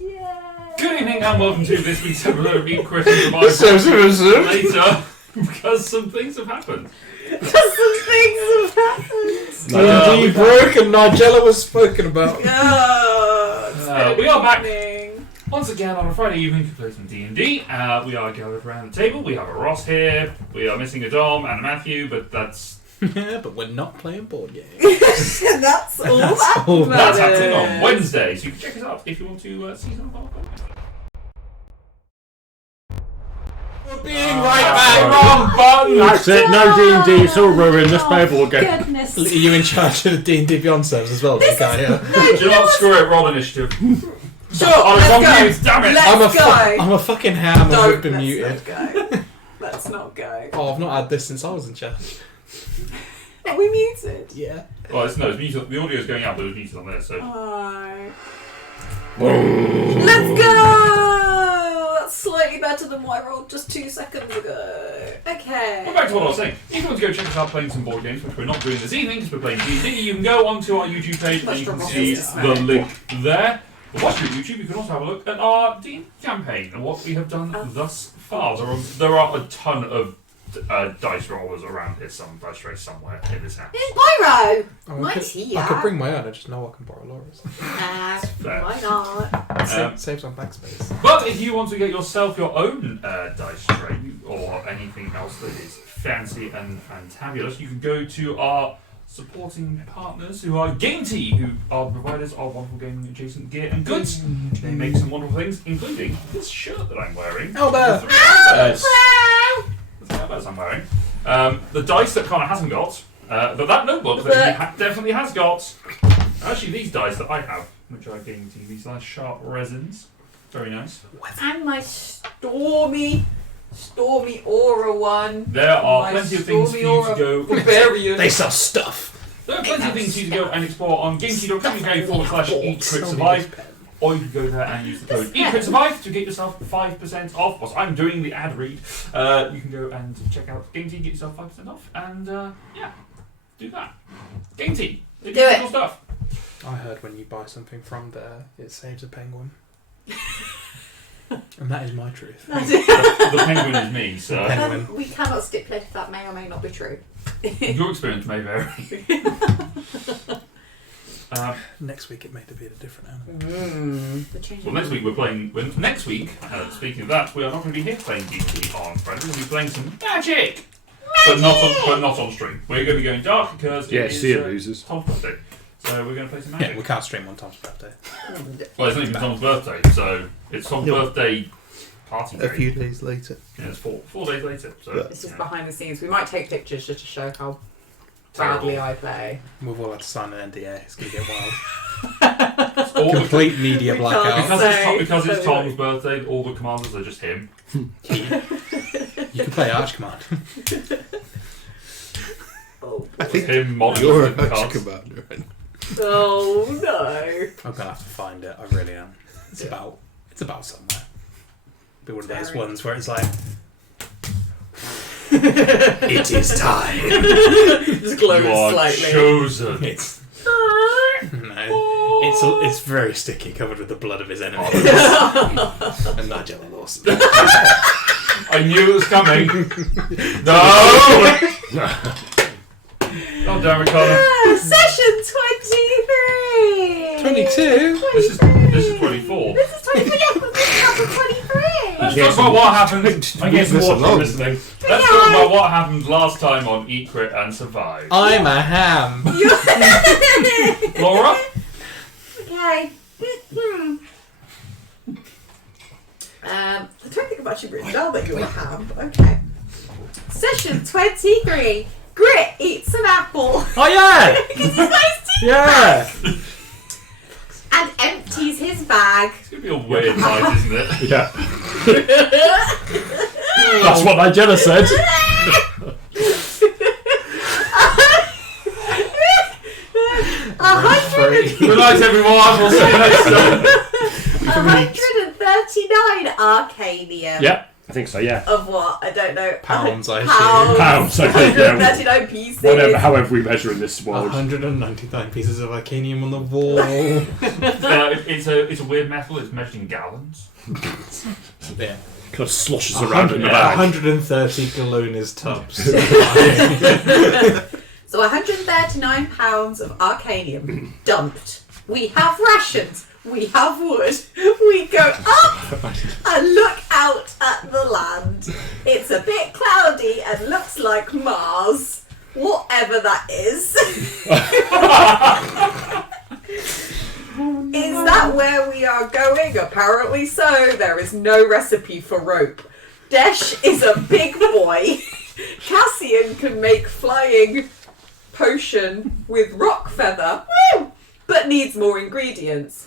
Yay! Good evening and welcome to this week's episode of Eat, Crit and Survive later, because some things have happened. D&D broke and Nigella was spoken about. We are back once again on a Friday evening to play some D&D. We are gathered around the table. We have a Ross here. We are missing a Dom and a Matthew, but that's... But we're not playing board games. That's all that That's happening on Wednesday, so you can check us out if you want to see some of our content. We're being right back. Wrong button! That's it, no D&D, it's all ruined, let's play a board game. Goodness. Are you in charge of the D&D Beyond servers as well, this guy? Yeah. Do not screw it, roll initiative. Sure, Let's go! Damn it! I'm a fucking ham and we've been muted. Let's not go. Oh, I've not had this since I was in charge. Are we muted? Yeah. Well, it's muted. The audio's going out, but it's muted on there, so... Oh. Let's go! That's slightly better than what I rolled just 2 seconds ago. Okay. Well, back to what I was saying. If you want to go check us out playing some board games, which we're not doing this evening because we're playing D&D, you can go onto our YouTube page and you can see the link there. But whilst you're at YouTube, you can also have a look at our D&D campaign and what we have done thus far. There are a ton of dice rollers around here, some dice trays somewhere in this house. Here's Pyro! I could bring my own, I just know I can borrow Laura's. Why not? Saves on backspace. But if you want to get yourself your own dice tray or anything else that is fancy and fantabulous, you can go to our supporting partners who are Gainty, who are the providers of wonderful gaming adjacent gear and goods. They make some wonderful things, including this shirt that I'm wearing. Albert! The elbows I'm wearing. The dice that Connor hasn't got, but that notebook that he definitely has got. Actually, these dice that I have, which are Gainty, these nice sharp resins. Very nice. And my stormy aura one. There are My plenty of things for you to go. Barbarian. They sell stuff. There are plenty of things for you to go and explore on gamekeeper.com/eatcritsurvive, or you can go there and use the code eatcritsurvive to get yourself 5% off. Whilst I'm doing the ad read, you can go and check out Gainty, get yourself 5% off, and yeah, do that. Gainty, they do cool stuff. I heard when you buy something from there, it saves a penguin. And that is my truth. The penguin is me, so Penguin. We cannot stipulate if that may or may not be true. your experience may vary. Next week it may be a different animal. Well, next week we're playing. Next week, speaking of that, we are not going to be here playing D&D on Friday. We're going to be playing some magic, but not on stream. We're going to be going dark because it is losers. Tom's birthday, so we're going to play some magic. Yeah, we can't stream on Tom's birthday. Well, it's not even Tom's birthday, so it's Tom's birthday party day. A few days later. Yeah, it's 4 days later. So It's just behind the scenes. We might take pictures just to show how badly I play. We've all had to sign an NDA. It's going to get wild. all the, Complete media blackout. because it's Tom's birthday, all the commanders are just him. You can play Arch Command. Oh, I think Him modeling you're a different Arch cards. Commander. Right? oh no. I'm going to have to find it. I really am. It's about somewhere. Be one of those ones where it's like, it is time. Just You glowing are slightly. chosen. It's very sticky, covered with the blood of his enemies. And Nigel Lawson. I knew it was coming. No! God damn it, Connor. Session 23! 22? This is 24. This is 24, yeah, but this is number 23! Let's talk about what happened. I guess Leave this more for alone. listening. Let's talk about what happened last time on Eat, Crit and Survive. I'm a ham. Laura? Okay. I don't think I've actually written down that you're a ham, but okay. Session 23. Grit eats an apple. Oh yeah! Because he's got his teeth Yeah! and empties his bag. It's going to be a weird night, isn't it? Yeah. That's what Nigella said. Good night, everyone. We'll see you next time. 139 Arcadium. Yeah. I think so, yeah. Of what? I don't know. Pounds, I assume. Pounds, okay, yeah. 139 pieces. Whatever, however we measure in this world. 199 pieces of Arcanium on the wall. It's a weird metal. It's measured in gallons. Yeah. Kind of sloshes around in the bag. 130 Galonis tubs. So 139 pounds of Arcanium dumped. We have rations. We have wood. We go up and look out at the land. It's a bit cloudy and looks like Mars. Whatever that is. Is that where we are going? Apparently so. There is no recipe for rope. Desh is a big boy. Cassian can make flying potion with rock feather. Woo! But needs more ingredients.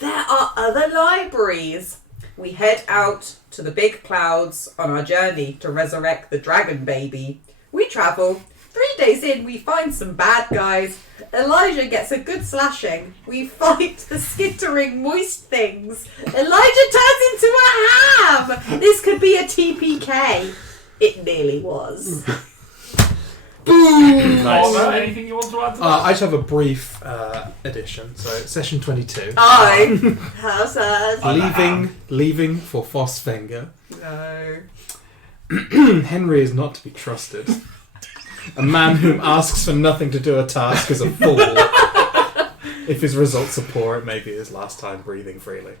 There are other libraries. We head out to the big clouds on our journey to resurrect the dragon baby. We travel. 3 days in, we find some bad guys. Elijah gets a good slashing. We fight the skittering moist things. Elijah turns into a ham. This could be a TPK. It nearly was. Boom! Nice. Anything you want to add to that? I just have a brief addition. So, session 22. I. How sad. Leaving for Fossfinger. No. Henry is not to be trusted. A man whom asks for nothing to do a task is a fool. If his results are poor, it may be his last time breathing freely.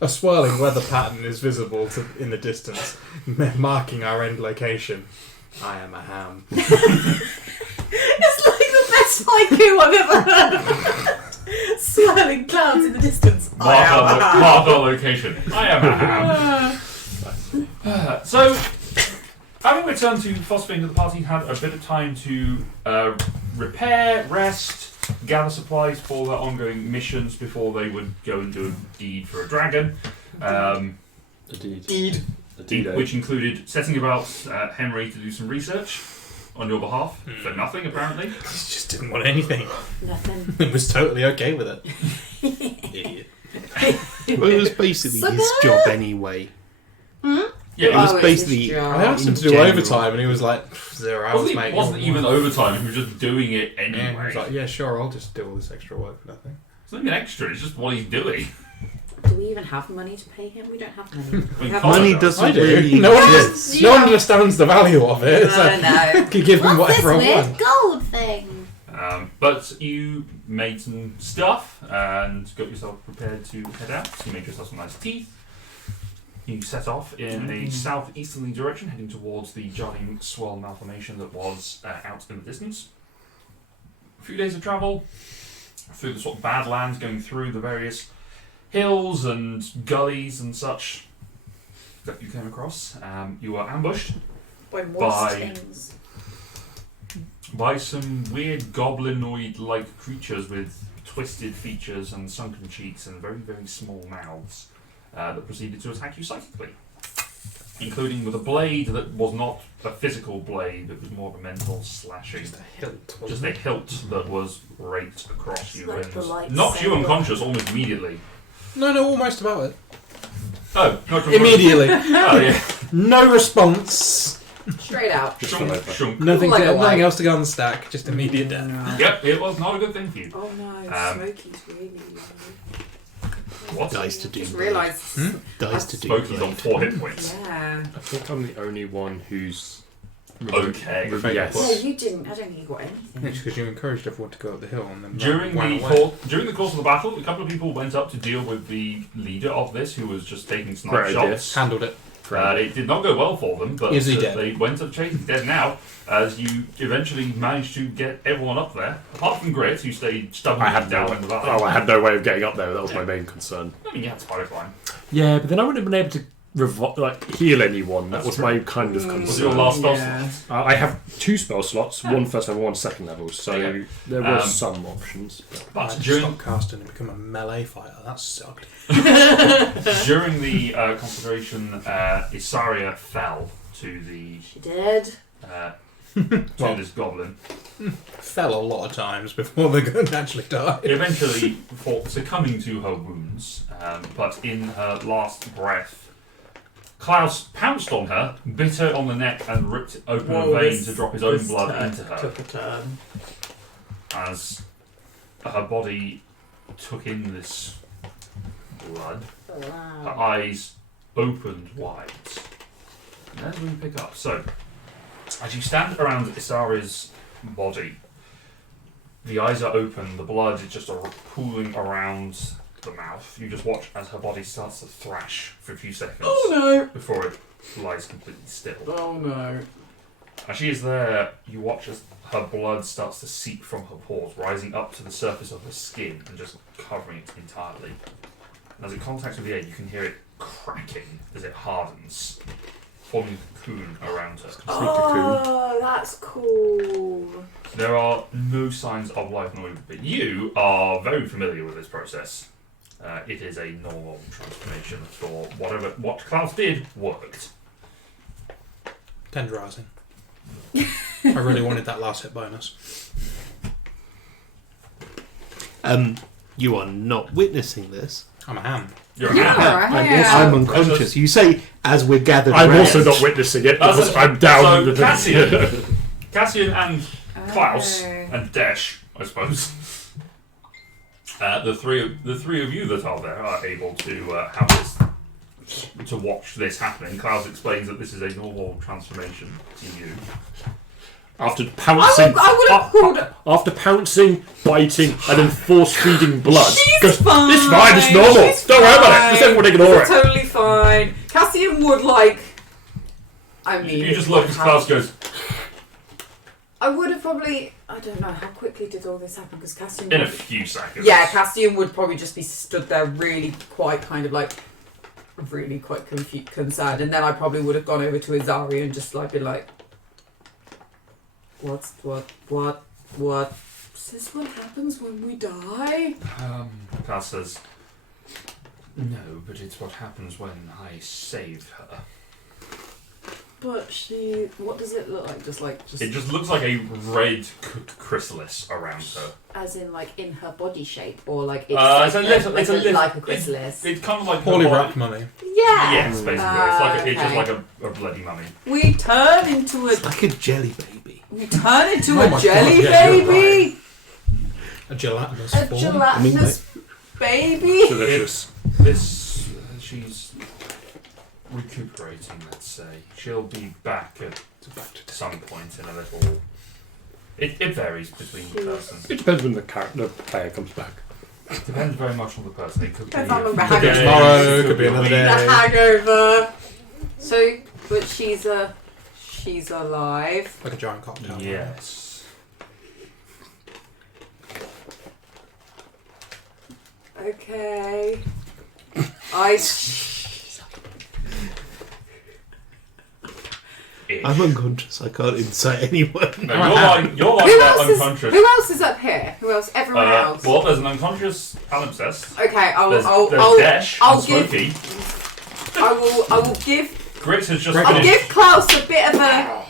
A swirling weather pattern is visible in the distance, marking our end location. I am a ham. It's like the best haiku I've ever heard. Swirling clouds in the distance. Mark our location. I am a ham. So, having returned to Fossfinger, the party had a bit of time to repair, rest, gather supplies for their ongoing missions before they would go and do a deed for a dragon. A deed. Which included setting about Henry to do some research on your behalf for nothing, apparently. He just didn't want anything. Nothing. He was totally okay with it. Idiot. Well, it was basically his job anyway. Yeah, It was Oh, it's basically. his job. I asked him to do general. overtime, and he was like, 0 hours, mate. it wasn't even overtime, he was just doing it Yeah, he anyway. was like, yeah, sure, I'll just do all this extra work for nothing. It's not even extra, it's just what he's doing. Do we even have money to pay him? We don't have money. We have Money does. doesn't I do. really No one, exist. no one understands the value of it. So No, no. could give him What's this whatever I weird want. gold thing? But you made some stuff and got yourself prepared to head out. You made yourself some nice teeth. You set off in a southeasterly direction, heading towards the giant swell malformation that was out in the distance. A few days of travel through the sort of badlands, going through the various hills and gullies and such that you came across. You were ambushed By moist Bye. things. by some weird goblinoid-like creatures with twisted features and sunken cheeks and very, very small mouths that proceeded to attack you psychically, including with a blade that was not a physical blade, it was more of a mental slashing. Just a hilt. Just a hilt that was raked across you Like the and knocked you lightsaber. unconscious almost immediately. No, almost about it. Oh, not Immediately. Oh, yeah. No response. Straight out. Shunk, shunk. Nothing, Like a nothing wipe. else to go on the stack. Just immediate death. Yep, it was not a good thing for you. Oh no, Smokey's really low. What? Dies to do. Just realised. Dies to do. Smokey's on 4 hit points. Yeah. I think I'm the only one who's Okay. Yeah, Yes. you didn't. I don't think you got anything. It's because you encouraged everyone to go up the hill and then During ran the away. during the course of the battle, a couple of people went up to deal with the leader of this, who was just taking snipe Great idea. shots. Handled it. It did not go well for them, but Is he dead? they went up chasing. He's dead now, as you eventually managed to get everyone up there, apart from Grit, who stayed stubbornly I had no down way. in the valley. Oh, I had no way of getting up there. That was my main concern. I mean, you had Spider Climb. Yeah, but then I wouldn't have been able to heal anyone. That That's was my kind of concern. Was your last spell Yeah. slot? I have 2 spell slots, one first level, one second level, so Okay. there were Um, some options. But I But just during stopped casting and become a melee fighter. That sucked. during the conflagration, Isaria fell to the She did. to Well- this goblin. Fell a lot of times before the gun actually died. Eventually, succumbing to her wounds, but in her last breath, Klaus pounced on her, bit her on the neck, and ripped open a vein to drop his own blood into her. Took a turn. As her body took in this blood, her eyes opened wide. And as we pick up, so as you stand around Isari's body, the eyes are open, the blood is just pooling around the mouth. You just watch as her body starts to thrash for a few seconds. Oh no! Before it lies completely still. Oh no. As she is there, you watch as her blood starts to seep from her pores, rising up to the surface of her skin and just covering it entirely. And as it contacts with the air, you can hear it cracking as it hardens, forming a cocoon around her. Oh, that's cool. There are no signs of life nor movement, but you are very familiar with this process. It is a normal transformation for what Klaus did worked. Tenderizing. I really wanted that last hit bonus. You are not witnessing this. I'm a ham. You're a Yeah. hand. I'm unconscious. You say as we're gathered I'm around. also not witnessing it because I'm down. So in the Cassian and Klaus Okay. and Desh, I suppose. The three of you that are there are able to have this, to watch this happening. Klaus explains that this is a normal transformation to you. After pouncing, I would have called. after pouncing, biting, and then force feeding blood. She's Goes, fine. It's fine. It's normal. She's Don't worry about it. fine. Just everyone ignore It's it. totally fine. Cassian would like. I mean, You just look as Klaus goes, I would have probably. I don't know how quickly did all this happen because Cassian. in a would- few seconds. Yeah, Cassian would probably just be stood there, really quite kind of like, really quite concerned, and then I probably would have gone over to Izari and just like been like, what? Is this what happens when we die? Klaus says, no, but it's what happens when I save her. But she, what does it look like? Just It just looks like a red chrysalis around her. as in like in her body shape, or like it's, It's a little, like a chrysalis. It's kind of like Poorly her body- wrapped mummy. Yeah. Yes, basically. It's just Okay. like a bloody mummy. We turn into a. It's like a jelly baby. We turn into Oh a my jelly God, yeah, you're baby. A gelatinous A form. gelatinous baby. Delicious. This, she's recuperating, let's say. She'll be back at some point in a little... It varies between the person. It depends when the player comes back. It depends very much on the person. It could be Depends on the a hangover. day, Tomorrow, could be a another week. day. The hangover. So, but she's alive. Like a giant cocktail. Yes. Okay. I. I'm unconscious. I can't insight anyone. No, you're like Who else is? unconscious. Who else is up here? Who else? Everyone else. Well, there's an unconscious palimpsest. Okay, There's Dash I'll and give. Smokey. I will give. Grit has just I'll finished. give Klaus a bit of a.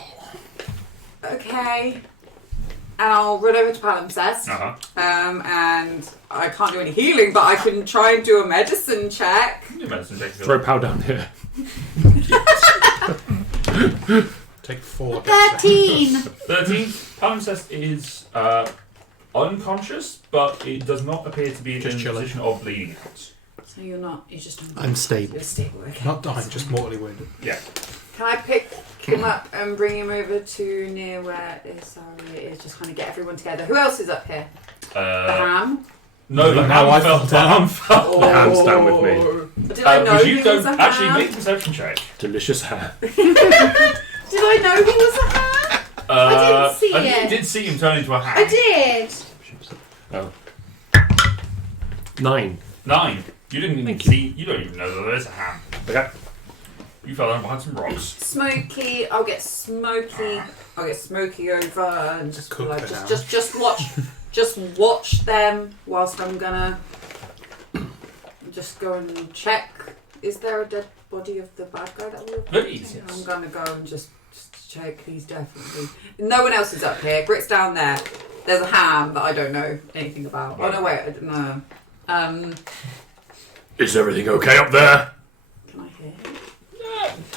Okay. And I'll run over to Palimpsest. Uh-huh. And I can't do any healing, but I can try and do a medicine check. Your medicine check. Throw pow down here. Take 4. 13. 13. Palimpsest is unconscious, but it does not appear to be in a Just chilling. position of bleeding out. So you're not. You're just. I'm stable. You're stable. Okay. Not dying, just mortally wounded. Yeah. Can I pick him up and bring him over to near where Isari is? Just kind of get everyone together. Who else is up here? The ham. No, the Now I ham fell fell down. down. The ham's down with me. Did I know Would he you was go a actually ham? make a perception check? Delicious ham. Did I know he was a ham? I didn't see I think it. you did see him turn into a ham. I did. Oh. 9. 9. You didn't even Thank you. see. You don't even know that there's a ham. Okay. You fell down behind some rocks. Smokey, I'll get Smokey over and just Cook like the ham. just watch them whilst I'm gonna just go and check. Is there a dead body of the bad guy that we're There is, I'm yes. gonna go and just check. He's definitely. No one else is up here. Grit's down there. There's a ham that I don't know anything about. Oh no, wait, I don't know. Is everything okay up there? Can I hear?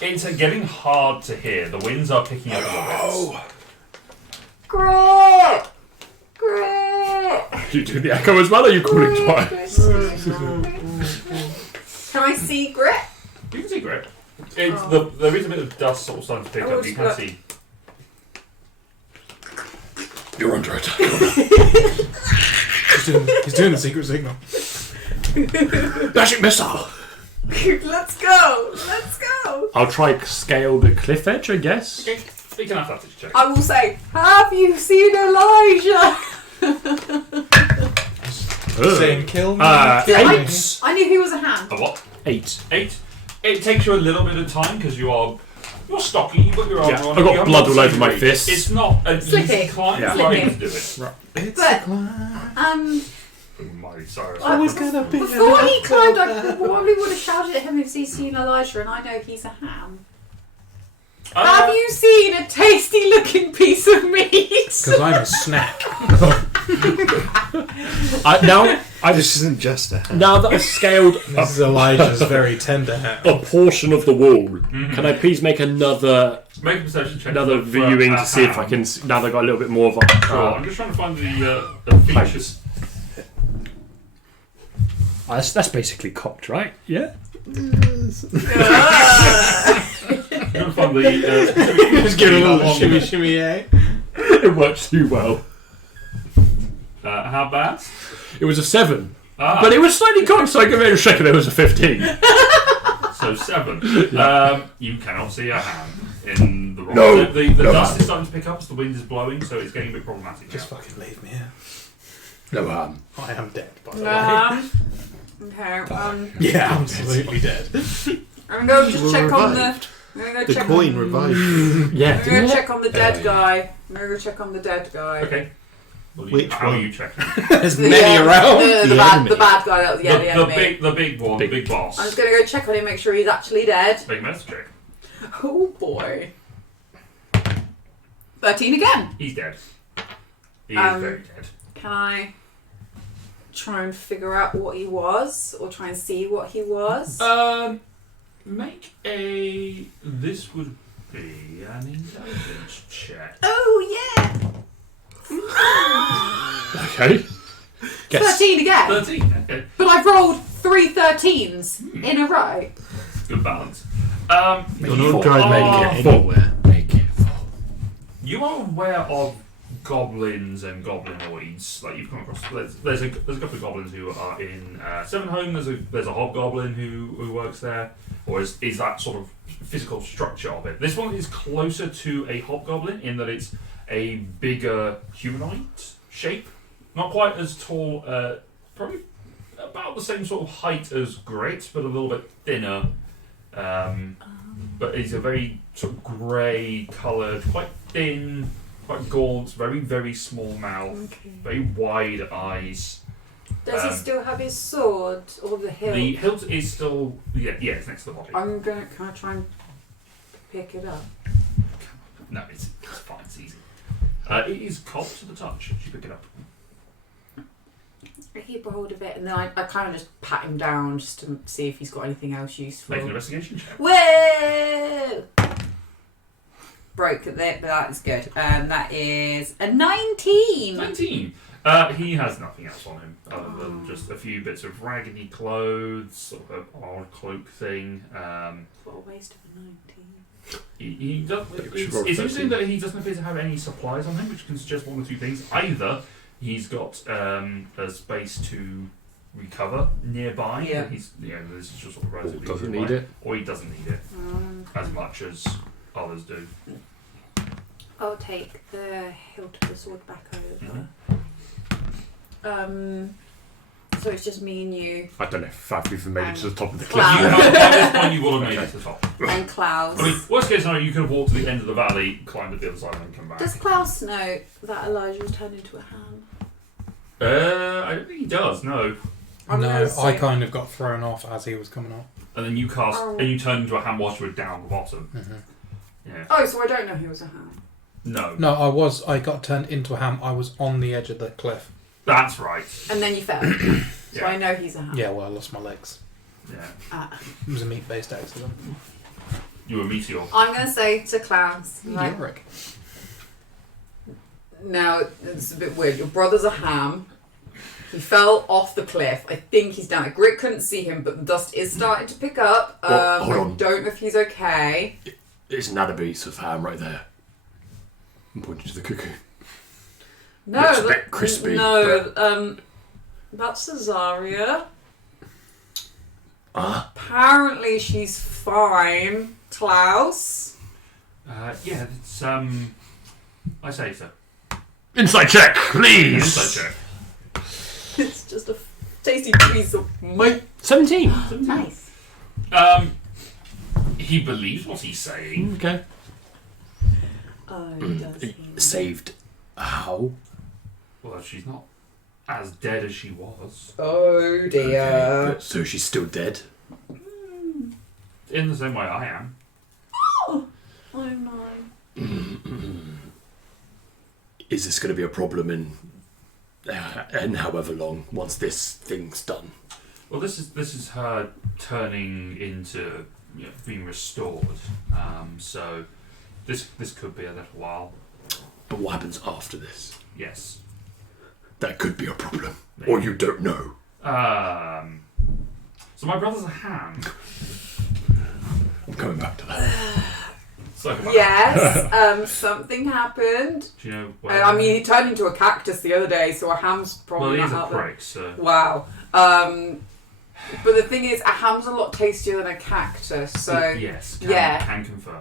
It's getting hard to hear. The winds are picking up a little bit. Grit! Grit! You do the echo as well, or are you calling twice? Can I see Grit? You can see Grit. There is a bit of dust sort of starting to pick up. You can see. You're under attack. He's doing the secret signal. Dashing missile! Let's go! Let's go! I'll try scale the cliff edge, I guess. Okay, you can have athletics check. I will say, have you seen Elijah? Saying kill me. Yeah, kill me. 8. I knew he was a hand. A what? 8. 8. It takes you a little bit of time because you're stocky. You've got your armor Yeah, on. I've got you haven't blood all over surgery. my fists. It's not an Slippy. easy climb. Yeah. You are able Slippy. to do it. Right. It's But, a climb. Oh my, sorry. I was gonna be before he climbed, I probably would have shouted at him if he's seen Elijah, and I know he's a ham. Have you seen a tasty looking piece of meat? Because I'm a snack. This isn't just a hand. Now that I've scaled This is Elijah's very tender hand. a portion of the wall, can I please make another Make a perception check. another for, viewing to see if I ham. can? Now that I've got a little bit more of a. Sure, I'm just trying to find the features. That's basically cocked, right? Yeah. I'm going to find the. Just give it a little on- shimmy, shimmy, eh? It works too well. How bad? It was a 7, Ah, but it was slightly cocked, so I gave it a second. It was a 15. so 7. You cannot see a hand in the rock. No. The No dust hand. is starting to pick up as the wind is blowing, so it's getting a bit problematic. Just now. fucking leave me here. No. I am dead, by the way. Okay, Yeah, absolutely dead. I'm going to You were check on the. revived. I'm going to go The check coin on, revived. Yeah. I'm going to check on the dead guy. I'm going to go check on the dead guy. Okay. Well, Which how are one? you checking? There's many around. The bad guy. The enemy. The big one, the big boss. I'm just going to go check on him, make sure he's actually dead. Big medicine check. Oh boy. 13 again. He's dead. He is Um, very dead. Can I try and figure out what he was, or try and see what he was? Make a. This would be an intelligence check. Oh yeah. Okay. Guess. 13 again. 13. Okay. But I've rolled 3 13s in a row. Good balance. You're you not driving are- it anywhere. Make it. You are aware of goblins and goblinoids. Like you've come across. There's a couple of goblins who are in Sevenholm. There's a hobgoblin who works there, or is that sort of physical structure of it. This one is closer to a hobgoblin in that it's a bigger humanoid shape, not quite as tall. Probably about the same sort of height as Grit, but a little bit thinner. But it's a very sort of grey coloured, quite thin, quite gaunt, very, very small mouth, Okay. very wide eyes. Does he still have his sword or the hilt? The hilt is still, it's next to the body. Can I try and pick it up? No, it's fine, it's easy. It is cold to the touch as you pick it up. I keep a hold of it, and then I kind of just pat him down just to see if he's got anything else useful. Make an investigation check. Whoa! Broke it there, but that is good. That is a 19. 19. He has nothing else on him other than just a few bits of raggedy clothes, sort of an odd cloak thing. What a waste of a 19. He does, should roll it's 13. interesting that he doesn't appear to have any supplies on him, which can suggest one or two things. Either he's got a space to recover nearby. Yeah. This is just sort of relatively Doesn't nearby, need it. or he doesn't need it as much as others do. I'll take the hilt of the sword back over. So it's just me and you I don't know if I've even made it to the top of the But cliff. Wow. at this point you will have made it to the top. and Klaus. I mean, worst case scenario, you could have walked to the end of the valley, climbed at the other side, and then come back. Does Klaus know that Elijah was turned into a ham? I don't think he does. No. I'm No, gonna I say- kind of got thrown off as he was coming up. And then you cast, Oh. and you turn into a ham whilst you were down the bottom. Yeah. Oh, so I don't know he was a ham. No. No, I got turned into a ham. I was on the edge of the cliff. That's right. And then you fell. So Yeah. I know he's a ham. Yeah, well, I lost my legs. Yeah. Ah. It was a meat-based accident. You a meteor. I'm going to say to Klaus, right, Yorick. now, it's a bit weird. Your brother's a ham. He fell off the cliff. I think he's down. Grit couldn't see him, but the dust is starting to pick up. Well, hold I on. don't know if he's okay. It's another piece of ham right there. I'm pointing to the cuckoo. No, Looks a bit crispy, No, that's Cesaria. Apparently, she's fine. Klaus. Yeah, it's I say so. Inside check, please! Inside check. It's just a tasty piece of meat. 17. Nice. He believes what he's saying. Okay. Oh, does he? Saved. How? Well, she's not as dead as she was. Oh dear. But so she's still dead? In the same way I am. I'm nine. Is this going to be a problem in however long once this thing's done? Well, this is her turning into being restored. So this could be a little while. But what happens after this? Yes. That could be a problem. Or you don't know. So my brother's a ham. I'm coming back to that. So Yes, something happened. Do you know where? I mean, he turned into a cactus the other day, so a ham's well, probably he is not a out there. prick, so. Wow. But the thing is, a ham's a lot tastier than a cactus, so Yes, yeah. can confirm.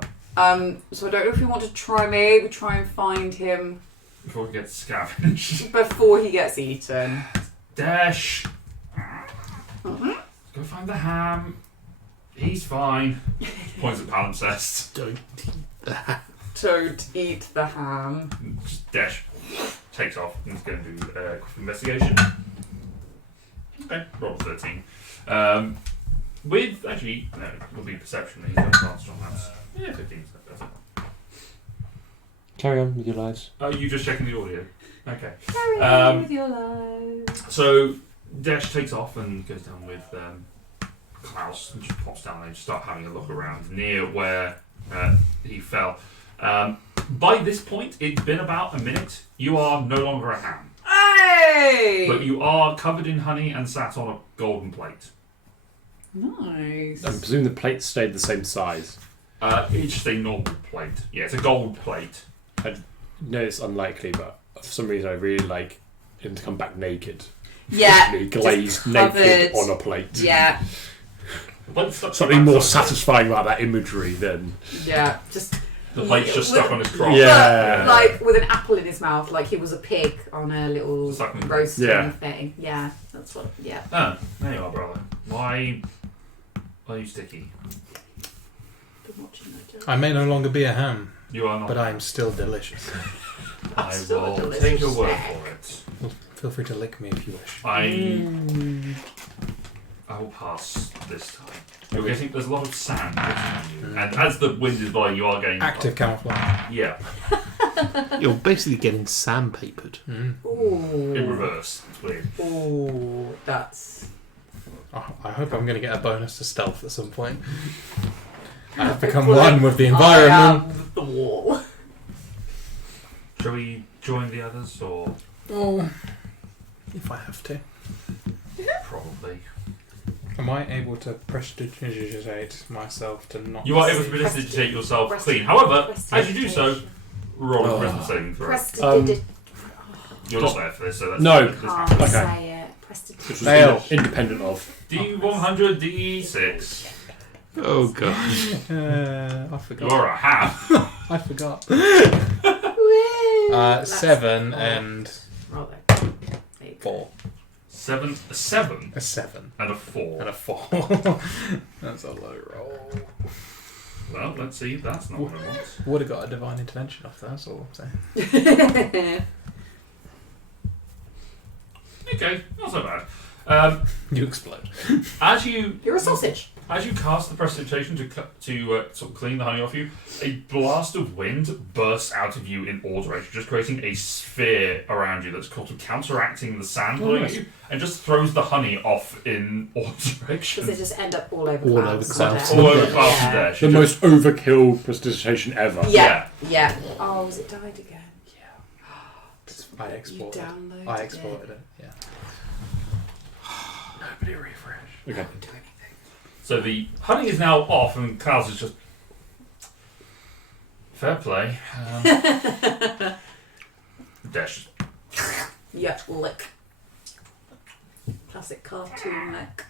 So I don't know if we want to maybe try and find him Before he gets scavenged. before he gets eaten. Dash! Go find the ham. He's fine. Points at palimpsest. Don't eat the ham. Just Dash takes off and is going to do a quick investigation. Okay, roll a 13. With, actually, no, it will be perception. He's got advanced on that. Yeah, 15 is better. Carry on with your lives. Oh, you just checking the audio? Okay. Carry on with your life. So, Dash takes off and goes down with Klaus and just pops down and just start having a look around near where he fell. By this point, it's been about a minute. You are no longer a ham. Hey! But you are covered in honey and sat on a golden plate. Nice. I presume the plate stayed the same size. It's just a normal plate. Yeah, it's a gold plate. I know it's unlikely, but for some reason I really like him to come back naked. Yeah. Literally just glazed naked covered. on a plate. Yeah. The plate's stuck Something to the more backside. satisfying about that imagery than... Yeah. Just The plate's just stuck on his crotch. Yeah. like with an apple in his mouth, like he was a pig on a little Sucking. roasting Yeah. thing. Yeah, that's what. Yeah. Oh, there you are, brother. Why are you sticky? Been watching that. I may no longer be a ham, You are not. but I am still delicious. I still a will delicious take your word snack. for it. Well, feel free to lick me if you wish. I will pass this time. You're getting, there's a lot of sand on you, and as the wind is blowing, you are getting Active camouflage. Yeah, You're basically getting sandpapered. Ooh. in reverse. It's weird. Ooh, that's. Oh, I hope I'm going to get a bonus to stealth at some point. I have become one with the environment. I am the wall. Shall we join the others, or Oh, if I have to. probably? Am I able to prestidigitate myself to not... You are able to prestidigitate yourself clean. However, as you do so, roll a charisma saving throw. Prestidigitate. You're not there for this, so that's No. this Can't happens. Okay. say it. Which Prestidigitate. was Fail. independent of. D100, D6. Oh, God. I forgot. You're a ham. I forgot. Woo! That's 7 four. and Roll that. There you go. 4. A 7 A 7 and a 4. and a 4. That's a low roll. Well, let's see if that's not what I want. Would have got a divine intervention off that, that's all I'm saying. Okay, not so bad. You explode. As you You're a sausage. As you cast the precipitation to sort of clean the honey off you, a blast of wind bursts out of you in all directions, just creating a sphere around you that's sort of counteracting the sand blowing at you, and just throws the honey off in all Because directions. they just end up all over All clouds. over clouds. All over clouds and dash. The most overkill prestidigitation ever. Yeah. Oh, has it died again? I You exported. downloaded I exported it. Yeah. Nobody refresh. Okay. Do anything. So the honey is now off, and Clouds is just fair play. Dash. Yeah, lick. Classic cartoon lick.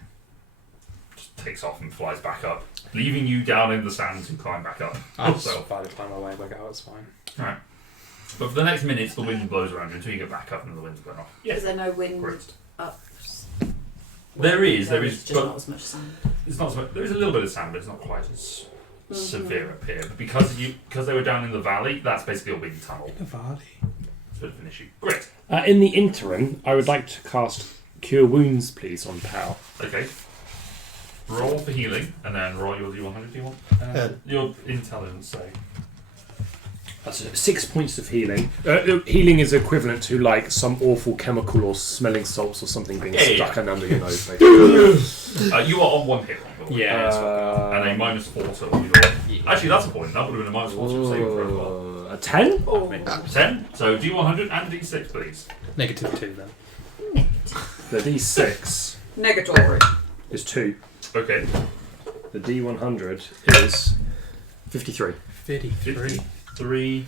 Just takes off and flies back up, leaving you down in the sand to climb back up. I'll Also, try to climb my way back out. It's fine. right. But for the next minute, the wind blows around you until you get back up and the wind's going off. Is there no wind Great. up? There is just but not as much sun. it's not. So much, there is a little bit of sand, but it's not quite as severe up here. But because they were down in the valley, that's basically a wind tunnel. The valley. It's a bit of an issue. Great. In the interim, I would like to cast Cure Wounds, please, on Pal. Okay. Roll for healing, and then roll your D100. Do you want your intelligence save? That's 6 points of healing. Healing is equivalent to like some awful chemical or smelling salts or something being stuck under your nose. Basically. You are on 1 hit. By the way. Yeah. It's And a -4 to all your. Actually, that's a point. That would have been a -4 to your saving throw as well. A 10? Oh. 10. So D100 and D6, please. -2 then. The D6 Negatory. is 2. Okay. The D100 is 53. 53. 3.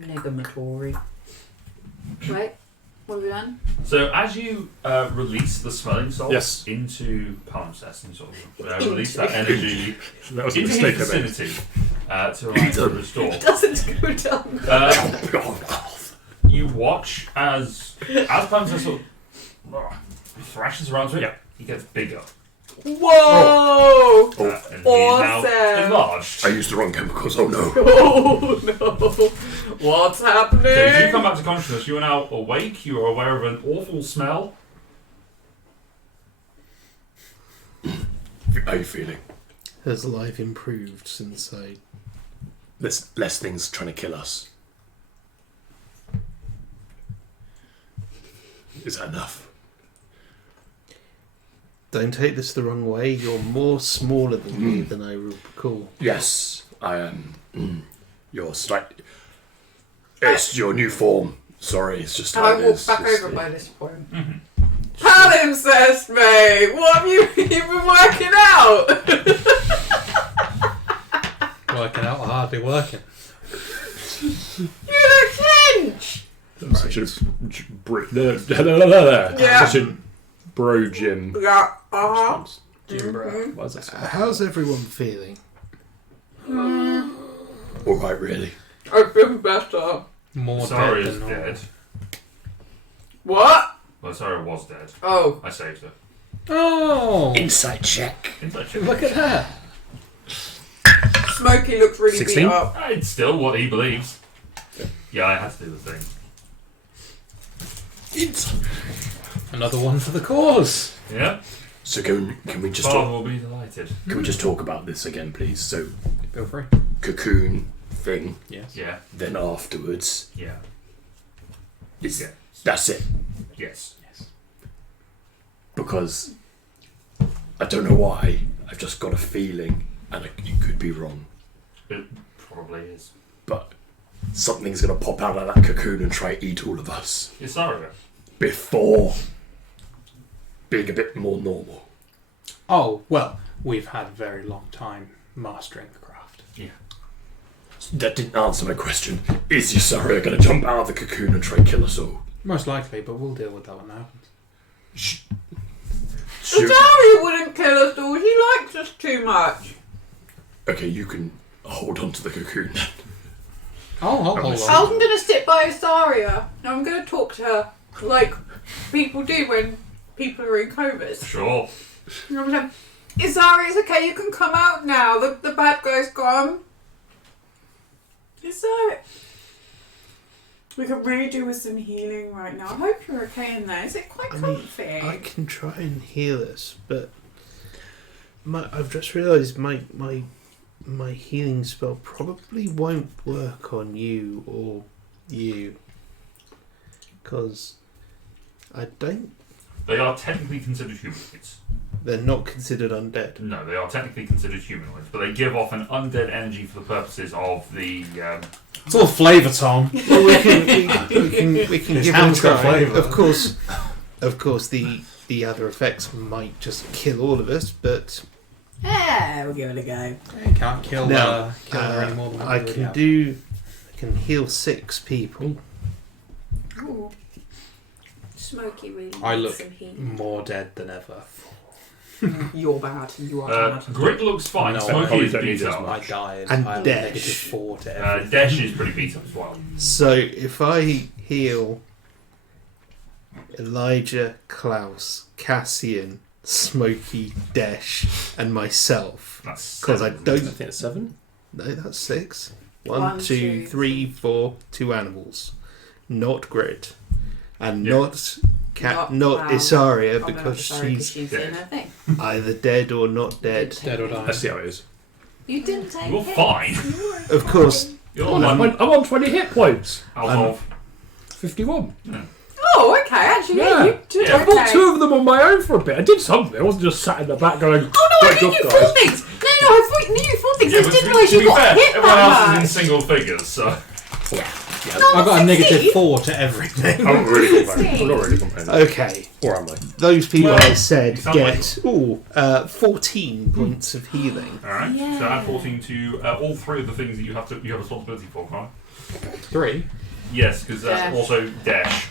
Negatory. Right. What have we done? So as you release the smelling salts Yes. into palimpsest and sort of release that energy That was a into mistake his I made. vicinity to allow to restore. Doesn't go down. You watch as palimpsest sort of thrashes around to it. Yeah. He gets bigger. Whoa! And he's now Awesome. enlarged. I used the wrong chemicals. Oh no. Oh no! What's happening? So as you come back to consciousness, you are now awake. You are aware of an awful smell. How are you feeling? Has life improved since I... There's less things trying to kill us. Is that enough? Don't take this the wrong way. You're more smaller than me than I recall. Yes, I am. You're slightly. It's your new form. Sorry, it's just how I it walked is. back It's- over by this point. Mm-hmm. Palimpsest, mate! What have you been working out? Working out or hardly working. You look hench! I'm such a Yeah. such a bro Jim. Yeah, uh-huh. Jim Brown. Why is that so? How's everyone feeling? All right, really. I've been better. More Sarah dead is than normal. dead. What? Well, Sarah was dead. Oh. I saved her. Oh! Insight check. Look at that! Smokey looks really 16? beat up. It's still what he believes. Yeah, I had to do the thing. Another one for the cause! Yeah. So can we just Father talk, will be delighted. can we just talk about this again, please? So Feel free. cocoon thing. Yes. Yeah. Then afterwards, Yeah. is Yeah. that's it. Yes. Because I don't know why. I've just got a feeling, and it could be wrong, It probably is. but something's gonna pop out of that cocoon and try to eat all of us It's Sarah. before being a bit more normal. Oh, well, we've had a very long time mastering the craft. That didn't answer my question. Is Ysaria gonna jump out of the cocoon and try and kill us all? Most likely, but we'll deal with that when that happens. Rosario wouldn't kill us all. He likes us too much. Okay, you can hold on to the cocoon then. Oh, hold on. I'm going to sit by Rosaria and I'm going to talk to her like people do when people are in comas. Sure. And I'm like, Rosaria, it's okay. You can come out now. The bad guy's gone. Rosaria. We could really do with some healing right now. I hope you're okay in there. Is it quite comfy? I can try and heal us, but I've just realised my healing spell probably won't work on you or you, because I don't. They are technically considered humanoids. They're not considered undead. No, they are technically considered humanoids, but they give off an undead energy for the purposes of the. It's all flavour, Tom. Well, we can His give it a hand's got try. flavour. Of course, the other effects might just kill all of us, but Yeah, we'll give it a go. You can't kill now her any more than I can heal 6 people. Ooh. Smokey really I needs look some heat. more dead than ever. You're bad. You are bad. Grit looks fine. No, Smokey probably is don't need beat as up. I died. And I have Dash. -4 to everything. Dash is pretty beat up as well. So if I heal Elijah, Klaus, Cassian, Smokey, Desh, and myself, That's because I seven, don't. isn't I think it's 7. No, that's 6. One, 1, 2, two, 3, 4, 2 animals, not Grit, and Yeah. not Not Isaria I'm gonna because sorry, 'cause she's she's in her thing. either dead or not dead. Dead or dying. Let's see how it is. You didn't take You're hits. fine. Of course, You're I'm on 20 hit points. out I'm- of. 51. Oh, okay. Actually, Yeah. you did Yeah. I bought okay. 2 of them on my own for a bit. I did something. I wasn't just sat in the back going, Oh no, I "Great knew job, you guys." fought things. No, I thought you knew you fought things. Yeah, I but didn't to realise be you got fair, hit everyone else by is in that. single figures, so. I got a 16? -4 to everything. I'm not really complaining. I'm not really complaining. okay. Or am I? Those people Well, I said you sound get 14 points of healing. Alright, so Yeah. add 14 to all 3 of the things that you have responsibility for, can't you? 3. Yes, because that's Dash. also Dash.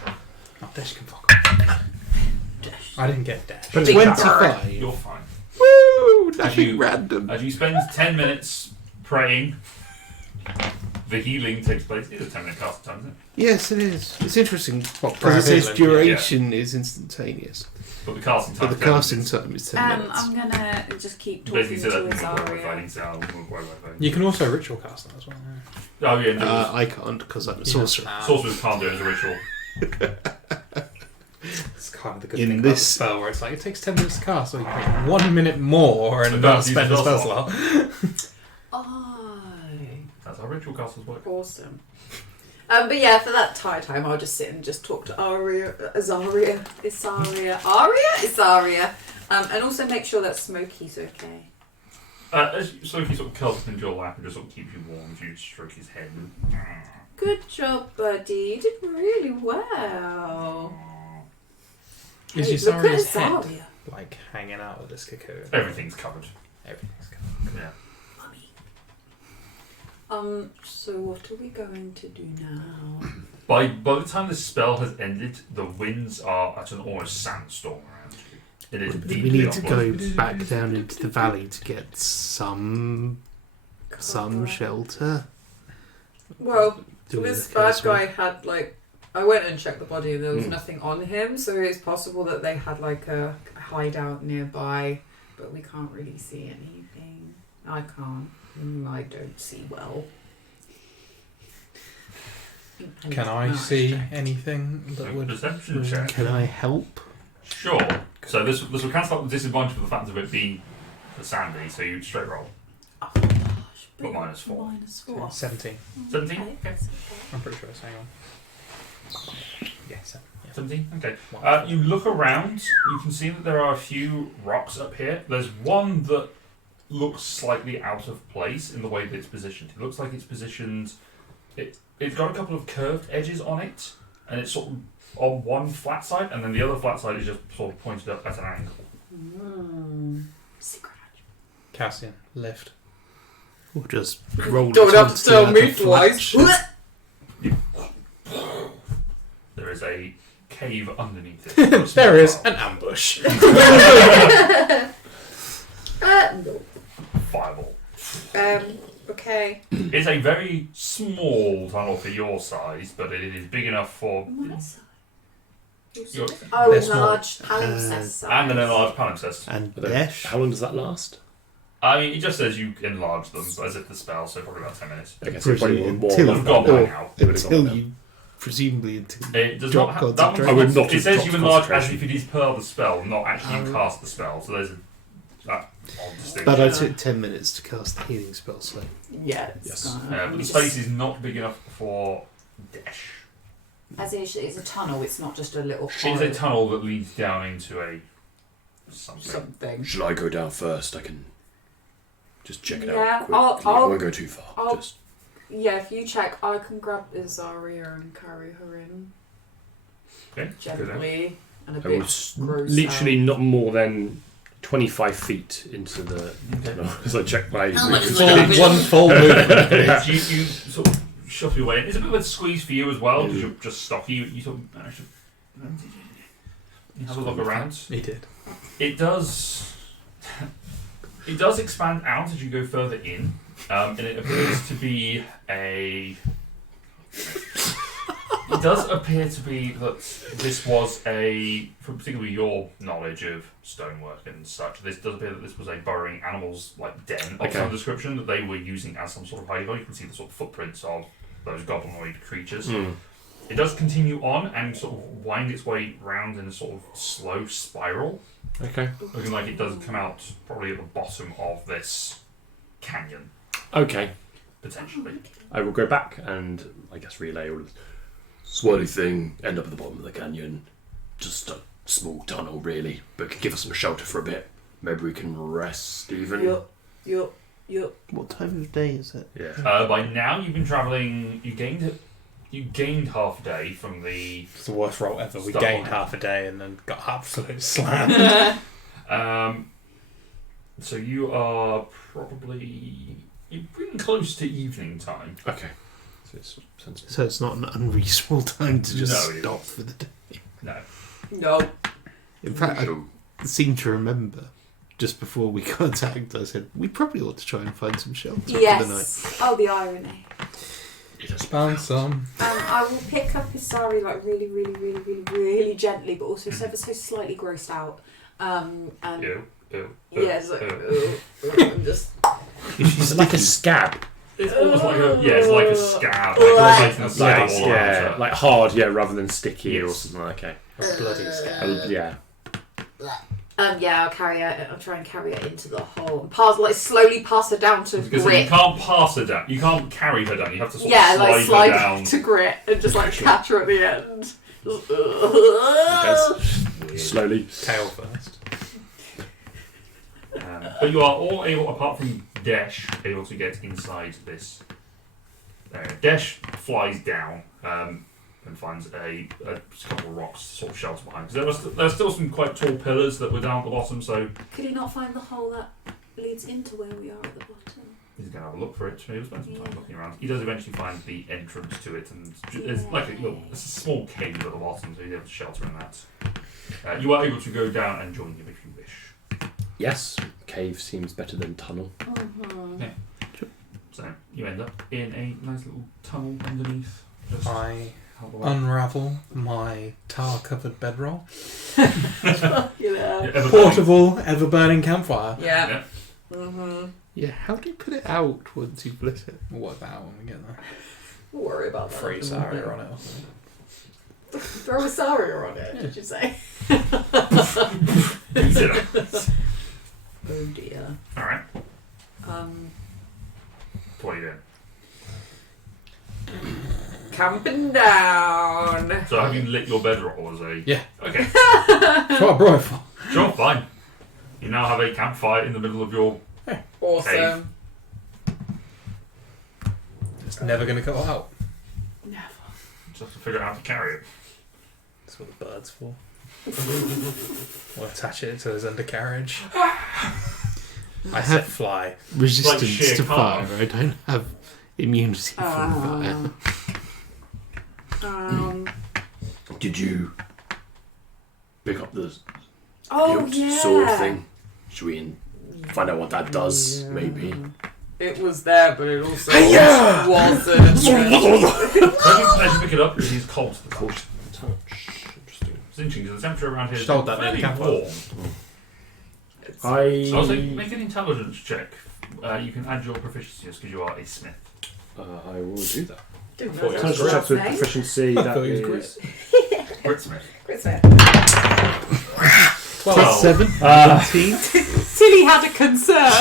Oh, Dash can fuck off. I didn't get Dash. But Big 25. You're fine. Woo! As Nothing you- random. As you spend 10 minutes praying, the healing takes place. It is a 10-minute cast time, isn't it? Yes, it is. It's interesting What, because it says healing? duration is instantaneous, But the casting time but the is 10 casting minutes. time is 10 minutes. I'm gonna just keep Basically, talking so to that Azaria. You can also ritual cast that as well. Yeah. Oh, yeah, no. I can't because I'm a sorcerer. Sorcerers can't do it as a ritual. It's kind of the good In thing this- about the spell, where it's like it takes 10 minutes to cast, so you can make 1 minute more So and don't not use spend the a spell spell slot. Oh, That's how ritual casters work. awesome. But yeah, for that time, I'll just sit and just talk to Isaria, and also make sure that Smokey's okay. As Sophie sort of curls up into your lap and just sort of keeps you warm as you stroke his head. Good job, buddy. You did really well. Is Hey, look at Isaria's head Isaria. like hanging out of this cocoon? Everything's covered. Everything's covered. Yeah. Mummy. So what are we going to do now? By the time this spell has ended, the winds are at an almost sandstorm around you. It is We deeply need to go upwards. back down into the valley to get some shelter. Well, Do we this look bad elsewhere? guy had like. I went and checked the body and there was nothing on him, so it's possible that they had like a hideout nearby, but we can't really see anything. I can't. I don't see well. Can I see anything that would? Perception check. Can I help? Sure. So this will cancel out the disadvantage of the fact of it being sandy, so you straight roll. Oh, gosh, But -4. -4. 17. 17? Okay. Okay. I'm pretty sure it's hang on. Yeah, 7. Yeah. 17? Okay. You look around, you can see that there are a few rocks up here. There's one that looks slightly out of place in the way that it's positioned. It looks like it's positioned... It's got a couple of curved edges on it, and it's sort of on one flat side, and then the other flat side is just sort of pointed up at an angle. Secret. Cassian, lift. Or just roll Don't it have onto to tell the me other twice. flatches? There is a cave underneath it. There is an ambush. No. Fireball. Okay. It's a very small tunnel for your size, but it is big enough for... Your- Oh, They're small. enlarged palimpsest and an size. enlarged palimpsest. And But then, Desh? how long does that last? I mean, it just says you enlarge them as if the spell, so probably about 10 minutes. Okay, so probably Brilliant. more Till- You've gone by or- now. It would've gone Until now. you presumably into It does drop not have that one. concentration. I would not It says have you dropped enlarge as concentration. if it is per the spell, not actually you cast the spell. So there's that odd distinction. But I took 10 minutes to cast the healing spell, so Yeah. It's Yes. But the space is not big enough for dash. As in, it's a tunnel. It's not just a little. It is a tunnel that leads down into a something. Something. Shall I go down first? I can just check it Yeah, out quick. I I'll- won't go too far. I'll- Just Yeah, if you check, I can grab Izaria and carry her in Okay. Good then. gently and a I bit was gross. literally not more than 25 feet into the tunnel as I checked my. One full movement. You sort of shuffle your way in. It's a bit of a squeeze for you as well because you're just stocky. You sort of manage to have a look around. He did. It does. It does expand out as you go further in, and it appears to be a. It does appear to be that this was a, from particularly your knowledge of stonework and such. This does appear that this was a burrowing animals like den of some description that they were using as some sort of hiding. You can see the sort of footprints of those goblinoid creatures. It does continue on and sort of wind its way round in a sort of slow spiral. Okay. Looking like it does come out probably at the bottom of this canyon, Okay. potentially. I will go back and I guess relay all of swirly thing, end up at the bottom of the canyon. Just a small tunnel, really, but could give us some shelter for a bit. Maybe we can rest even. Yup. what time of day is it? Yeah. By now, you've been travelling. You gained half a day from the. It's the worst roll ever. We Stop gained on. half a day and then got absolute slammed. So you are probably you're pretty close to evening time. Okay. So it's sensible. So it's not an unreasonable time to just No, it stop for the day. No, No. In fact, Sure. I seem to remember just before we got attacked, I said we probably ought to try and find some shelter for the night. Yes. Oh, the irony. Found some. I will pick up Isari like really gently, but also ever so slightly grossed out. And ew. yeah, it's like I'm just. It's like a scab. It's almost like it's like a scab. Like- Like a scab all Yeah, around it. like hard, yeah, rather than sticky or Yes. something. Okay. Bloody scab. Yeah. Yeah, I'll carry it. I'll try and carry it into the hole. And slowly pass her down to Because you Grit. can't pass her down. You can't carry her down. You have to sort Yeah, of like slide slide her down. to Grit and just like catch her at the end. Slowly. Tail first. But you are all able, apart from Desh, able to get inside this area. Desh flies down and finds a couple of rocks to sort of shelter behind. Because there's still some quite tall pillars that were down at the bottom, so Could he not find the hole that leads into where we are at the bottom? he's going to have a look for it. He'll spend some time looking around. He does eventually find the entrance to it, and it's like it's a small cave at the bottom, so he's able to shelter in that. You are able to go down and join him if you wish. Yes. Cave seems better than tunnel. So you end up in a nice little tunnel underneath. Just I out the way. unravel my tar-covered bedroll. Yeah. Yeah, ever Portable, ever-burning campfire. Yeah. Yeah. Yeah, how do you put it out once you've lit it? We'll work that out when we get there. We'll worry about that. Free Saria on it or something. Throw a Saria on it, did you say? Consider. Oh dear. Alright. What are you doing? Camping down. So have you lit your bedroll as a... Yeah. Okay. That's what I brought it for. Sure, fine. You now have a campfire in the middle of your... Awesome. It's never going to go out. Never. Just have to figure out how to carry it. That's what the bird's for. We'll attach it to his undercarriage. I said fly. Resistance sheer to calm. fire. I don't have immunity from fire. Did you pick up the Oh hilt yeah. sword thing? Should we find out what that does? Maybe. It was there, but it also Hey-ya! wasn't. As you pick it up, it is cold to the touch. Interesting. It's interesting because the temperature around here is Just hold that near fairly the campfire. warm. I. So I'll say make an intelligence check. You can add your proficiency because you are a smith. I will do that. Didn't Thought know you Can I that just was check his the name. proficiency? I That thought he was is Gritsmith. Chris Smith. 12. 7, Ah. 19. Tilly had a concern.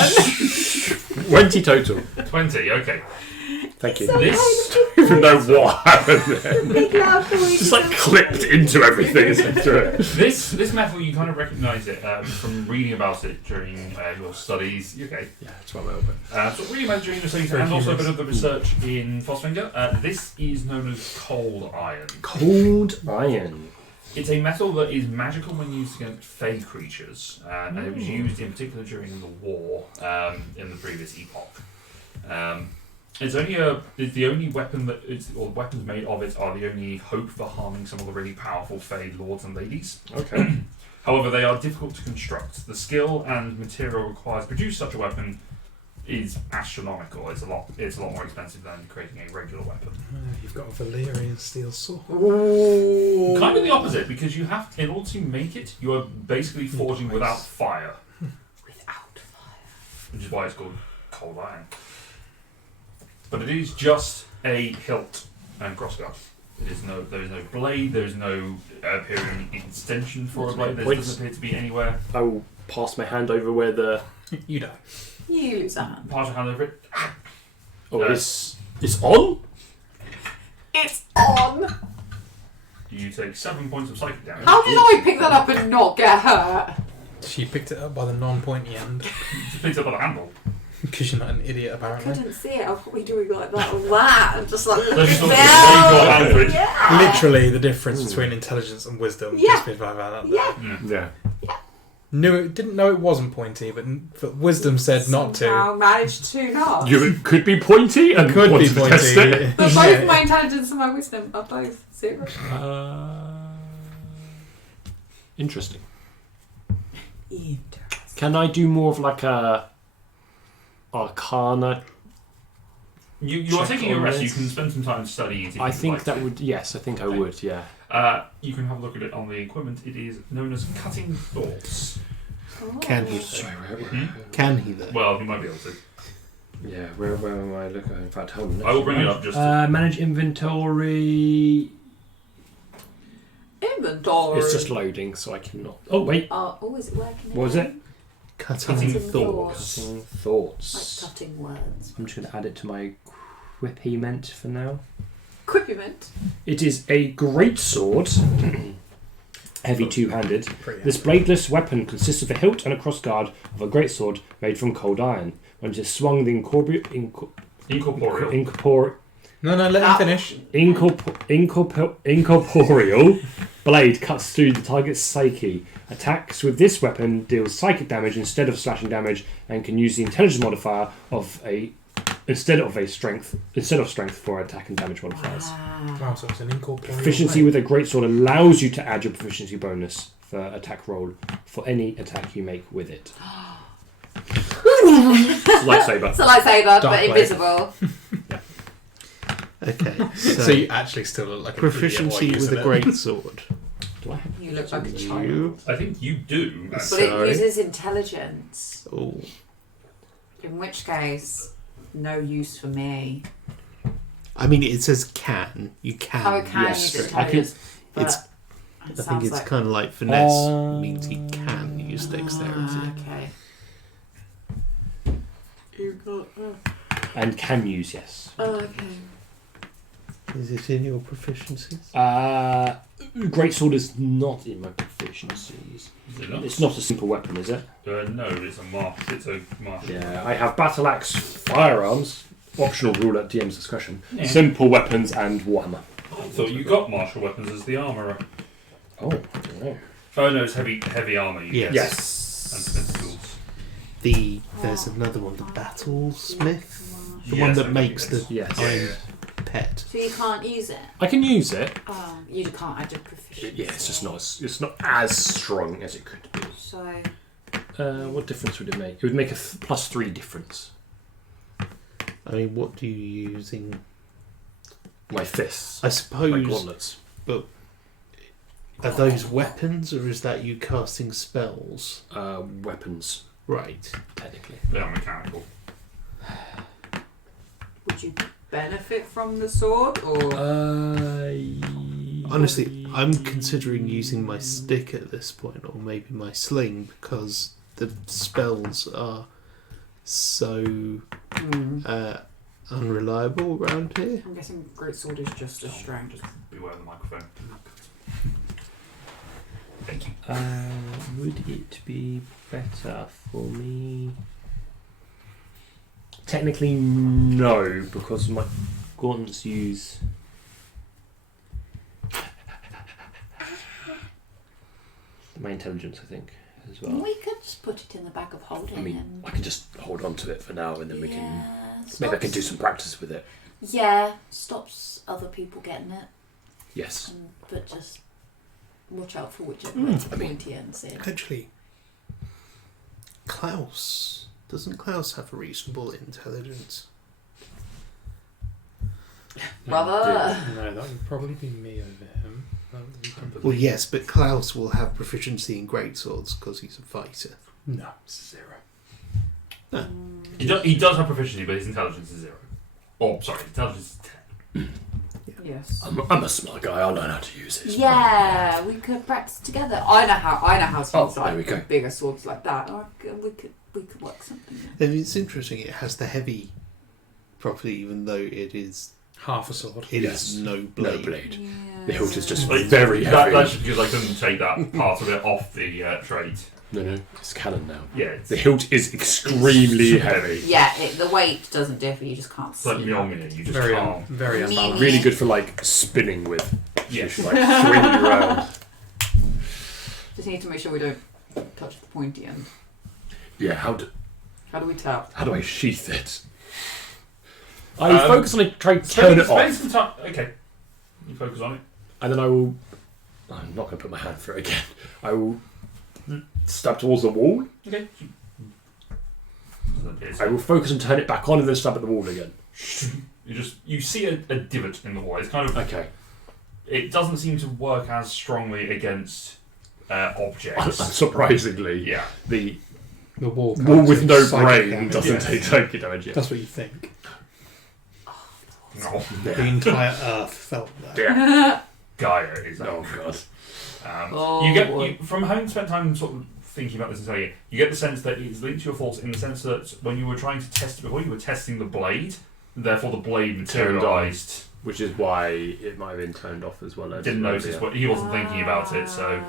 20 total. 20, okay. Thank you. This I don't know what happened there. Big loud voice. Just like clipped into everything as I threw it. this metal, you kind of recognise it from reading about it during your studies. Okay. Yeah, it's well over. So reading about it during your studies Very and also a bit humorous. of the research in Frostfinger. This is known as cold iron. Cold iron. It's a metal that is magical when used against fey creatures, and it was used in particular during the war in the previous epoch. It's the only weapon that or weapons made of it are the only hope for harming some of the really powerful fey lords and ladies. Okay. However, they are difficult to construct. The skill and material required to produce such a weapon is astronomical. It's a lot more expensive than creating a regular weapon. You've got a Valyrian steel sword. Kind of the opposite, because you have in order to make it, you are basically forging without fire, Without fire. which is why it's called cold iron. But it is just a hilt and crossguard. There is no blade. There is no appearing extension for a blade. There Points. doesn't appear to be anywhere. I will pass my hand over where the. You don't. You lose a hand. Pass your hand over it. Oh, No. it's on. It's on. You take 7 points of psychic damage. How did I pick that up and not get hurt? She picked it up by the non-pointy end. Just picks up on the handle. Because you're not an idiot, I apparently. couldn't see it. I was probably doing like that or that. And just like, So look you at sort of wave your hand for it. Yeah. Literally, the difference between intelligence and wisdom. Yeah. Just made my man up there. Yeah. Yeah. Didn't know it wasn't pointy, but wisdom said not to. Somehow managed to not. You could be pointy and Could wanted be to test pointy. it. But both Yeah. my intelligence and my wisdom are both 0. Interesting. Interesting. Can I do more of like a Arcana? You are Check taking a on rest. this. You can spend some time studying it. If I you'd think like that to. would. Yes, I think I would. Yeah. You can have a look at it on the equipment. It is known as Cutting Thoughts. Can he? Hmm? Can he though? Well, you might be able to. Yeah. Where am I looking? In fact, hold on. I will bring it up just. To, Manage inventory. Inventory. It's just loading, so I cannot. Oh wait. Oh, is it working? What was it? again? Cutting Cutting thoughts. Cutting Like thoughts. cutting words. I'm just going to add it to my equipment for now. Equipment. It is a great sword, heavy two-handed. Pretty This bladeless weapon consists of a hilt and a crossguard of a greatsword made from cold iron. When it is swung, the incorporeal. No, let him finish. incorporeal blade cuts through the target's psyche. Attacks with this weapon deals psychic damage instead of slashing damage, and can use the intelligence modifier of instead of strength for attack and damage modifiers. Oh, so it's an incorporeal. Proficiency with a greatsword allows you to add your proficiency bonus for attack roll for any attack you make with it. It's a lightsaber. It's a lightsaber, Dark but blade. invisible. Okay. So you actually still look like an proficiency idiot while with a using it. great sword. Do I have? You look like a child. You. I think you do. But Sorry. it uses intelligence. Oh. In which case, no use for me. I mean, it says can. You can. Oh, it can yes. use I can- intelligence. But it's- it I think sounds it's like... kind of like finesse Um, means he can use dexterity. Okay. And can use, yes. Oh, okay. Is it in your proficiencies? Greatsword is not in my proficiencies. Is it not? It's not a simple weapon, is it? No, it's a mark. It's a martial. Yeah, I have battle axe, firearms, optional rule at DM's discretion, Yeah. simple weapons, and warhammer. I thought you got martial weapons as the armourer. Oh, I don't know. Oh no, it's heavy armour. You Yes. get. And Yes. smith tools. There's another one, the battlesmith, the Yes, one I that think makes it the is. Yes. iron pet. So you can't use it? I can use it. You can't add your proficiency. Yeah, it's not as strong as it could be. So... What difference would it make? It would make a +3 difference. I mean, what do you use in? My fists. I My suppose. gauntlets. Are those weapons, or is that you casting spells? Weapons, Right. technically. They are mechanical. Would you benefit from the sword, or Honestly, I'm considering using my stick at this point, or maybe my sling, because the spells are so unreliable around here. I'm guessing greatsword is just a strength. Just beware of the microphone. Would it be better for me? Technically, no, because my gauntlets use. My intelligence, I think, as well. We could just put it in the bag of holding. I mean, and I can just hold on to it for now, and then we can. yeah, Maybe I can stops- do some practice with it. Yeah, stops other people getting it, Yes. but just watch out for whichever I mean- pointy ends in. Actually, doesn't Klaus have a reasonable intelligence? Brother. No, that would probably be me over him. That would be completely- Well, yes, but Klaus will have proficiency in greatswords because he's a fighter. No, it's 0. He does have proficiency, but his intelligence is 0. Or, sorry, his intelligence is 10. Yes. I'm a smart guy. I'll learn how to use it. Yeah, we could practice together. I know how to use there we go. like bigger swords like that. We could work something out. I mean, it's interesting. It has the heavy property, even though it is Half a sword. Yes. no No blade. blade. Yeah. The hilt is just Like, very heavy. That's just because I couldn't take that part of it off the trait. No, it's canon now. Yeah, it's The hilt is extremely heavy. Yeah, the weight doesn't differ. You just can't see. like Mjolnir, you just Very, can't. very Me- unbalanced. Really good for like spinning with. Yes. You should, like swing you around. Just need to make sure we don't touch the pointy end. Yeah. How do I sheath it? I focus on it, try to turn it Spend off, some time. Okay, you focus on it. And then I will. I'm not going to put my hand through it again. I will stab towards the wall. Okay. I will focus and turn it back on, and then stab at the wall again. You see a divot in the wall. It's kind of Okay. It doesn't seem to work as strongly against objects. Surprisingly, Yeah. the The wall. wall can't with take no psychic brain damage. doesn't Yes. take psychic damage yet. That's what you think. No. The entire Earth felt that. Yeah. Gaia is Oh god. you from having spent time sort of thinking about this and saying it, you get the sense that it's linked to your force in the sense that when you were trying to test it before, you were testing the blade, therefore the blade materialised. Which is why it might have been turned off as well. Didn't notice what he wasn't thinking about it, so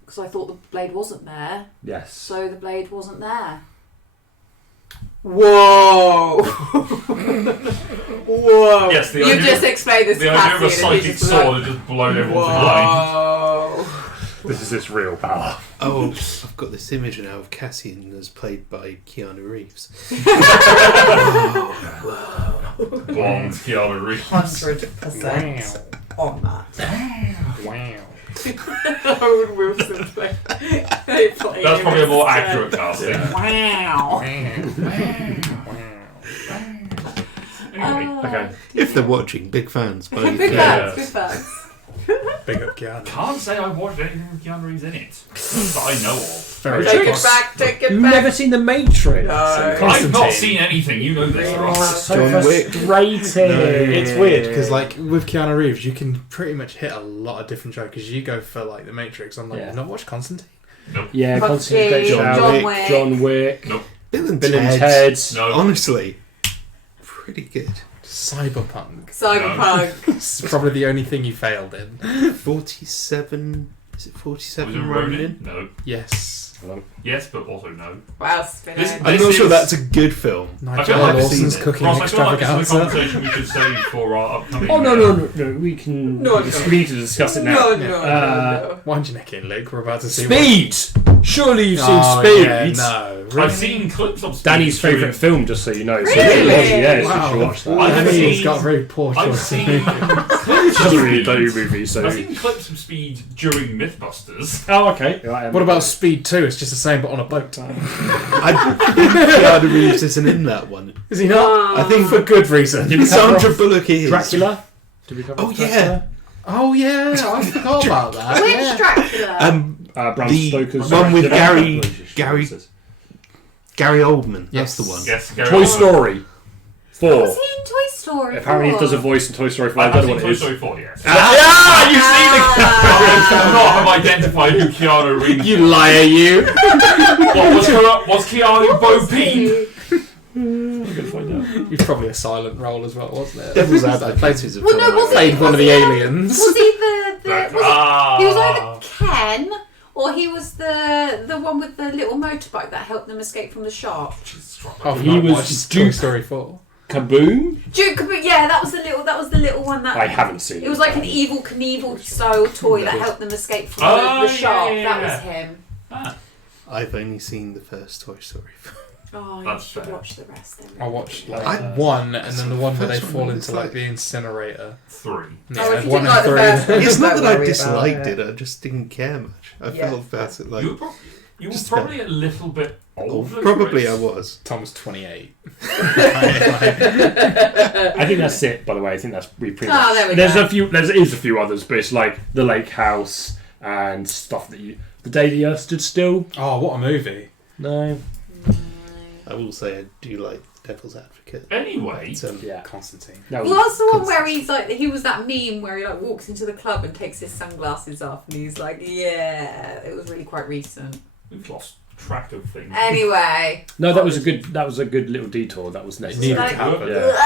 Because I thought the blade wasn't there, Yes. so the blade wasn't there. Whoa! Whoa! yes, the You idea, just explained this to the idea of a Cassian and psychic he's just sword like, had just blown everyone's mind. whoa! This is real power. Oh, I've got this image now of Cassian as played by Keanu Reeves. Blonde Keanu Reeves. 100% on that. Wow. Owen Wilson play. They play That's him probably a more instead. accurate casting. Wow. Anyway, Okay. If they're watching, big fans. Both. Big Yeah. fans, big fans. Big up Keanu. can't say I've watched anything with Keanu Reeves in it that I know of. Very Take it close. back, take it You've back. never seen The Matrix? No. I've not seen anything. You know this, Ross. So John Wick. frustrating. It's weird because, like, with Keanu Reeves, you can pretty much hit a lot of different jokers. You go for like The Matrix. I'm like, Yeah. you've not watched Constantine? Yeah, Constantine, Great John Shout, Wick. John Wick, Bill and Bill and Ted. Ted. No. Honestly, pretty good. Cyberpunk. Cyberpunk. It's probably the only thing you failed in. 47. Is it 47 Was it Ronin? Ronin? No. Yes. Yes, but also no. Wow, spin This- it. I'm This not sure is- that's a good film. Nigel like I've Lawson's seen it. cooking Ross, I feel like this is a extravaganza. conversation we should save for our upcoming. Oh no, we can. No, we need to discuss it now. No, no, Yeah. no. Wind your neck in, Luke. We're about to see. Speed. Surely you've seen Oh, Speed. yeah, no. Really? I've seen clips of Speed Danny's during- favourite film, just so you know. So Really? yeah, you Wow. should watch that. I've Danny's seen- got very poor I've choice. seen It's clips not of really a Speed. movie, so. I've seen clips of Speed during Mythbusters. Oh, okay. What about Speed 2? It's just the same, but on a boat. I think Keanu Reeves isn't in that one. Is he not? I think For good reason. Sandra Bullock is. Dracula? Did we cover Oh, Dracula? Oh yeah, I forgot about that. Which yeah. Dracula? Bram The Stoker's one with Dracula. Gary Oldman. Yes. That's the one. Yes, Gary Toy Oldman. Story. 4. Was he in Toy Story? Apparently, he 4? does a voice in Toy Story 4. I I've don't know seen what it Toy is. Story 4, yes. Ah, you've I cannot have identified who Keanu Reeves You liar, you! was Keanu Bo Peep? I'm gonna find out. He's probably a silent role as well, wasn't it? Devil's Advocate. Played, Well, no, was played he- one of was the he, aliens. Was he he was either Ah. Ken or he was the one with the little motorbike that helped them escape from the shark. Half He night was watched Duke. Toy Story 4. Kaboom? Duke Caboot, yeah, that was the little one that I haven't seen it. It was like an Evil Knievel style toy that helped them escape from Oh, the shark. yeah, That yeah. was him. I've only seen the first Toy Story. Oh, you That's should fair. watch the rest then. I watched like I- one, and then the one where they first one fall was into like- like the incinerator. 3. Oh, if you one didn't like and the three. first one, It's not don't that I worry disliked about it. I just didn't care much. I Yeah. felt about it like You were Just probably a little bit old. probably I was. Tom was 28. I think that's it. By the way, I think that's we pretty Oh, much. there we There's go. a few. There is a few others, but it's like the Lake House and stuff that you. The Day the Earth Stood Still. Oh, what a movie! No. I will say I do like Devil's Advocate. Anyway, Yeah. Constantine. That Well, was. that's the one where he's like, he was that meme where he like walks into the club and takes his sunglasses off, and he's like, yeah, it was really quite recent. we've lost track of things. Anyway, No, that was a good. That was a good little detour. That was necessary. needed like, to happen. Yeah.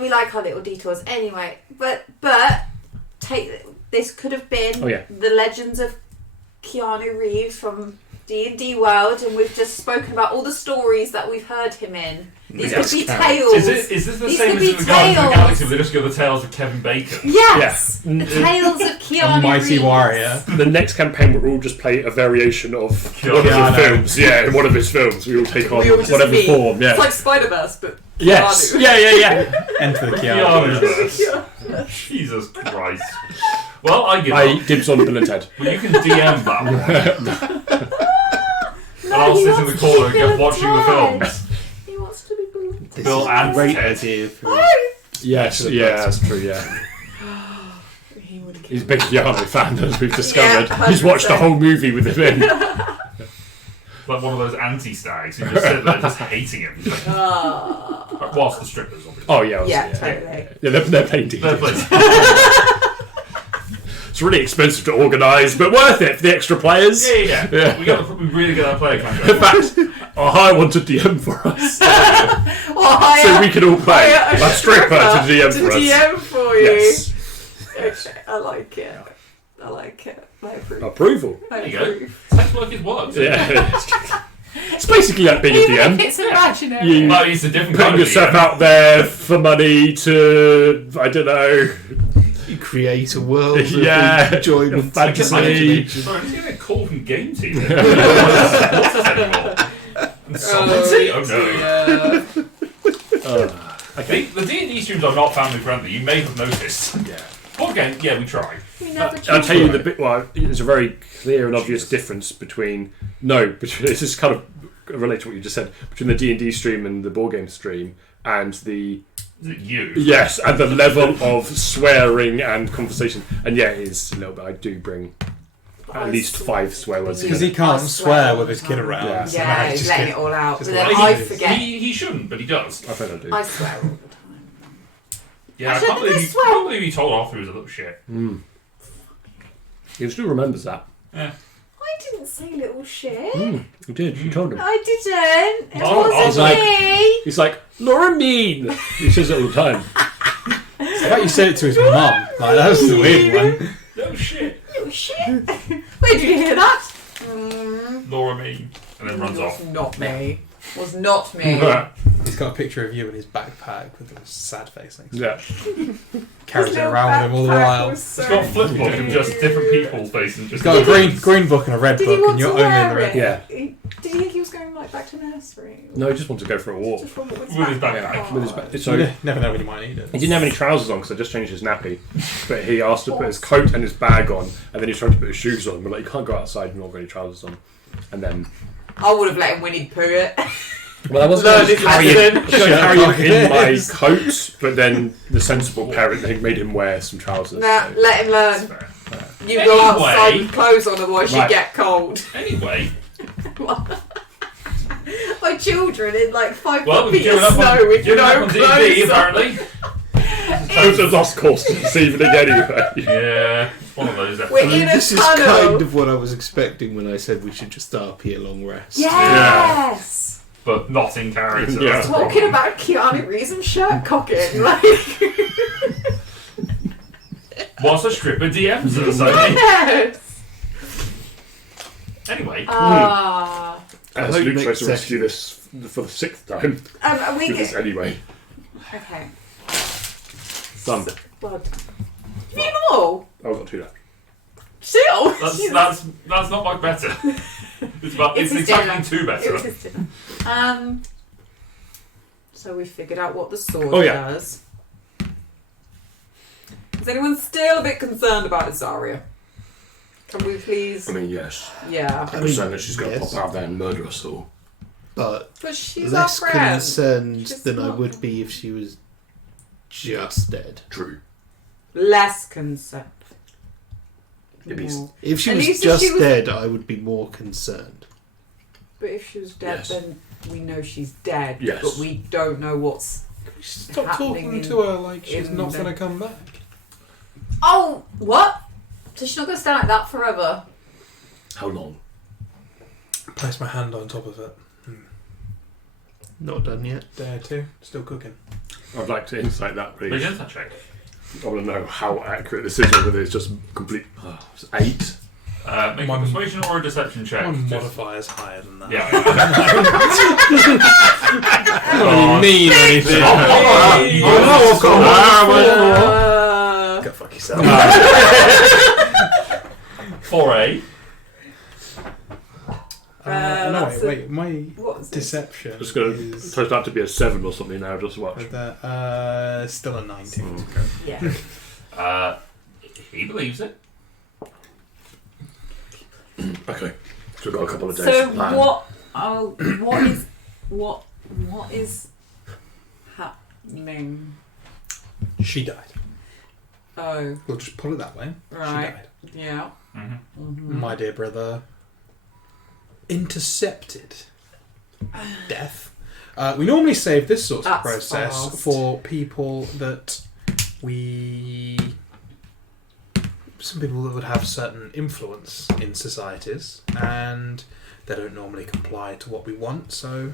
we like our little detours. Anyway, but this could have been Oh, yeah. the Legends of Keanu Reeves from D&D World, and we've just spoken about all the stories that we've heard him in. These Yes, could be Karen. tales. Is this the These same could as be in the Guardians of the tales. Galaxy? They just go the tales of Kevin Bacon. Yes, Yeah. the tales of Keanu A mighty Reeves. warrior. The next campaign, we'll all just play a variation of Keanu. one of Keanu. his films. Yeah, in one of his films, we all take on We all just whatever meet. form. Yeah. It's like Spider-Verse, but Yes. Keanu. Yeah. Enter the Keanu. Keanuverse. Jesus Christ. Well, I give I up. dibs on Bill and Ted. Well, you can DM that one. And I'll he sit in wants the to corner and be get Bill watching the and films. He wants to be Bill and Ted. Bill and Great Ted. idea. For Yes. Yeah, that's true. Yeah. he would have He's a big Keanu fan, as we've discovered. Yeah, He's watched the 100%. whole movie with him in. Like one of those anti-stags who just sit there just hating him. Whilst the strippers, obviously. Oh yeah. Yeah, obviously, totally. Yeah, they're playing D&D. They're playing- It's really expensive to organise, but worth it for the extra players. Yeah. Yeah. We really get that player count In going. fact, I hire one to DM for us, Oh, so we can all play. hire A stripper to DM to for us. DM for you. Yes. Okay, I like it. I like it. I approve. Approval. I There you go. approve. Sex work is work. Yeah. It's basically like being a Even if DM. it's imaginary. You No, it's a different kind putting of yourself DM. out there for money to, I don't know. you create a world of Yeah. enjoyment, A fantasy. imagination. Sorry, I'm just getting a call from Game Team. What's this anymore? Insolvency? Oh no. I think the D&D streams are not family friendly. You may have noticed. Yeah. Board game, yeah, we try. We never I'll tell you choose. the bit. Well, there's a very clear and obvious difference between this is kind of related to what you just said between the D&D stream and the board game stream and the Is it you? yes and the level of swearing and conversation. And yeah, it is a little bit. I do bring at least 5 swear words. Because he can't swear with his kid around. Yeah. so now Yeah, he he's just letting gets- it all out. just But then like- I He- forget. He shouldn't, but he does. I think I do. I swear all the time. Yeah, I Actually, can't I believe, think he, I swear. can't believe he told Arthur he was a little shit. He still remembers that. Yeah. I didn't say little shit. You did. You told him. I didn't. It Oh, wasn't he's like- me. He's like Laura Mean. He says it all the time. It's like you said it to his mum. Like, that was the weird one. No shit. Little shit. Where did you hear that? Laura Mean. And then runs was off. not me. Was not me. He's got a picture of you in his backpack with a sad face next to it. Yeah. Carries His it little around with him all the backpack while. was so It's got a flip book of cute. just different people's faces. He's Just got a green book and a red Did he book, want and to you're only in the wear red it? Yeah. Did he think he was going like back to nursery? No, he just wants to go for a walk. Just with with his backpack. With his back. So So you never know when you might need it. he didn't have any trousers on because I just changed his nappy. But he asked to put his coat and his bag on, and then he's trying to put his shoes on. We're like, you can't go outside if you've not got any trousers on. And then, I would have let him Winnie Pooh it. well, I wasn't Learn going to his carry lesson. him, carry him in my Yes. coat, but then the sensible parent made him wear some trousers. Nah, so- let him That's learn. fair. You go Anyway. outside with clothes on, otherwise Right. you get cold. Anyway, My children in like 5 Well, feet we've of snow with given up no on D&D, clothes on. apparently. It was a lost cause this evening anyway. Yeah, it's one of those. We're episodes. in a This is tunnel. kind of what I was expecting when I said we should just RP a long rest. Yes. But not in character. Yeah. That's the Talking problem. about Keanu Reeves and shirt cocking, like Whilst a stripper DMs us, I mean. yes. Anyway, Ah. As hope you Luke make tries to rescue session. this for the 6th time. Are we Do this get anyway. okay? Done. Blood. Have you all? I've got 2 left. Still. that's not much better. It's his exactly dinner. 2 It better. was his dinner. So we figured out what the sword Oh, yeah. does. Is anyone still a bit concerned about Azaria? Can we please? I mean, yes. Yeah. I'm concerned that she's going to yes. pop out there and murder us all. But But she's less our friend. concerned She's than I not- would be if she was just dead. True. Less concerned. It'd be- More. If she At was least if just she was- dead, I would be more concerned. But if she was dead, Yes. then we know she's dead. Yes. But we don't know what's. Stop happening talking in- to her like she's in not the- going to come back. Oh, what? So she's not going to stay like that forever? How long? Place my hand on top of it. Not done yet. Day or 2, still cooking. I'd like to insight that, Make please. an insight check. I want to know how accurate this is, or whether it's just complete. It's 8. Make a One- persuasion or a deception check. One Just- modifier's higher than that. Yeah. Doesn't mean anything. Go fuck yourself. 4A. No, that's wait. My What was it? deception Just going to is turn out to be a 7 or something now, just watch. still a 19. Yeah. He believes it. Okay. So we've got a couple of days So to plan. what? Oh, what is happening? She died. Oh, We'll just put it that way. right. She died. Yeah. Mm-hmm. My dear brother intercepted death. We normally save this sort of That's process fast. for people that some people that would have certain influence in societies, and they don't normally comply to what we want, so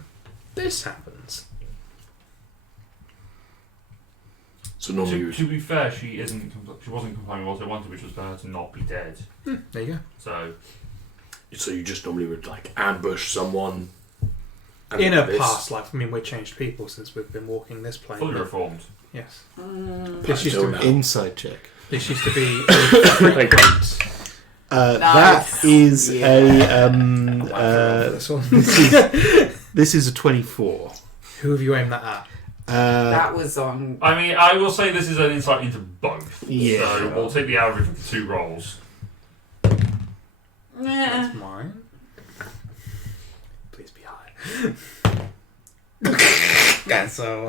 this happens. So normally you To be fair, she wasn't complying with what I wanted, which was for her to not be dead. There you go. So you just normally would like ambush someone. and In a this- past life, I mean, we're changed people since we've been walking this plane. fully but- reformed. Yes. Mm. This used, Until to, now. Inside check. this used to be a frequent. That Nice. is Yeah. This one. this is a 24. Who have you aimed that at? That was on. I mean, I will say this is an insight into both. Yeah. So we'll take the average of the 2 rolls. Yeah. That's mine. Please be high. Yeah, so,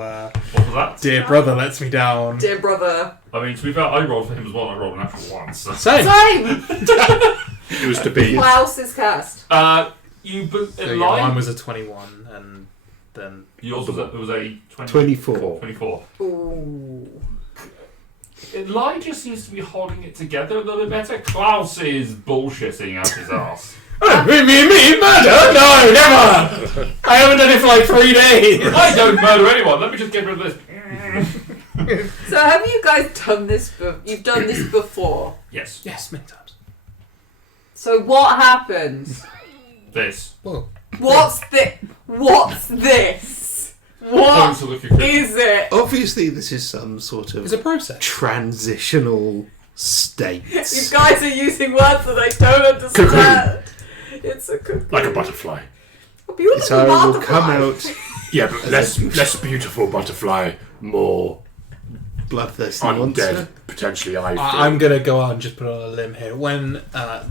What was that? dear brother lets me down. Dear brother. I mean, to be fair, I rolled for him as well. I rolled an actual 1. So. Same. Same. It was to be. Klaus is cast. You So, yeah, mine was a 21, and then Yours was it was a 24. 24. Ooh. Elijah seems to be holding it together a little bit better. Klaus is bullshitting out his ass. me, murder? No, never. I haven't done it for like 3 days. I don't murder anyone. Let me just get rid of this. So have you guys done this? You've done this before. Yes. Yes, many times. So what happens? This. Well, What's this? What's this? What Points to look at Chris. is it? Obviously, this is some sort of it's a process. transitional state. You guys are using words that I don't understand. It's a cocoon. Like a butterfly. A beautiful So it will come butterfly. out Yeah, but less beautiful butterfly, more bloodthirsty monster. undead, potentially. I feel. I'm going to go out and just put on a limb here. When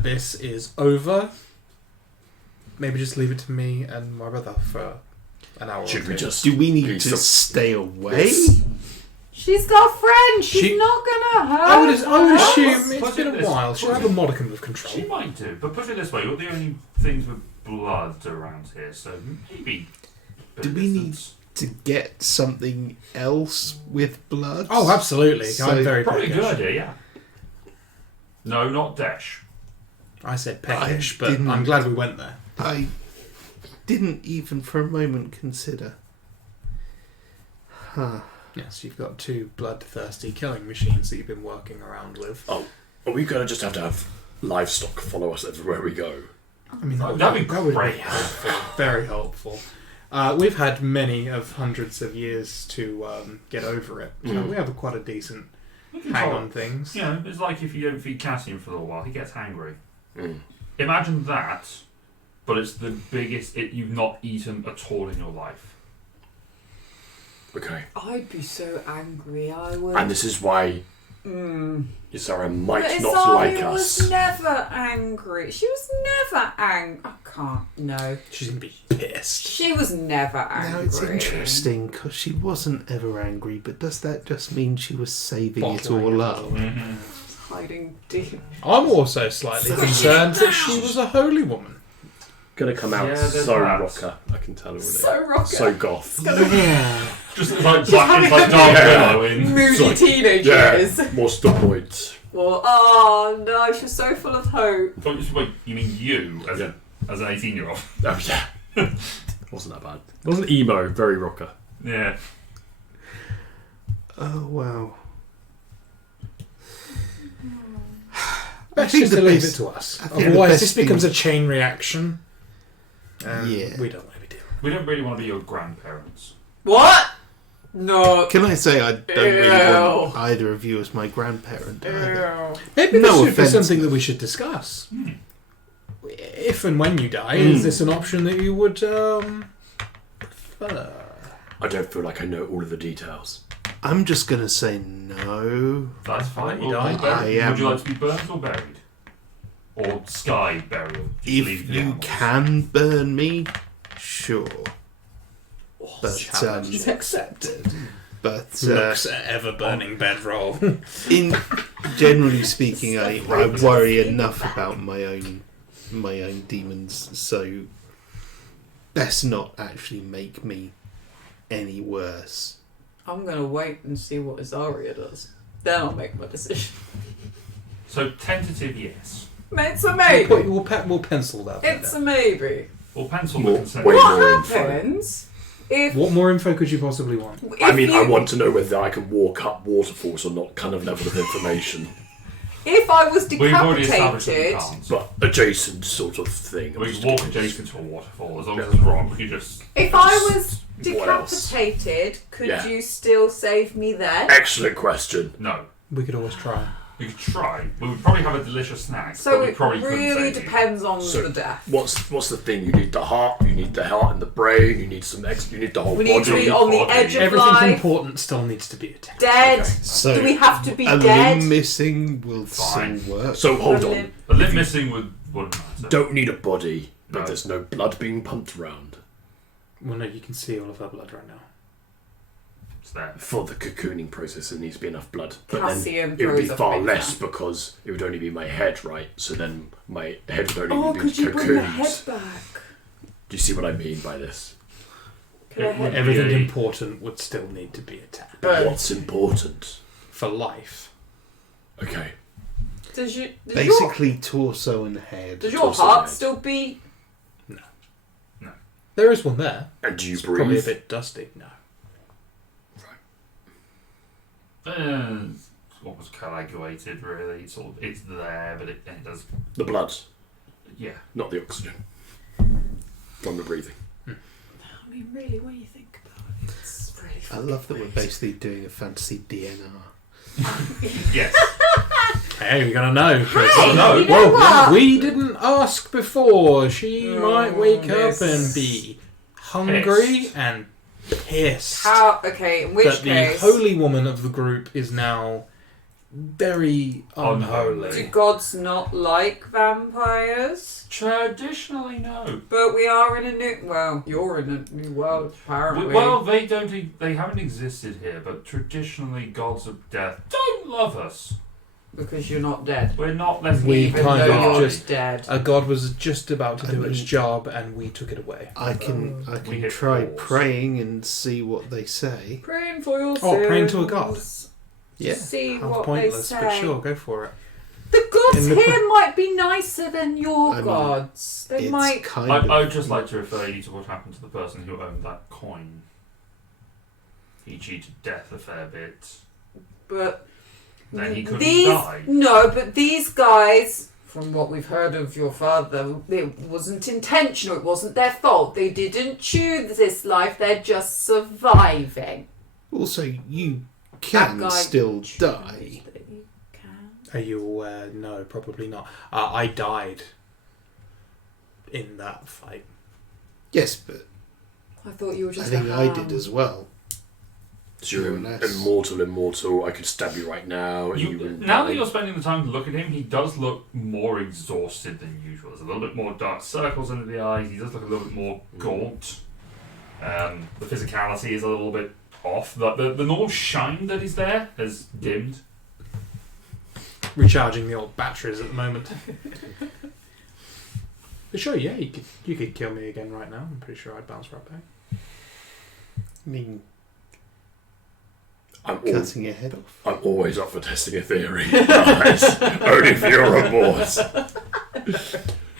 this is over, maybe just leave it to me and my brother for an hour or Should we two. just? Do we need Please to stop. stay away? She's our friend. She's She- not gonna hurt. I would us. assume it's Put been it a this- while. She'll have a modicum of control. She might do, but put it this way: you're the only things with blood around here, so maybe. Do we need to get something else with blood? Oh, absolutely. So- I'm very Probably a good peckish. idea, yeah. No, not Desh. I said peckish, I but didn't- I'm glad we went there. I didn't even for a moment consider. Huh. Yes, you've got 2 bloodthirsty killing machines that you've been working around with. Are we going to just have to have livestock follow us everywhere we go? I mean, That'd be would great. be helpful. Very helpful. We've had many of hundreds of years to get over it. So we have quite a decent We can hang try- on things. You know, it's like if you don't feed Cassian for a little while, he gets hangry. Mm. Imagine that, but it's the biggest you've not eaten at all in your life. Okay. I'd be so angry. I would. And this is why Mm. Isara might But not Isari like was us. never angry. She was never angry. I can't. No. She's going to be pissed. She was never angry. Now it's interesting because she wasn't ever angry, but does that just mean she was saving it Bottling all it up? Mm-hmm. Hiding deep. I'm also slightly concerned that she was a holy woman. Gonna come out Yeah, there's so that. rocker. I can tell already. So rocker. So goth. Yeah. Just like Just having Dark Yeah. Willow in. Moody Sorry. teenage Yeah. years. More steroids. Well, oh no, she was so full of hope. Wait, you mean you as Yeah. as an 18-year-old? Oh yeah. Wasn't that bad. Wasn't emo. Very rocker. Yeah. Oh wow. Best think just the to leave it best- to us. I think the Otherwise, best this becomes thing- a chain reaction. And Yeah. we don't want to be dealing We don't really want to be your grandparents. What? No. Can I say I don't really want Ew. either of you as my grandparent either? Ew. Maybe No this should be offence. something that we should discuss. If and when you die, is this an option that you would prefer? I don't feel like I know all of the details. I'm just gonna say no. That's fine. You Well, die. would I am- you like to be burnt or buried? Or sky burial? Just If leave the you animals. can burn me, sure. But Challenge accepted. but Looks at ever burning bedroll. in generally speaking, I worry enough about my own demons, so best not actually make me any worse. I'm gonna wait and see what Azaria does. Then I'll make my decision. So tentative, yes. It's a maybe. We'll pencil that. bit It's down. a maybe. Or pencil More- the consent. wait. What more info. happens if? What more info could you possibly want? I if mean, you, I want to know whether I can walk up waterfalls or not, kind of level of information. If I was We've already established that we decapitated, can't. But adjacent sort of thing. We Just can walk curious. adjacent to a waterfall as long as it's rock. We can just. if I was What else? decapitated, could Yeah. you still save me then? Excellent question. No. We could always try. We could try. We would probably have a delicious snack. So but we it probably couldn't really save you. depends on So the death. what's the thing? You need the heart. You need the heart and the brain. You need you need the whole We body. need to be on the body. edge of Everything life. important still needs to be attacked. Dead. Okay. So Do we have to be a dead? limb missing will Fine. still work. So hold A on. limb- A limb missing wouldn't matter. Don't need a body, but No. there's no blood being pumped around Well, no, you can see all of her blood right now. It's there. for the cocooning process. There needs to be enough blood, but Cassian then it would be throws a far fit less down. because it would only be my head, right? So then my head would only Oh, be could you bring the head cocoons. back? Do you see what I mean by this? Could I It head- would- Everything Yeah. important would still need to be attacked. But What's important? For life. Okay. does your Basically, torso and head. does your torso heart head. still beat? There is one there. And do you It's probably a breathe? bit dusty. No. It's almost coagulated, really. It's sort of, it's there, but it does. The blood, Yeah. not the oxygen. From the breathing. I mean, really, when you think about it, it's really. I love that we're basically doing a fantasy DNR. Yes. Hey, we're gonna know. Chris. Oh, no. You know what? We didn't ask before. She Oh, might wake this- up and be hungry Pissed. and pissed How? Okay, in which that case, the holy woman of the group is now very unholy. Do gods not like vampires? Traditionally, no. But we are in a new. Well, you're in a new world, apparently. Well, they don't. They haven't existed here, but traditionally, gods of death don't love us. Because you're not dead. We're not letting We even kind Though of you're just- dead. A god was just about to I do its mean- job, and we took it away. I can We hit try walls. praying and see what they say. Praying for your Oh, sins. praying to a god? Yeah. See Half what pointless, they say. but sure, go for it. The gods In the here might be nicer than your I mean, gods. They It's might. kind of. I would just like to refer you to what happened to the person who owned that coin. He cheated death a fair bit. But Then he couldn't these die. no, but these guys, from what we've heard of your father, it wasn't intentional. It wasn't their fault. They didn't choose this life. They're just surviving. Also, you That can guy still chose die. that you can. Are you aware? No, probably not. I died in that fight. Yes, but I thought you were I just. think a I ham. did as well. So you're More or less. immortal. I could stab you right now. And you wouldn't Now die. that you're spending the time to look at him, he does look more exhausted than usual. There's a little bit more dark circles under the eyes. He does look a little bit more gaunt. The physicality is a little bit off. The normal shine that is there has dimmed. Recharging the old batteries at the moment. But sure, yeah, you could kill me again right now. I'm pretty sure I'd bounce right back. I mean, I'm, cutting your head off. I'm always up for testing a theory. Nice. Only if you're on board.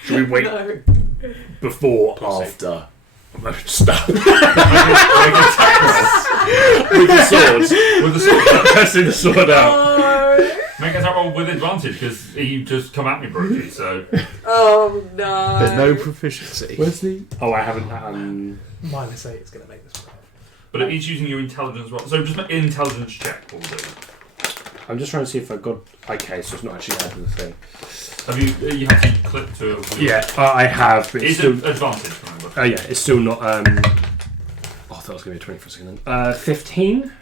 Should we wait No. before, Pussy. after? I'm going to stab Make an attack roll. with the sword. With the sword. Testing the sword out. Oh, Make an attack roll with advantage because he just come at me brutally. So oh no. But no proficiency. Where's the? Oh, I haven't. -8 is going to make this rough. but it is using your intelligence roll. So just make an intelligence check will do. I'm just trying to see if I got. Okay, so it's not actually added the thing. Have you have to click to it? with your- Yeah, I have, but it's Is still. it advantage? Remember. Yeah, it's still not. Oh, I thought it was going to be a 20 for a second. Then 15.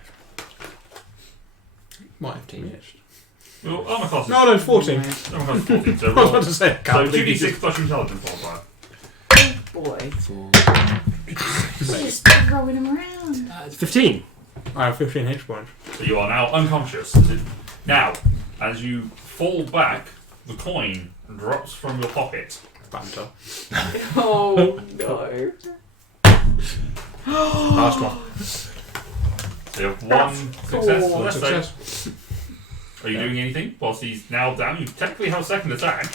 Might have finished. Well, armor class. No, 14. Armor class is 14. So I was roll. about to say, I So can't believe you 2d6 plus your intelligence modifier. Boy. Just throwing him around. 15. I have 15 hit points. So you are now unconscious. Now, as you fall back, the coin drops from your pocket. Banter. Oh no. Last one. So you have one success. cool. So let's say, Success. are you doing anything whilst he's now down? You technically have a second attack.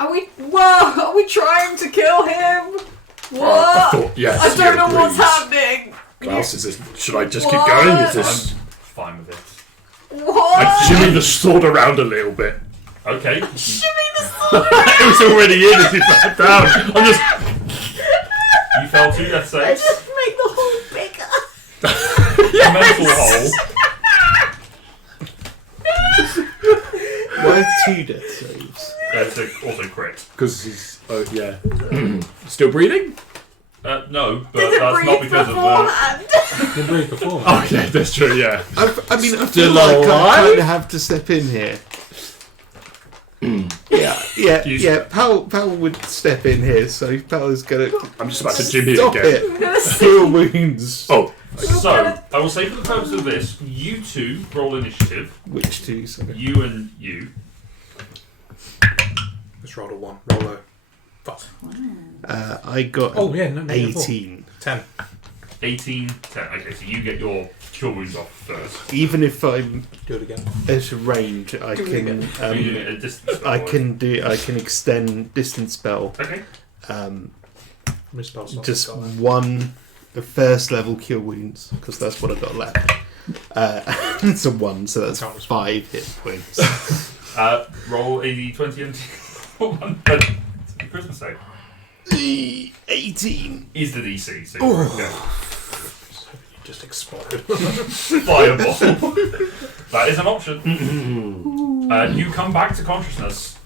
Are we? Whoa! Are we trying to kill him? I What? thought, yes, I don't you know what's agreed. happening. Klaus, should I just keep What? going? Is I'm this? fine with it. What? I shimmy the sword around a little bit. Okay. Shimmy the sword. It was already in as he sat down. I'm just. You fell 2 death I saves. just make the hole bigger. A mental hole. Why 2 death saves? It's also crit. Because he's. Oh, yeah. Still breathing? No, but Did it that's not breathe because of the. beforehand? Didn't breathe before. Oh yeah, that's true. Yeah. I mean, I feel Still like I alive? kind of have to step in here. Yeah. Pal would step in here, so Pal is gonna I'm just about to jimmy stop again. it. Heal wounds. Oh, So, I will say for the purpose of this, you two roll initiative. Which 2? Sorry. You and you. Just rolled a 1. Roll low. Fuck. I got Oh, yeah, no, negative 18. 10. 18, 10. Okay, so you get your cure wounds off first. Even if I'm Do it again. at range, I Do it can. again. You do a distance I spell. can extend distance spell. Okay. Miss spell slot. Just Got that. one first level cure wounds because that's what I've got left. It's a 1, so that's Count as 5 hit points. Roll a d20 and one. Christmas Day 18. is the DC, so you're okay. Just exploded. Fireball. That is an option. You come back to consciousness.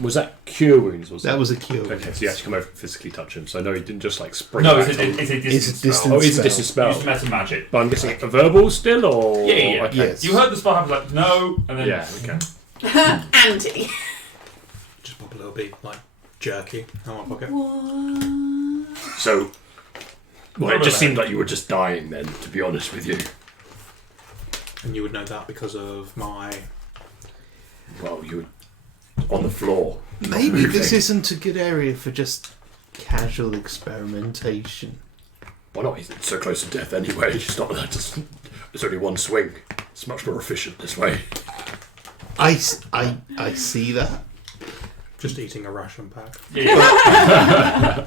Was that cure wounds? Was That was a cure. Okay, so you actually come over and physically touch him. So no, he didn't just like spring. No, back it's a on- distance spell. Oh, it's a distance spell. Use meta magic. But I'm guessing a verbal still, or Yeah. Okay. Yes. You heard the spell happen, like, no, and then... Yeah. Okay. Andy. Just pop a little bit like jerky in my pocket. So, well, What it just about seemed like you were just dying then. To be honest with you, And you would know that because of my. well, you were on the floor. Maybe this Moving. isn't a good area for just casual experimentation. Why not? He's so close to death anyway. It's not that. It's only one swing. It's much more efficient this way. I see that. Just eating a ration pack. Yeah.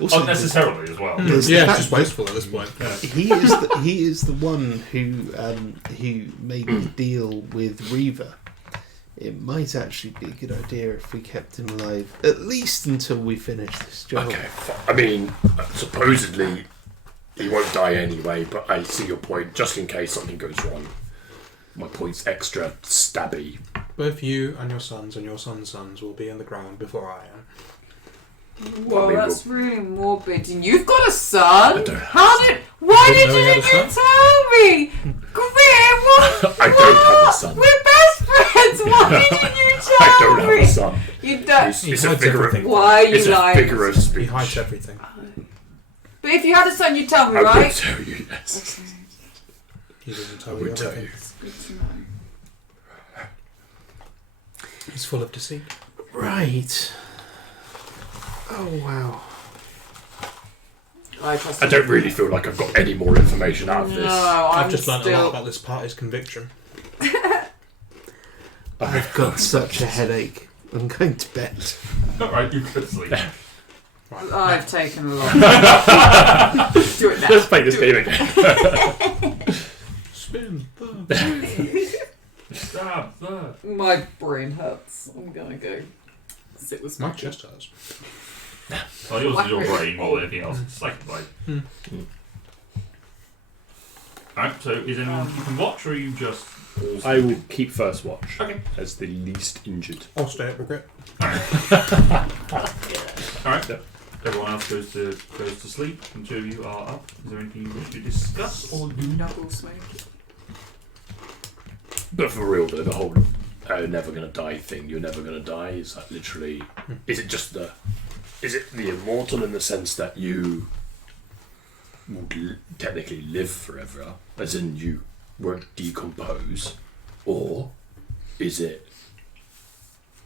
Also, Unnecessarily as well. there's the Yeah, fact just wasteful at this point. he is the one who made the deal with Reaver. It might actually be a good idea if we kept him alive, at least until we finish this job. Okay. I mean, supposedly he won't die anyway. But I see your point. Just in case something goes wrong, my point's extra stabby. Both you and your sons will be in the ground before I am. Well, mean, that's really morbid. And you've got a son? I don't have How did... Why I didn't know didn't he had you a tell me? Grim, what? I don't have a son. We're best friends. Why didn't you tell I don't have me? a son. You don't... It's He a hides figure of, everything. Why are you it's a lying? figure of He speech. hides everything. But if you had a son, you'd tell me, I will right? tell you, yes. He doesn't I tell you would tell everything. you. It's good to know. He's full of deceit. Right. Oh wow. I trust I you. don't really feel like I've got any more information out of No, this. I'm I've just learned a lot still... about this party's conviction. I've got such a headache. I'm going to bed. Alright, you could sleep. I've taken a lot. Do it now. Let's play this Do it. game again. Spin the Stab there. My brain hurts. I'm gonna go sit with My Smoky. chest hurts. Well, yours is your brain more than anything else. It's like, Alright, so is anyone keeping watch, or are you just... all I will keep first watch Okay. as the least injured. I'll stay at regret. Alright. Everyone else goes to sleep, and two of you are up. Is there anything you wish to discuss, or do not? Knuckle Smoky. But for real though, the whole never gonna die thing, you're never gonna die, is that literally... Is it just the... Is it the immortal in the sense that you would technically live forever, as in you won't decompose? Or is it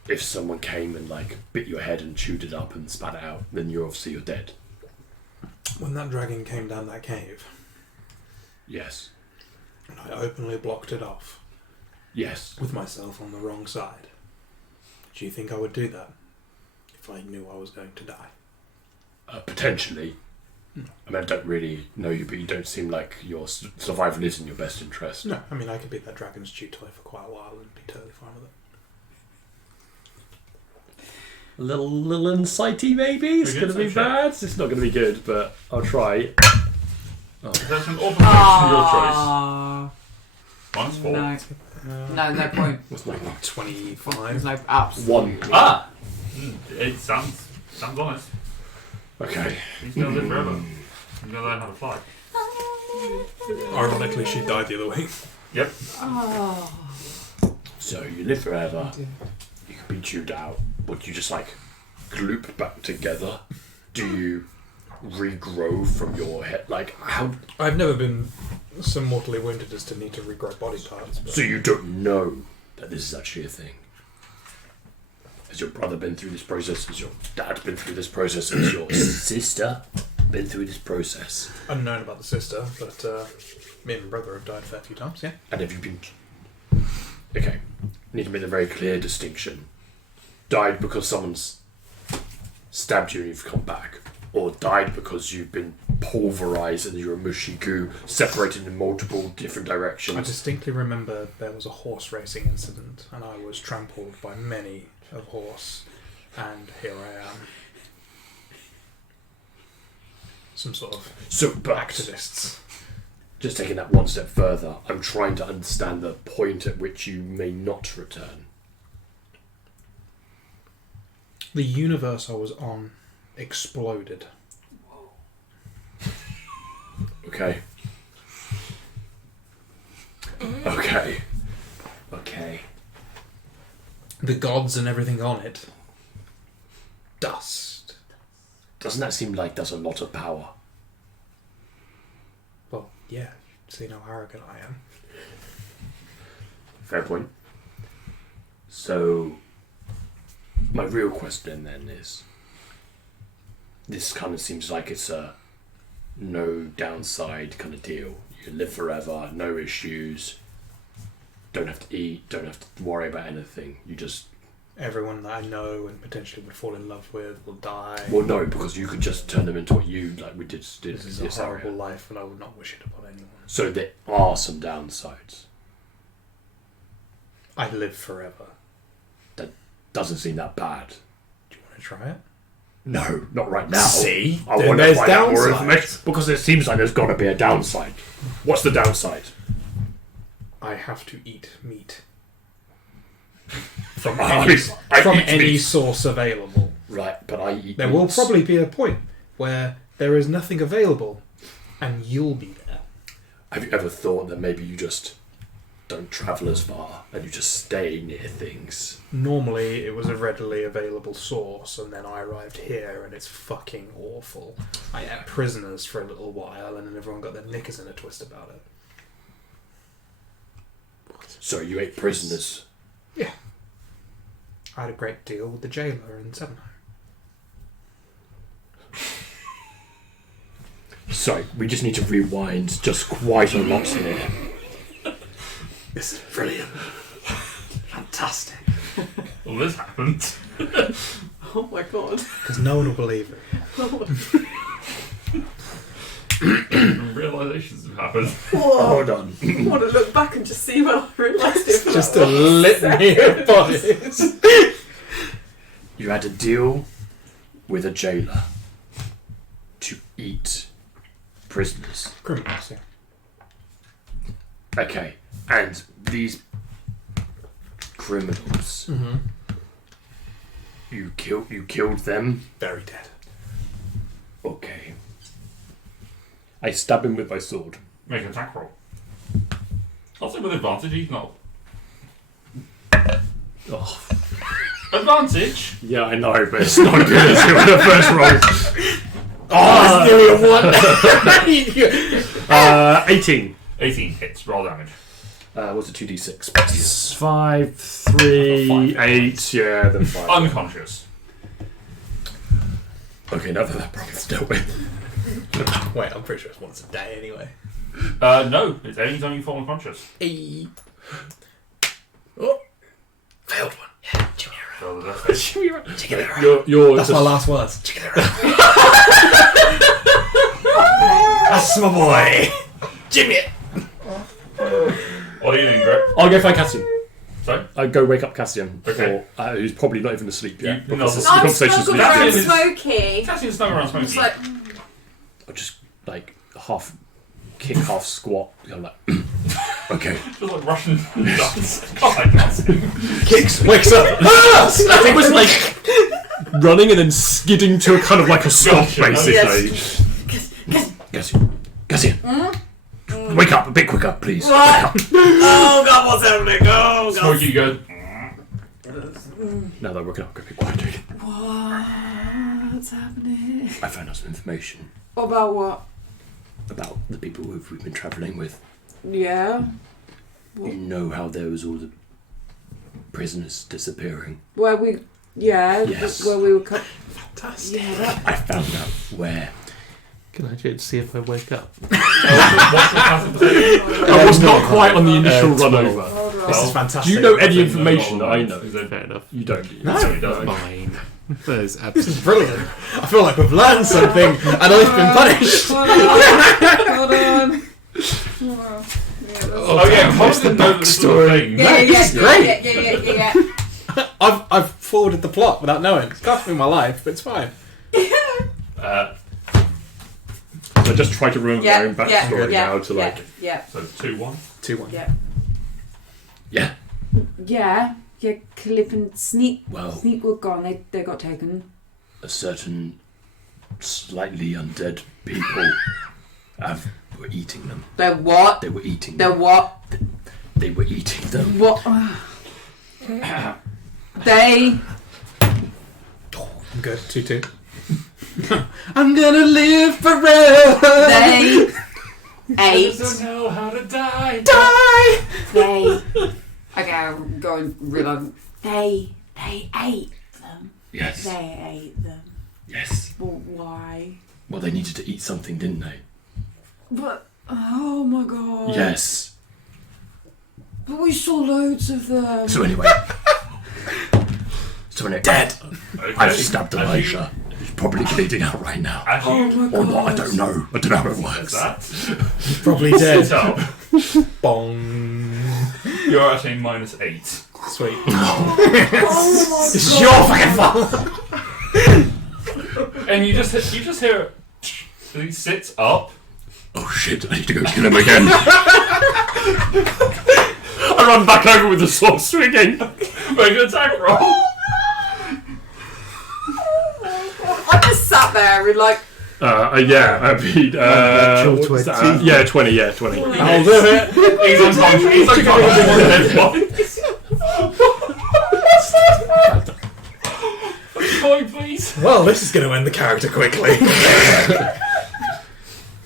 if someone came and like bit your head and chewed it up and spat it out, then you're dead? When that dragon came down that cave, Yes. and I openly blocked it off Yes. with myself on the wrong side, do you think I would do that if I knew I was going to die? Potentially. I mean, I don't really know you, but you don't seem like your survival is in your best interest. No, I mean I could be that dragon's chew toy for quite a while and be totally fine with it. A little insighty, maybe? It's Pretty going to good, be so check. bad. It's not going to be good, but I'll try. That's an awful question, your choice. Ah, Minus 4. no. No point. What's my 25. There's no apps. one? Ah! It sounds honest. Okay. He's gonna live forever. He's gonna learn how to fly. Ironically, she died the other way. Yep. Oh. So you live forever. You can be chewed out. Would you just like gloop back together? Do you regrow from your head? Like how? I've never been so mortally wounded as to need to regrow body parts. But So you don't know that this is actually a thing. Has your brother been through this process? Has your dad been through this process? Has your sister been through this process? unknown about the sister, but me and my brother have died a fair few times, yeah. And have you been... Okay, need to make a very clear distinction. Died because someone's stabbed you and you've come back, or died because you've been pulverised and you're a mushy goo, separated in multiple different I directions. distinctly remember there was a horse racing incident, and I was trampled by many a horse, and here I am. Some sort of So, but activists. just taking that one step further, I'm trying to understand the point at which you may not return. The universe I was on exploded. Okay. Okay. Okay. The gods and everything on it. Dust. Doesn't that seem like that's a lot of power? Well, yeah. See how arrogant I am. Fair point. So, my real question then is, this kind of seems like it's a no downside kind of deal. You live forever, no issues, don't have to eat, don't have to worry about anything. You just... Everyone that I know and potentially would fall in love with will die. Well, no, because you could just turn them into what you, like we did This is this a horrible area. life and I would not wish it upon anyone. So there are some downsides. I live forever. Doesn't seem that bad. Do you want to try it? No, not right now. See? I Then want to there's find out more downsides. information because it seems like there's got to be a downside. What's the downside? I have to eat meat. From From any source available. Right, but I eat. There will meats. probably be a point where there is nothing available and you'll be there. Have you ever thought that maybe you just don't travel as far and you just stay near things? Normally it was a readily available source and then I arrived here and it's fucking awful. I ate prisoners for a little while and then everyone got their knickers in a twist about it. So you ate prisoners. Yeah. I had a great deal with the jailer in Sevenheim. Sorry, we just need to rewind just quite a lot here. This is brilliant. Fantastic. Well, this happened. Oh my god. Because no one will believe it. Realizations have happened. Whoa. Hold on. I want to look back and just see when I realised it. Just a litany of bodies. You had to deal with a jailer to eat prisoners. Criminals, yeah. Okay, and these criminals, Mm-hmm. you killed them. Very dead. Okay. I stab him with my sword. Make an attack roll. I'll say with advantage, he's not. Oh. Advantage? Yeah, I know, but it's not good as with the first roll. Oh, 18. 18 hits, roll damage. What's a 2d6? 5, 3, 8. Yeah, then 5. Unconscious. Okay, now that problem's dealt with. Wait, I'm pretty sure it's once a day anyway. No, it's any time you fall unconscious. Oh, failed one. Yeah, Jimmy So that's You're That's just, my last words. That's my boy. Jimmy. What are you doing, Greg? I'll go find Cassian. Sorry? I'll go wake up Cassian. Okay. Who's probably not even asleep yet. You- because no, the I'm conversation's snuggled Cassian around is- Smokey. Cassian's snug around Smokey. Just like, I'll just, like, half kick, half squat. I'm like, okay. Just like Russian nuts. God, I can't see. Kicks, wakes up. I think it was like running and then skidding to a kind of like a stop, Gotcha. basically. Cassian. Wake up a bit quicker, please. What? Wake up. Oh god, what's happening? Oh Smokey goes, Now that we're up, go be quiet. What's happening? I found out some information About what? about the people who we've been travelling with. Yeah. You know how there was all the prisoners disappearing. Where we. Yeah. Yes. Where we were. Fantastic. Yeah. That, I found out where. Can I check to see if I wake up? what's the passive perception? I was not quite on the initial run 12. over. hold on. This is fantastic. Do you know any No, information no, that I no. know? Fair enough. You don't. No. So he doesn't. Fine. There's This absolutely. is brilliant. I feel like we've learned something and I've been punished. Hold on. Hold on. Oh, yeah, how what's did the know that this was a backstory? thing? Yeah, yeah, This is yeah, great. yeah. I've forwarded the plot without knowing. It's cost me my life, but it's fine. I just try to remember my own backstory yeah, now to like. yeah, So 2-1. 2-1. yeah, Yeah. yeah. Yeah, Clip and Sneak. Well, Sneak were gone. They got taken. a certain slightly undead people were eating them. They're what? They were eating They're them. what? They were eating them. What? They. I'm good. 2-2. I'm gonna live forever. They I ate. don't know how to die. They. Okay, I'm going real on. They ate them. Yes. They ate them. Yes. But why? Well, they needed to eat something, didn't they? But oh my god. Yes. But we saw loads of them. So anyway. Dead. Okay. I've stabbed As you- Elijah. He's probably bleeding out right now. As you Oh my god. Or not, I don't know. I don't know how it works. that, Probably sit dead. up. Bong. You're at a -8. Sweet. Oh my This is your fucking fault. And you just hear it. And he sits up. Oh shit, I need to go kill him again. I run back over with the sword swinging. Make an attack roll. I just sat there and like. Yeah, I mean, Natural what was that? 20. Yeah, 20, yeah, 20. I'll do it. He's unconscious. He's unconscious. Coin, please. Well, this is going to end the character quickly.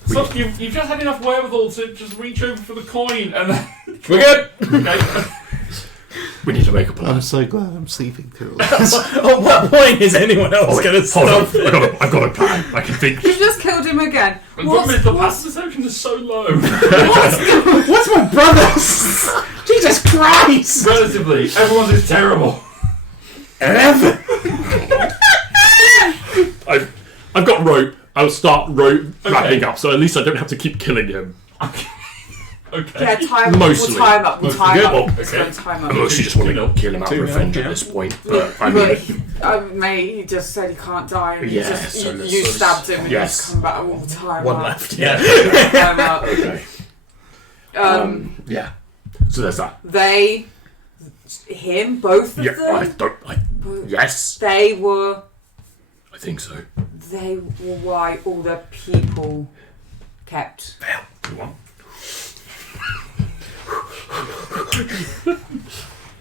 So you've just had enough wherewithal to just reach over for the coin and then. We're good. Okay. We need to make a plan. I'm so glad I'm sleeping through all this. At what point is anyone else going to Hold stop? on, I've got a plan. I can think. You just killed him again. The problem is the passive perception is so low. What's my brother's? Jesus Christ! Relatively, everyone's is terrible. 11. I've got rope. I'll start rope wrapping up, so at least I don't have to keep killing him. Okay. Yeah, time. Mostly. We'll time up. We'll Mostly time good. up. Okay. Let's go time I up. mostly just want to kill him out of 2-0, revenge yeah. at this point, but I mean, Mate, he just said he can't die. And Yeah, you just, so you, let's- you stabbed him and yes. just come back. We'll time One up. left. Yeah. Time up. okay. Yeah. So there's that. They, him, both of Yeah, them. Yes, They were. I think so. They were why all the people kept. Go on.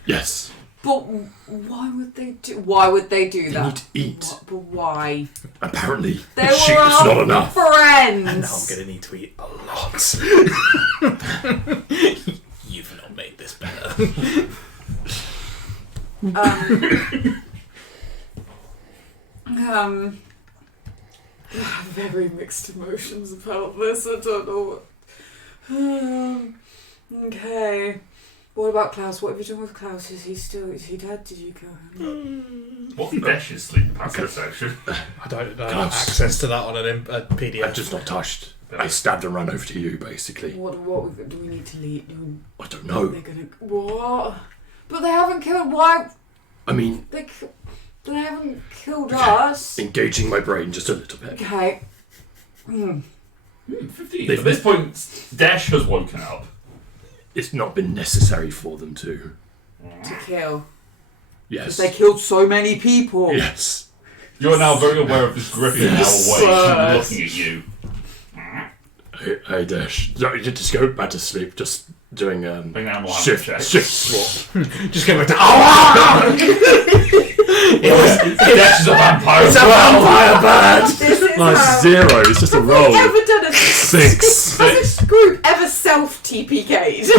Yes. But why would they do? Why would they do They that? need to eat. But why? Apparently, They shit were is our not enough. friends. And now I'm going to need to eat a lot. You've not made this better. Very mixed emotions about this. I don't know what. Okay. What about Klaus? What have you done with Klaus? Is he dead? Did you kill him? What's Dash's sleep passive section? I don't know. Klaus. Access to that on a PDF. I've just not touched. I stabbed and ran over to you, basically. What do we need to lead? I don't know. They're gonna what? But they haven't killed. Why? I mean, They haven't killed Okay. us. engaging my brain just a little bit. Okay. 15. At this point, Dash has woken up. It's not been necessary for them to. To kill. Yes. Because they killed so many people. Yes. You're now very aware of this griffin Yes. now awake and looking at you. Hey, Dash. No, you just go back to sleep. Just doing Make an animal shift check. swap. Just go back to. Dash is a vampire. It's a vampire bird! This is Oh, it's 0. It's just a roll. Have we ever done a 6. Has this group ever self TPK'd?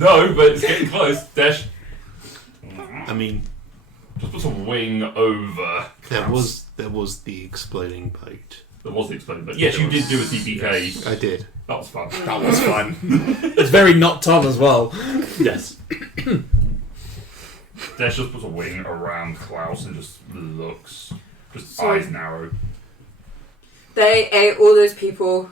No, but it's getting close. Dash I mean, just puts a wing over. there was the exploding boat. There was the exploding, but yes, you did do a TPK. I did. That was fun. That was fun. It's very not Tom as well. Yes. Dash just puts a wing around Klaus and just looks. Just So- eyes narrow. They ate all those people,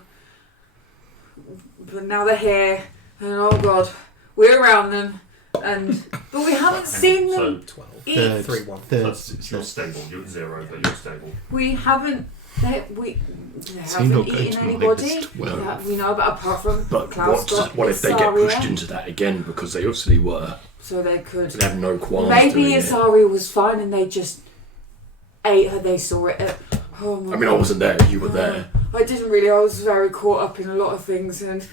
but now they're here, and oh god, we're around them, but we haven't seen them So, 12. eat. Third, 3-1. third, that's, you're stable. You're at 0, but you're stable. We haven't We So you're not haven't going eaten to anybody minus 12. that we know about apart from But Klaus got what if they get pushed Isaria, into that again? Because they obviously were. so they could. They have no qualms Maybe doing it. Isaria was fine and they just ate her. They saw it. Oh my I mean, I God. wasn't there. You were there. I didn't really. I was very caught up in a lot of things, and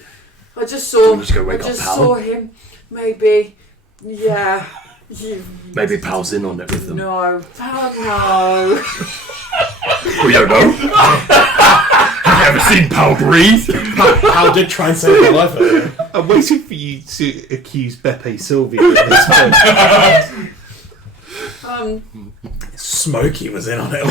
I just Do you saw. want me to go I wake up just Pal? saw him. Maybe. Yeah. Maybe Pal's in on it with them. No. Pal, no. We don't know. Have you ever seen Pal breathe? How did try and save my life earlier? I'm waiting for you to accuse Beppe Sylvia at this point. Smokey was in on it.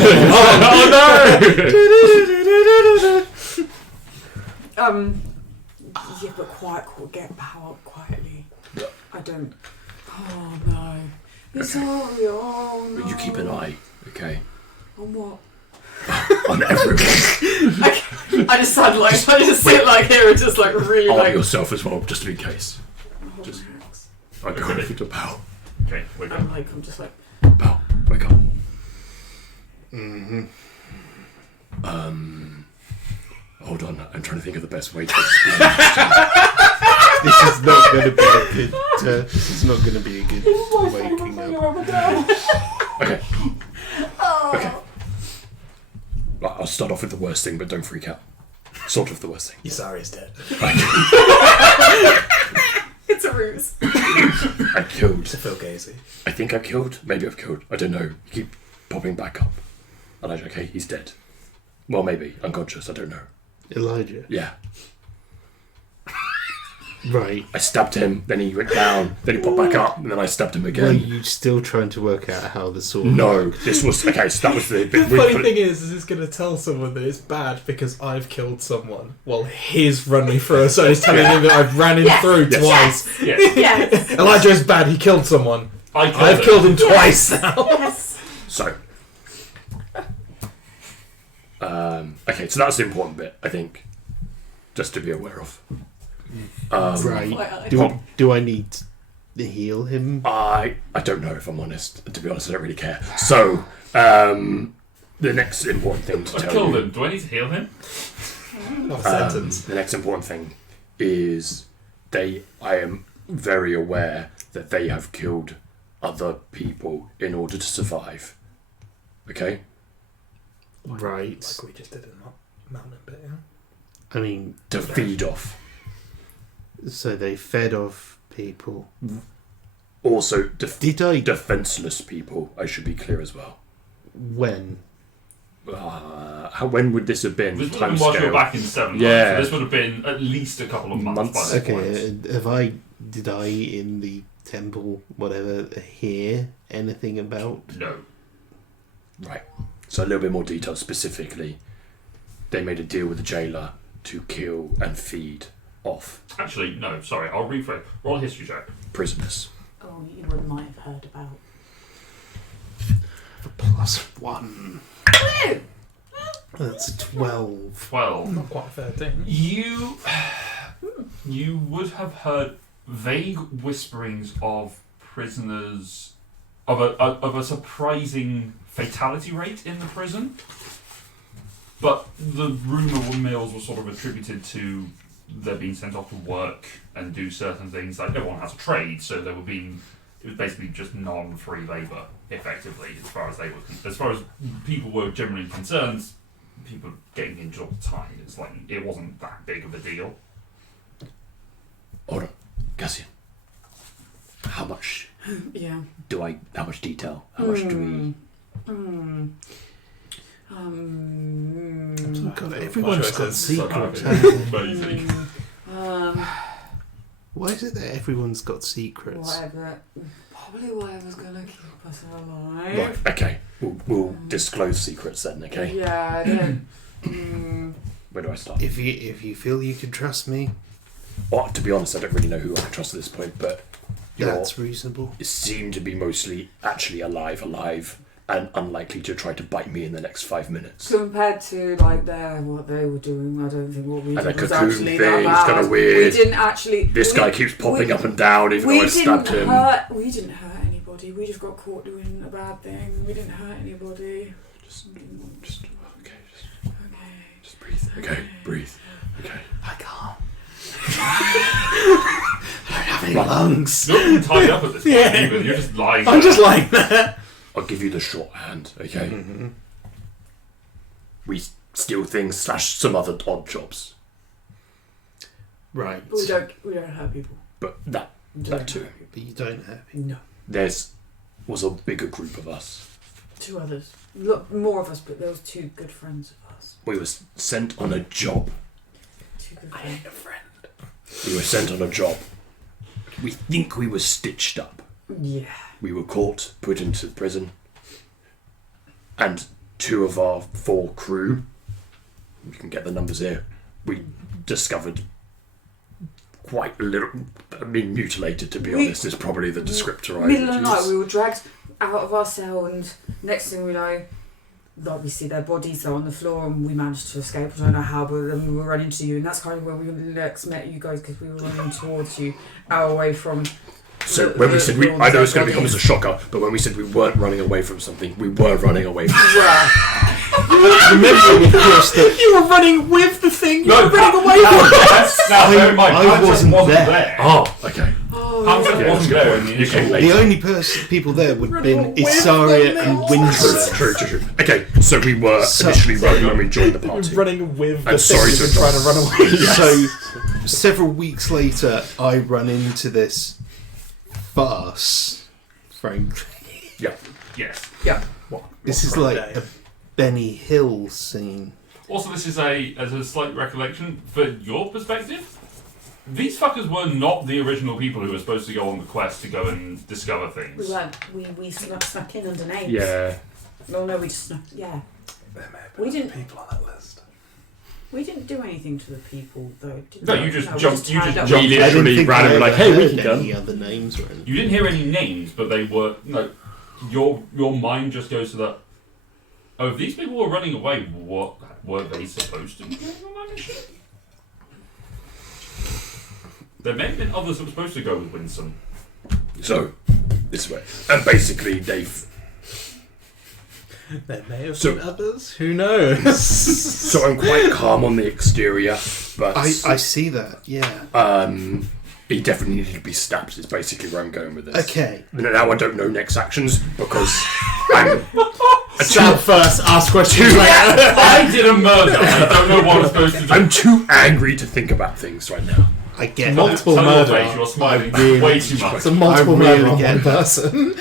Yeah, but get Pal quietly. I don't. Oh no. It's all. Oh no. You keep an eye, okay? On what? On everyone. I just sound like I just sit like here and just like really On like. yourself as well, just in case. Just. I go over to Pal. Okay, wake up. I'm just like. Pal, wake up. Mm-hmm. Hold on. I'm trying to think of the best way to explain This is not going to be a good. This is not going to be a good waking up. Okay. Okay. Right, I'll start off with the worst thing, but don't freak out. Sort of the worst thing. Isaria's dead. It's a ruse. I killed. To Phil Gazy. I think I killed. Maybe I've killed. I don't know. You keep popping back up. And okay, he's dead. Well, maybe unconscious. I don't know. Elijah. Yeah. Right. I stabbed him. Then he went down. Then he popped back up. And then I stabbed him Were again. you still trying to work out how the sword? No, this was okay. So that was the bit. The funny thing is it's going to tell someone that it's bad because I've killed someone while he's running through. So he's telling him that I've ran him through twice. Yes. Yes. Elijah is bad. He killed someone. I've killed him twice now. Yes. So. Okay, so that's the important bit, I think, just to be aware of. Right. Pop- Do I need to heal him? I don't know if I'm honest. To be honest, I don't really care. So, the next important thing to I tell killed you. him. Do I need to heal him? Not a sentence. The next important thing is I am very aware that they have killed other people in order to survive. Okay? Right. Like we just did in Mountain bit, yeah? I mean, To feed off. so they fed off people. Also, Did I? defenseless people, I should be clear as well. When? When would this have been? This would have been whilst you were back in 7 months. Yeah. So this would have been at least a couple of months by this point. Okay. Did I in the temple, whatever, hear anything about? No. Right. So a little bit more detail specifically. They made a deal with the jailer to kill and feed off Actually, no, sorry, I'll rephrase. Roll a history check. prisoners. Oh, you might have heard about. +1. That's a 12. 12. Not quite 13. You would have heard vague whisperings of prisoners of a surprising fatality rate in the prison, but the rumour mills were sort of attributed to they're being sent off to work and do certain things. Like everyone has a trade, so it was basically just non-free labour, effectively, as far as people were generally concerned. People getting injured all the time. It's like it wasn't that big of a deal. Hold on, Cassian. How much Yeah. how much detail? How much do we... God, everyone's got secrets. Amazing. Why is it that everyone's got secrets? Probably whatever's gonna keep us alive. Right, okay. We'll disclose secrets then, okay? Yeah, I don't. Where do I start? If you feel you can trust me, Well, to be honest, I don't really know who I can trust at this point, but that's reasonable. you seem to be mostly actually alive, and unlikely to try to bite me in the next 5 minutes. Compared to like what they were doing, I don't think what we And did the was cocoon actually thing that is kinda bad. weird. We didn't actually. This guy keeps popping up and down even though I stabbed him. We didn't hurt anybody. We just got caught doing a bad thing. We didn't hurt anybody. Just Breathe. Okay, breathe. Okay. I can't. I don't have any lungs. You're not even tied up at this point, either. You're just lying I'm there. just lying there. I'll give you the shorthand, okay? Mm-hmm. We steal things / some other odd jobs. Right. We don't hurt people. But that We don't too. hurt people. But you don't have it. No. Was a bigger group of us. 2 others. Look, more of us, but there was 2 good friends of us. We were sent on a job. 2 good friends. We were sent on a job. We think we were stitched up. Yeah. We were caught, put into prison, and 2 of our 4 crew, you can get the numbers here, we discovered quite a little, I mean mutilated to be honest is probably the descriptor I would Middle of the night, use. we were dragged out of our cell, and next thing we know, like we see their bodies are on the floor, and we managed to escape. I don't know how, but then we were running to you, and that's kind of where we next met you guys, because we were running towards you, out away from. So when we said I know it's going to become as a shocker, but when we said we weren't running away from something, we were running away from something. Remember, of course, that You were running with the thing. You No, were running away now, from. now, bear in mind, I Pansy wasn't there. Oh, okay. Pansy Yeah, wasn't that's a good there in point. the You initial. came the later. only people there would have been Running away Isaria from and them. Winston. True. Okay, so we were So- initially running when we joined the You were party. running with the I'm thing sorry you to were trying to run away. So, several weeks later, I run into this farce, frankly. Yes. This is like a Benny Hill scene. Also, this is as a slight recollection, for your perspective, these fuckers were not the original people who were supposed to go on the quest to go and discover things. We weren't. We snuck in under names. Yeah. Oh no, we just snuck. Yeah. There may have We been didn't- people on that list. We didn't do anything to the people though. Did No, we? you just we jumped- you turned just up. jumped- We I didn't literally think ran I and were like, ever hey, we heard can go. any other names or anything. You didn't hear any names, but they were your mind just goes to that. Oh, if these people were running away, what were they supposed to be doing on that mission? There may have been others that were supposed to go with Winston. So, this way. And basically, they've. There may have So- been others. Who knows? So I'm quite calm on the exterior, but. I see that, yeah. He definitely needed to be stabbed, is basically where I'm going with this. Okay. Now I don't know next actions because I'm. Stab first, ask questions later. I did a murder. I don't know what I'm supposed to do. I'm too angry to think about things right now. I get Multiple Tell your murder. face, you're smiling I really- way too much. It's a multiple I really murder on get one that. person.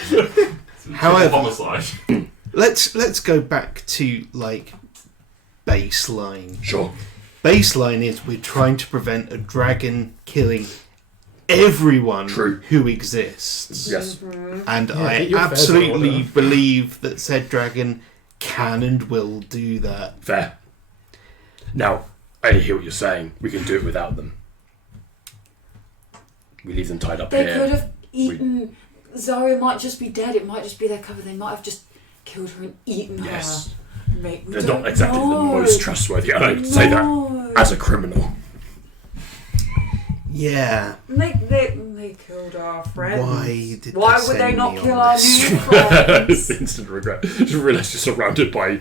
However- Homicide. Let's go back to like baseline. Sure. Baseline is we're trying to prevent a dragon killing everyone True. who exists. Yes. And Yeah, I get your affairs in absolutely order. believe that said dragon can and will do that. Fair. Now, I hear what you're saying. We can do it without them. We leave them tied up They here. could have eaten. Zarya might just be dead. It might just be their cover. They might have just killed her and eaten Yes. her. Mate, we They're don't not exactly the know. most trustworthy. I don't say that No. as a criminal. Yeah. They killed our friends. Why did Why they would they send not me kill on our this? new friends? Instant regret. Just realised you're surrounded by.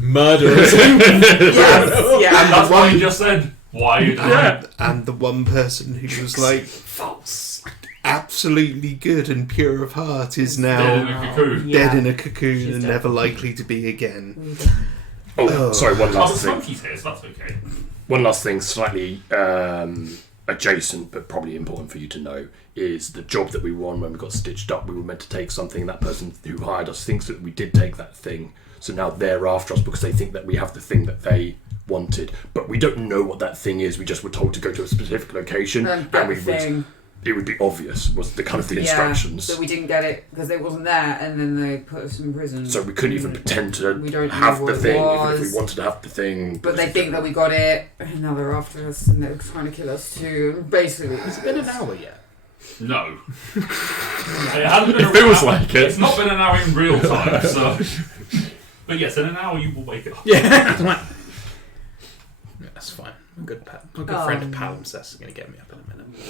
Murderers. Yes, yeah. And that's why you just said, why you did that. And the one person who was like False. absolutely good and pure of heart is Dead in now a cocoon. dead in a cocoon She's and dead. never likely to be again. Oh, Oh. sorry. One Oh, but last thing. Smokey's here, so that's okay. One last thing, slightly adjacent, but probably important for you to know, is the job that we were on when we got stitched up. We were meant to take something. That person who hired us thinks that we did take that thing. So now they're after us because they think that we have the thing that they wanted. But we don't know what that thing is. We just were told to go to a specific location, and we would. It would be obvious. Was the kind of the instructions. Yeah, so we didn't get it because it wasn't there, and then they put us in prison. So we couldn't even pretend to We don't know have the what it thing, even if was. we wanted to have the thing. But they think that we got it, and now they're after us, and they're trying to kill us too. And basically, Has it been an hour yet? No. It hasn't been It feels hour. like it. It's not been an hour in real time, so. But yes, in an hour you will wake up. Yeah. That's fine. My good friend Oh. Palimpsest is going to get me up in a minute.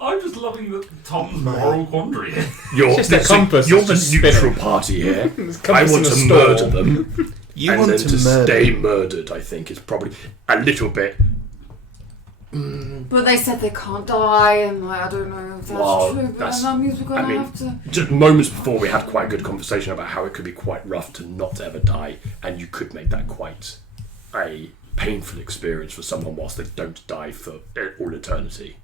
I'm just loving the Tom's moral quandary here. You're, Just a compass you're that's the just neutral spinning. party here. There's a I compass want in a to store. murder them. You and want then to to murder. stay murdered, I think, is probably a little bit. But they said they can't die, and like, I don't know if that's Well, true, but that's- that means we're going I to mean- have to. Just moments before, we had quite a good conversation about how it could be quite rough to not ever die, and you could make that quite a painful experience for someone whilst they don't die for all eternity.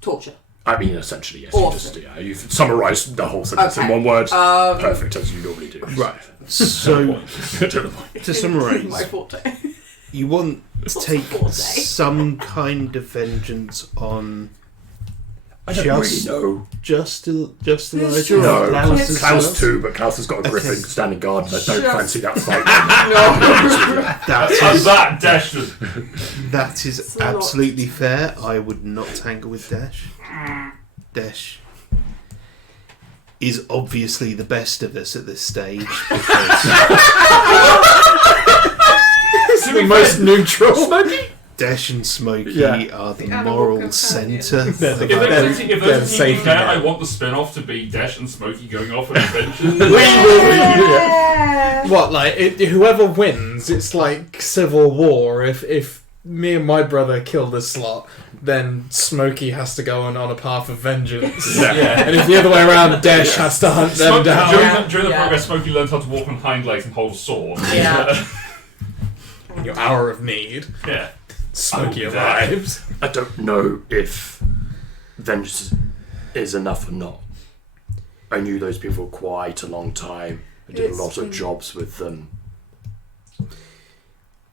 Torture. I mean, essentially, yes. Awesome. You've summarised the whole sentence in Okay. one word. Perfect, as you normally do. Right. So, To the point. to My summarise, forte. you want to What's take forte? some kind of vengeance on I don't Just- really know. just Elijah No, or Klaus as Klaus well? too, but Klaus has got a griffin Okay. standing guard, and I don't Just- fancy that fight. That And is, that Dash just that is It's a lot. absolutely fair. I would not tangle with Dash. Dash is obviously the best of us at this stage because the most neutral. Dash and Smokey Yeah. are the The animal moral companion. centre. They're the If there's They're- a team, if they're there's a safe team there, now. I want the spin-off to be Dash and Smokey going off on adventures. What, like, whoever wins, it's like Civil War. If me and my brother kill the slot, then Smokey has to go on a path of vengeance. Yeah. And if the other way around, Dash has to hunt them Smokey, down. during the Yeah. progress, Smokey learns how to walk on hind legs and hold a sword. Yeah. In your hour of need, Yeah. Smokey Oh, arrives. I don't know if vengeance is enough or not. I knew those people quite a long time. I did It's a lot of been- jobs with them.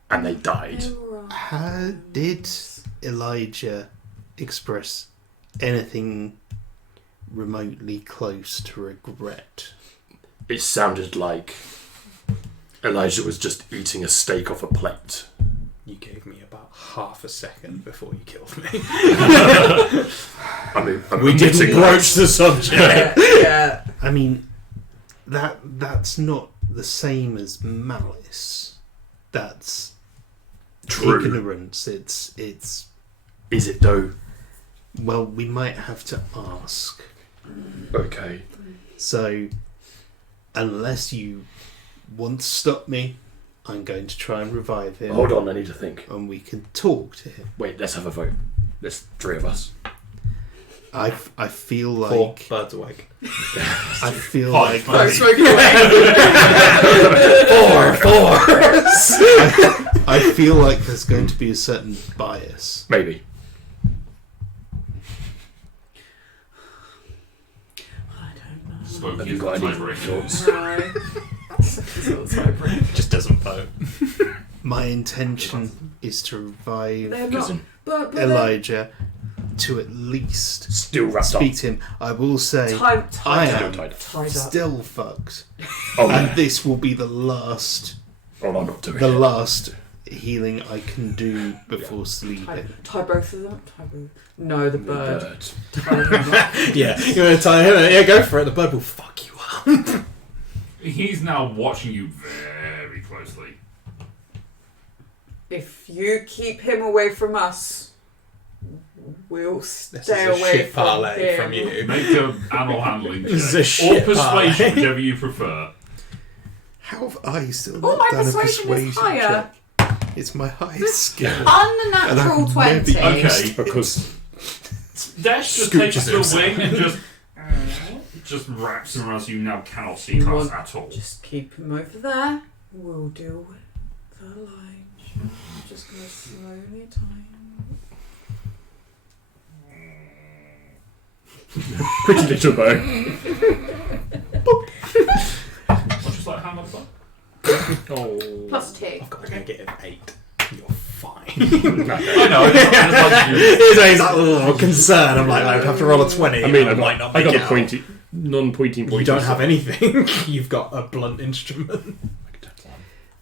And they died. How did Elijah express anything remotely close to regret? It sounded like Elijah was just eating a steak off a plate. You gave me about half a second before you killed me. I mean, I'm We didn't admitting broach the subject. Yeah. I mean, that's not the same as malice. That's True. ignorance. It's Is it though? well, we might have to ask. Okay. So, unless you want to stop me, I'm going to try and revive him. Hold on, I need to think. And we can talk to him. Wait, let's have a vote. There's three of us. I feel Four like birds awake. I feel Five. like I'm smoking away. Four. I feel like there's going to be a certain bias. Maybe. I don't know. Smokey Have you is got any tiebreaker. thoughts? No. Just doesn't vote. My intention is to revive They're not. Cousin. But Elijah to at least Still wrapped speak to him. I will say time I tied am tied. up. Tied up. still fucked, Oh, and this will be the last I'm not doing the it. last healing I can do before sleeping. Tie both of them. Tie both. No, the bird. Bird. Tie them up. Yeah, you're gonna tie him. Yeah, go for it. The bird will fuck you up. He's now watching you very closely. If you keep him away from us, we'll This is stay a away shit from parlay him. from you. Make an animal handling check. This is a Or shit persuasion, parlay. whichever you prefer. How have I still Oh, not my done a persuasion is persuasion higher. check? It's my highest skill. Unnatural And I've 20. never Okay. Because Dash just Scooches takes the himself. wing and just wraps him around so you now cannot see You Klaus want- at all. Just keep him over there. We'll deal with the line. I'm just gonna slowly tie him. pretty little bow. I'll just like hand up. Oh. +2. I've got a negative 8. You're fine. I know. I just like you. He's like, oh, concern. I'm like, I would have to roll a 20. I mean, I I might not I make got it a out. pointy, non-pointing You pointy. don't have anything. You've got a blunt instrument.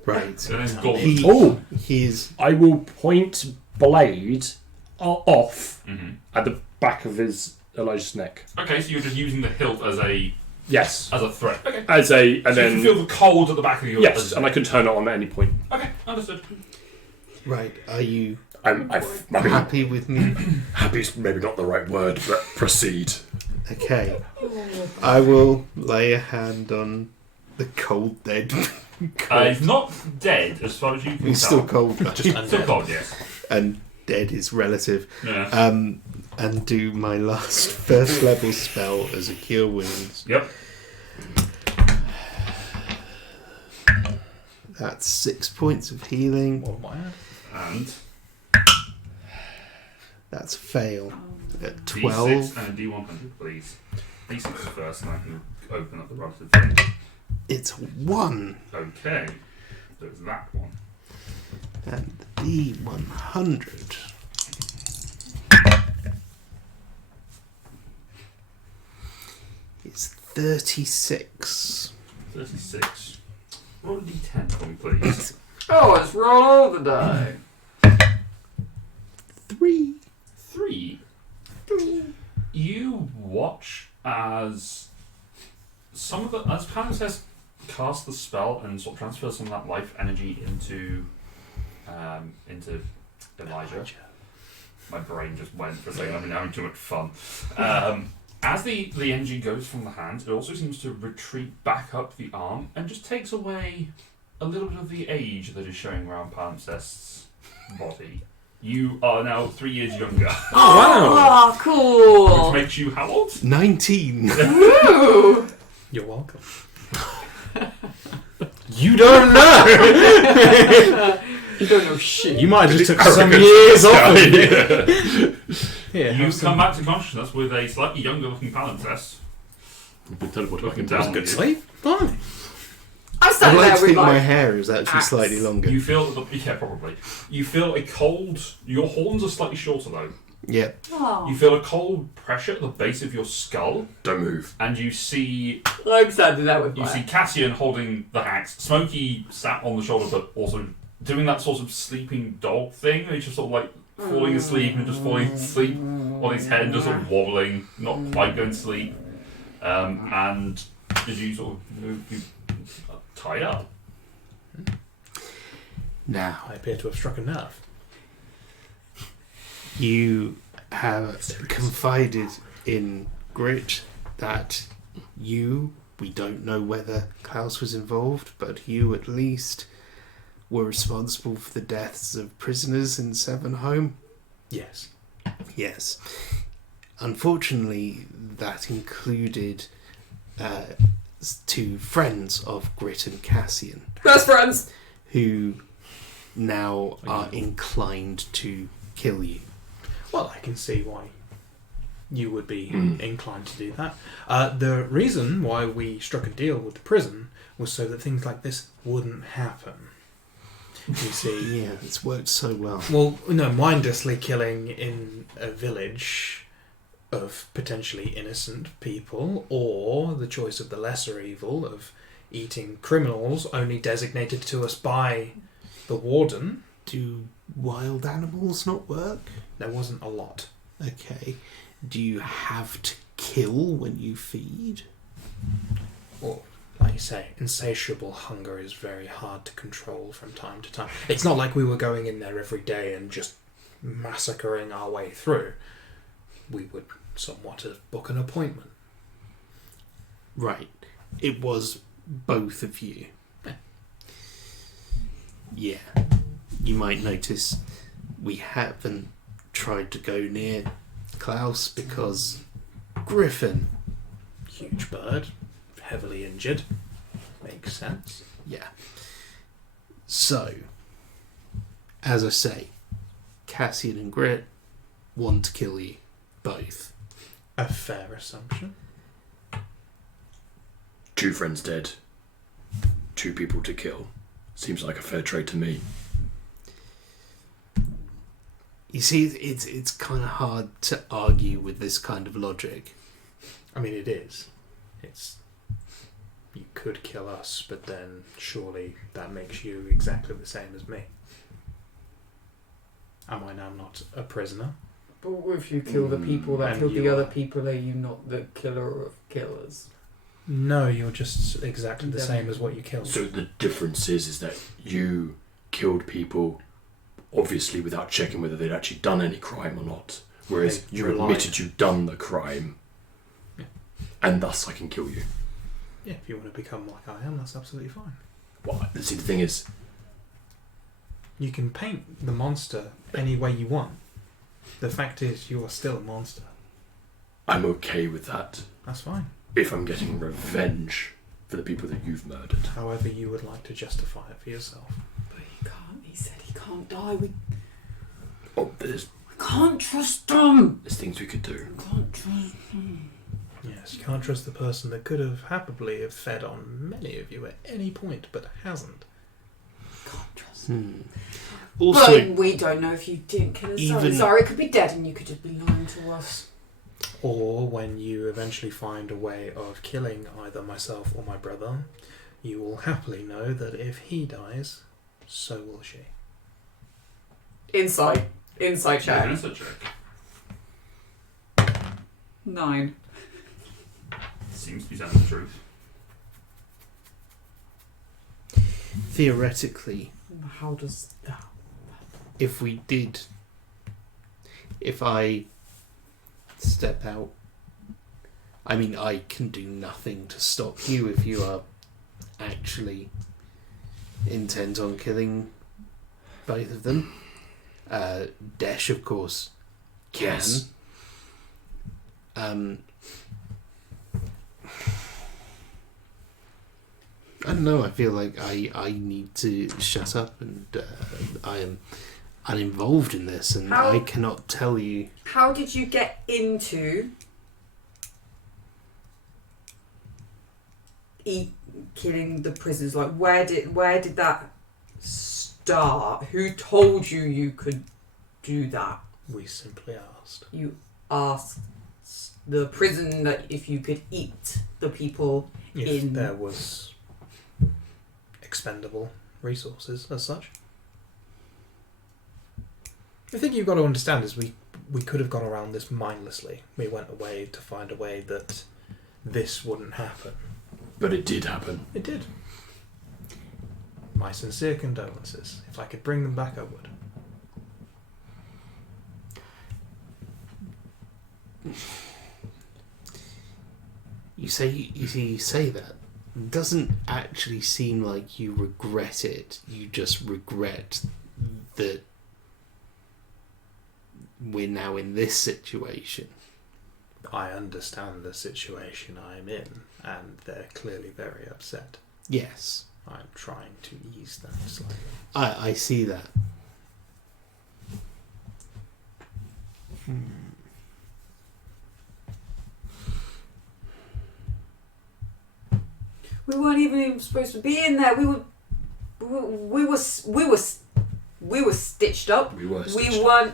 Right. Then it's gold. He, Oh, he is I will point blade off Mhm. at the back of Elijah's neck. Okay, so you're just using the hilt as a Yes. threat. Okay. As a, and So you then can feel the cold at the back of your yes, and I can turn it on at any point. Okay, understood. right. Are you I mean, happy with me? happy's maybe not the right word, but proceed. Okay. I will lay a hand on the cold dead He's not dead, as far as you can He's tell. still cold, though. Just Still undead. cold, yes. And dead is relative. Yeah. And do my last first level spell as a cure wounds. Yep. That's 6 points of healing. What am I at? And That's a fail. At D6 12, and D100, please. D6 first, and I can open up the rest of the thing. it's 1. Okay. So it's that one. And the D100. It's 36. 36. Roll a D10 for me, please. Oh, let's roll all the die. 3. 3. You watch as as Palimpsest casts the spell and sort of transfers some of that life energy into Elijah. My brain just went for a second. I've been having too much fun. As the energy goes from the hand, it also seems to retreat back up the arm and just takes away a little bit of the age that is showing around Palimpsest's body. You are now 3 years younger. Oh, Which cool. makes you how old? 19. Woo! You're welcome. You don't know! You don't know shit. You might have just took some Arrogant years off guy. of it. Yeah, You have some- come back to consciousness with a slightly younger looking Palimpsest. You've been teleported back in Down time. with you. Sleep? Fine. I'm I'd standing like there to with think my like. hair is actually axe. slightly longer. You feel yeah, probably. You feel a cold. Your horns are slightly shorter though. Yeah. Oh. You feel a cold pressure at the base of your skull, Don't move. and you see I'm standing there with you my. see Cassian holding the axe. Smokey sat on the shoulder, but also doing that sort of sleeping dog thing. He's just sort of like falling asleep and just falling asleep on his head, just sort of wobbling, not quite going to sleep. And as you sort of move, you are tied up. Now, I appear to have struck a nerve. you have confided in Grit that we don't know whether Klaus was involved, but you at least were responsible for the deaths of prisoners in Severnholm. Yes. Yes. Unfortunately, that included 2 friends of Grit and Cassian, Best friends. who now are inclined to kill you. Well, I can see why you would be inclined to do that. The reason why we struck a deal with the prison was so that things like this wouldn't happen. You see, Yeah, it's worked so well. well, no, mindlessly killing in a village of potentially innocent people, or the choice of the lesser evil of eating criminals only designated to us by the warden. Do wild animals not work? There wasn't a lot. Okay. Do you have to kill when you feed? Well, like you say, insatiable hunger is very hard to control from time to time. It's not like we were going in there every day and just massacring our way through. We would somewhat book an appointment. Right. It was both of you. Yeah. You might notice we haven't tried to go near Klaus because Griffin. Huge bird, heavily injured. Makes sense. Yeah. So, as I say, Cassian and Grit want to kill you both. A fair assumption. 2 friends dead. 2 people to kill. Seems like a fair trade to me. You see, it's kind of hard to argue with this kind of logic. I mean, it is. It's. You could kill us, but then surely that makes you exactly the same as me. Am I now not a prisoner? But if you kill the people that And killed the you other are. people, are you not the killer of killers? No, you're just exactly the Yeah. same as what you killed. So the difference is that you killed people obviously without checking whether they'd actually done any crime or not. Whereas They you relied. admitted you'd done the crime. Yeah. And thus I can kill you. Yeah, if you want to become like I am, that's absolutely fine. What? See, the thing is, You can paint the monster any way you want. The fact is, you are still a monster. I'm okay with that That's fine. if I'm getting revenge for the people that you've murdered. However you would like to justify it for yourself. But he can't. He said he can't die. We Oh, there's can't trust him. things we could do. Can't trust him. Yes, you can't trust the person that could have happily have fed on many of you at any point, but hasn't. Can't trust him. Also, But we don't know if you didn't kill us. Even- Sorry, it could be dead, and you could just be lying to us. Or when you eventually find a way of killing either myself or my brother, you will happily know that if he dies, so will she. Insight check. That's a check. 9. Seems to be telling the truth. theoretically, How does that? if I step out, I mean, I can do nothing to stop you if you are actually intent on killing both of them. Desh, of course, can. Yes. I don't know, I feel like I need to shut up, and I am uninvolved in this, and How- I cannot tell you. How did you get into killing the prisoners? Like, where did that start? Who told you could do that? We simply asked. You asked the prison that if you could eat the people If in. there was expendable resources as such. The thing you've got to understand is we could have gone around this mindlessly. We went away to find a way that this wouldn't happen. But it did happen. It did. My sincere condolences. If I could bring them back, I would. You say that. It doesn't actually seem like you regret it. You just regret that we're now in this situation. I understand the situation I'm in, and they're clearly very upset. Yes, I'm trying to ease them slightly. I see that. We weren't even supposed to be in there. We were stitched up. We were. We weren't.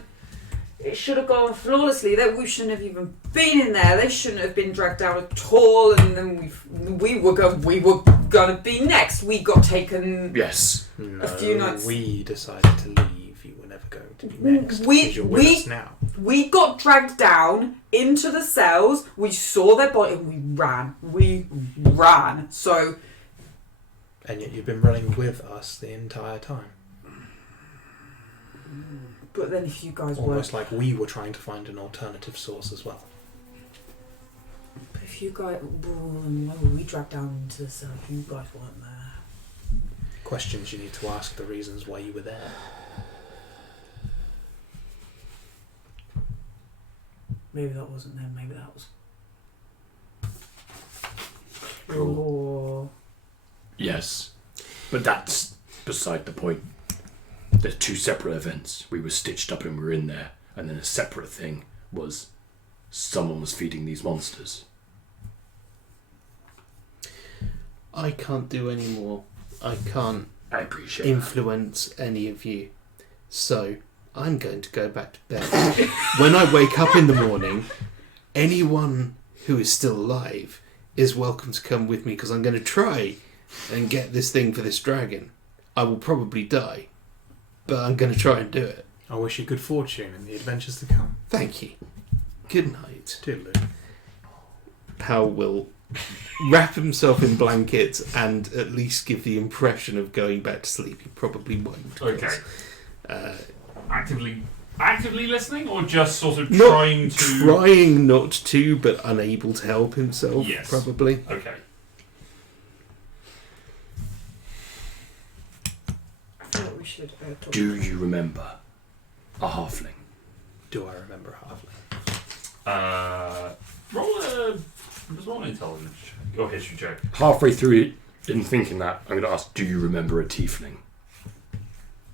It should have gone flawlessly. That we shouldn't have even been in there. They shouldn't have been dragged out at all. And then we were gonna be next. We got taken. Yes. No, A few nights- we decided to leave. You were never going to be next. because you're with us now. We got dragged down into the cells. We saw their body. And we ran. So And yet you've been running with us the entire time. but then if you guys were, Almost like we were trying to find an alternative source as well. if you guys, no, we dragged down into the cells. You guys weren't there. Questions you need to ask the reasons why you were there. Maybe that wasn't them. Maybe that was. Cool. Or Yes. But that's beside the point. There's two separate events. We were stitched up and we were in there, and then a separate thing was someone was feeding these monsters. I can't do any more. I can't I appreciate influence any of you. So I'm going to go back to bed. When I wake up in the morning, anyone who is still alive is welcome to come with me, because I'm going to try and get this thing for this dragon. I will probably die, but I'm going to try and do it. I wish you good fortune in the adventures to come. Thank you. Good night. Toodaloo. Hal will wrap himself in blankets and at least give the impression of going back to sleep. He probably won't. 'cause, Okay. Actively listening, or just sort of Not trying to? Trying not to, but unable to help himself, Yes. probably. Okay. We should talk. Do you remember a halfling? Do I remember Halfling? Roll an intelligence check or history check. Halfway through in thinking that, I'm going to ask, do you remember a tiefling?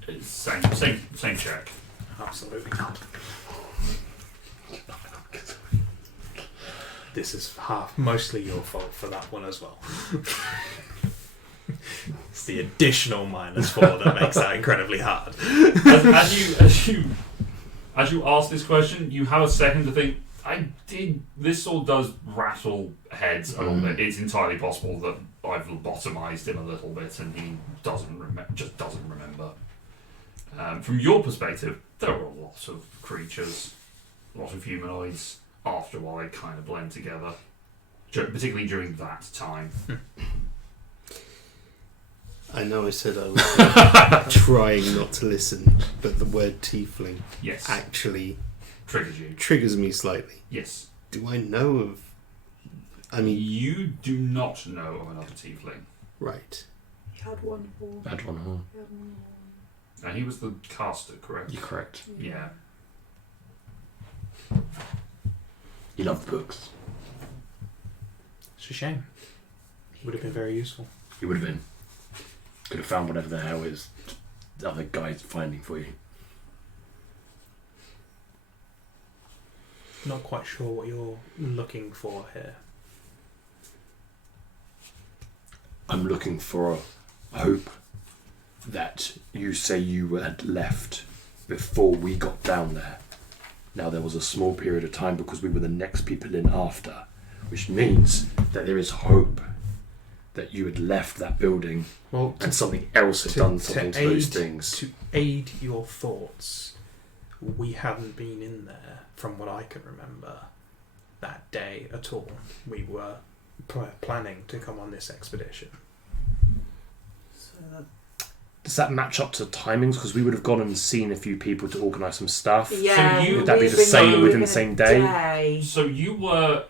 It's same check. Absolutely not. This is mostly your fault for that one as well. It's the additional -4 that makes that incredibly hard. As you ask this question, you have a second to think. This all does rattle heads a little bit. It's entirely possible that I've lobotomized him a little bit, and he doesn't remember. From your perspective, there are a lot of creatures, a lot of humanoids. After a while, they kind of blend together, particularly during that time. I know I said I was trying not to listen, but the word tiefling Yes, actually triggers me slightly. Yes. Do I know of... I mean... You do not know of another tiefling. Right. He had one horn. Had one horn. And he was the caster, correct? You're correct. Yeah. He loved books. It's a shame. Would have been very useful. He would have been. Could have found whatever the hell is the other guy's finding for you. Not quite sure what you're looking for here. I'm looking for hope that you say you had left before we got down there. Now there was a small period of time because we were the next people in after, which means that there is hope that you had left that building and something else had done something to those things. To aid your thoughts, we hadn't been in there, from what I can remember, that day at all. We were planning to come on this expedition. Does that match up to timings? Because we would have gone and seen a few people to organise some stuff. Yeah. So would that be the same within the same day? So you were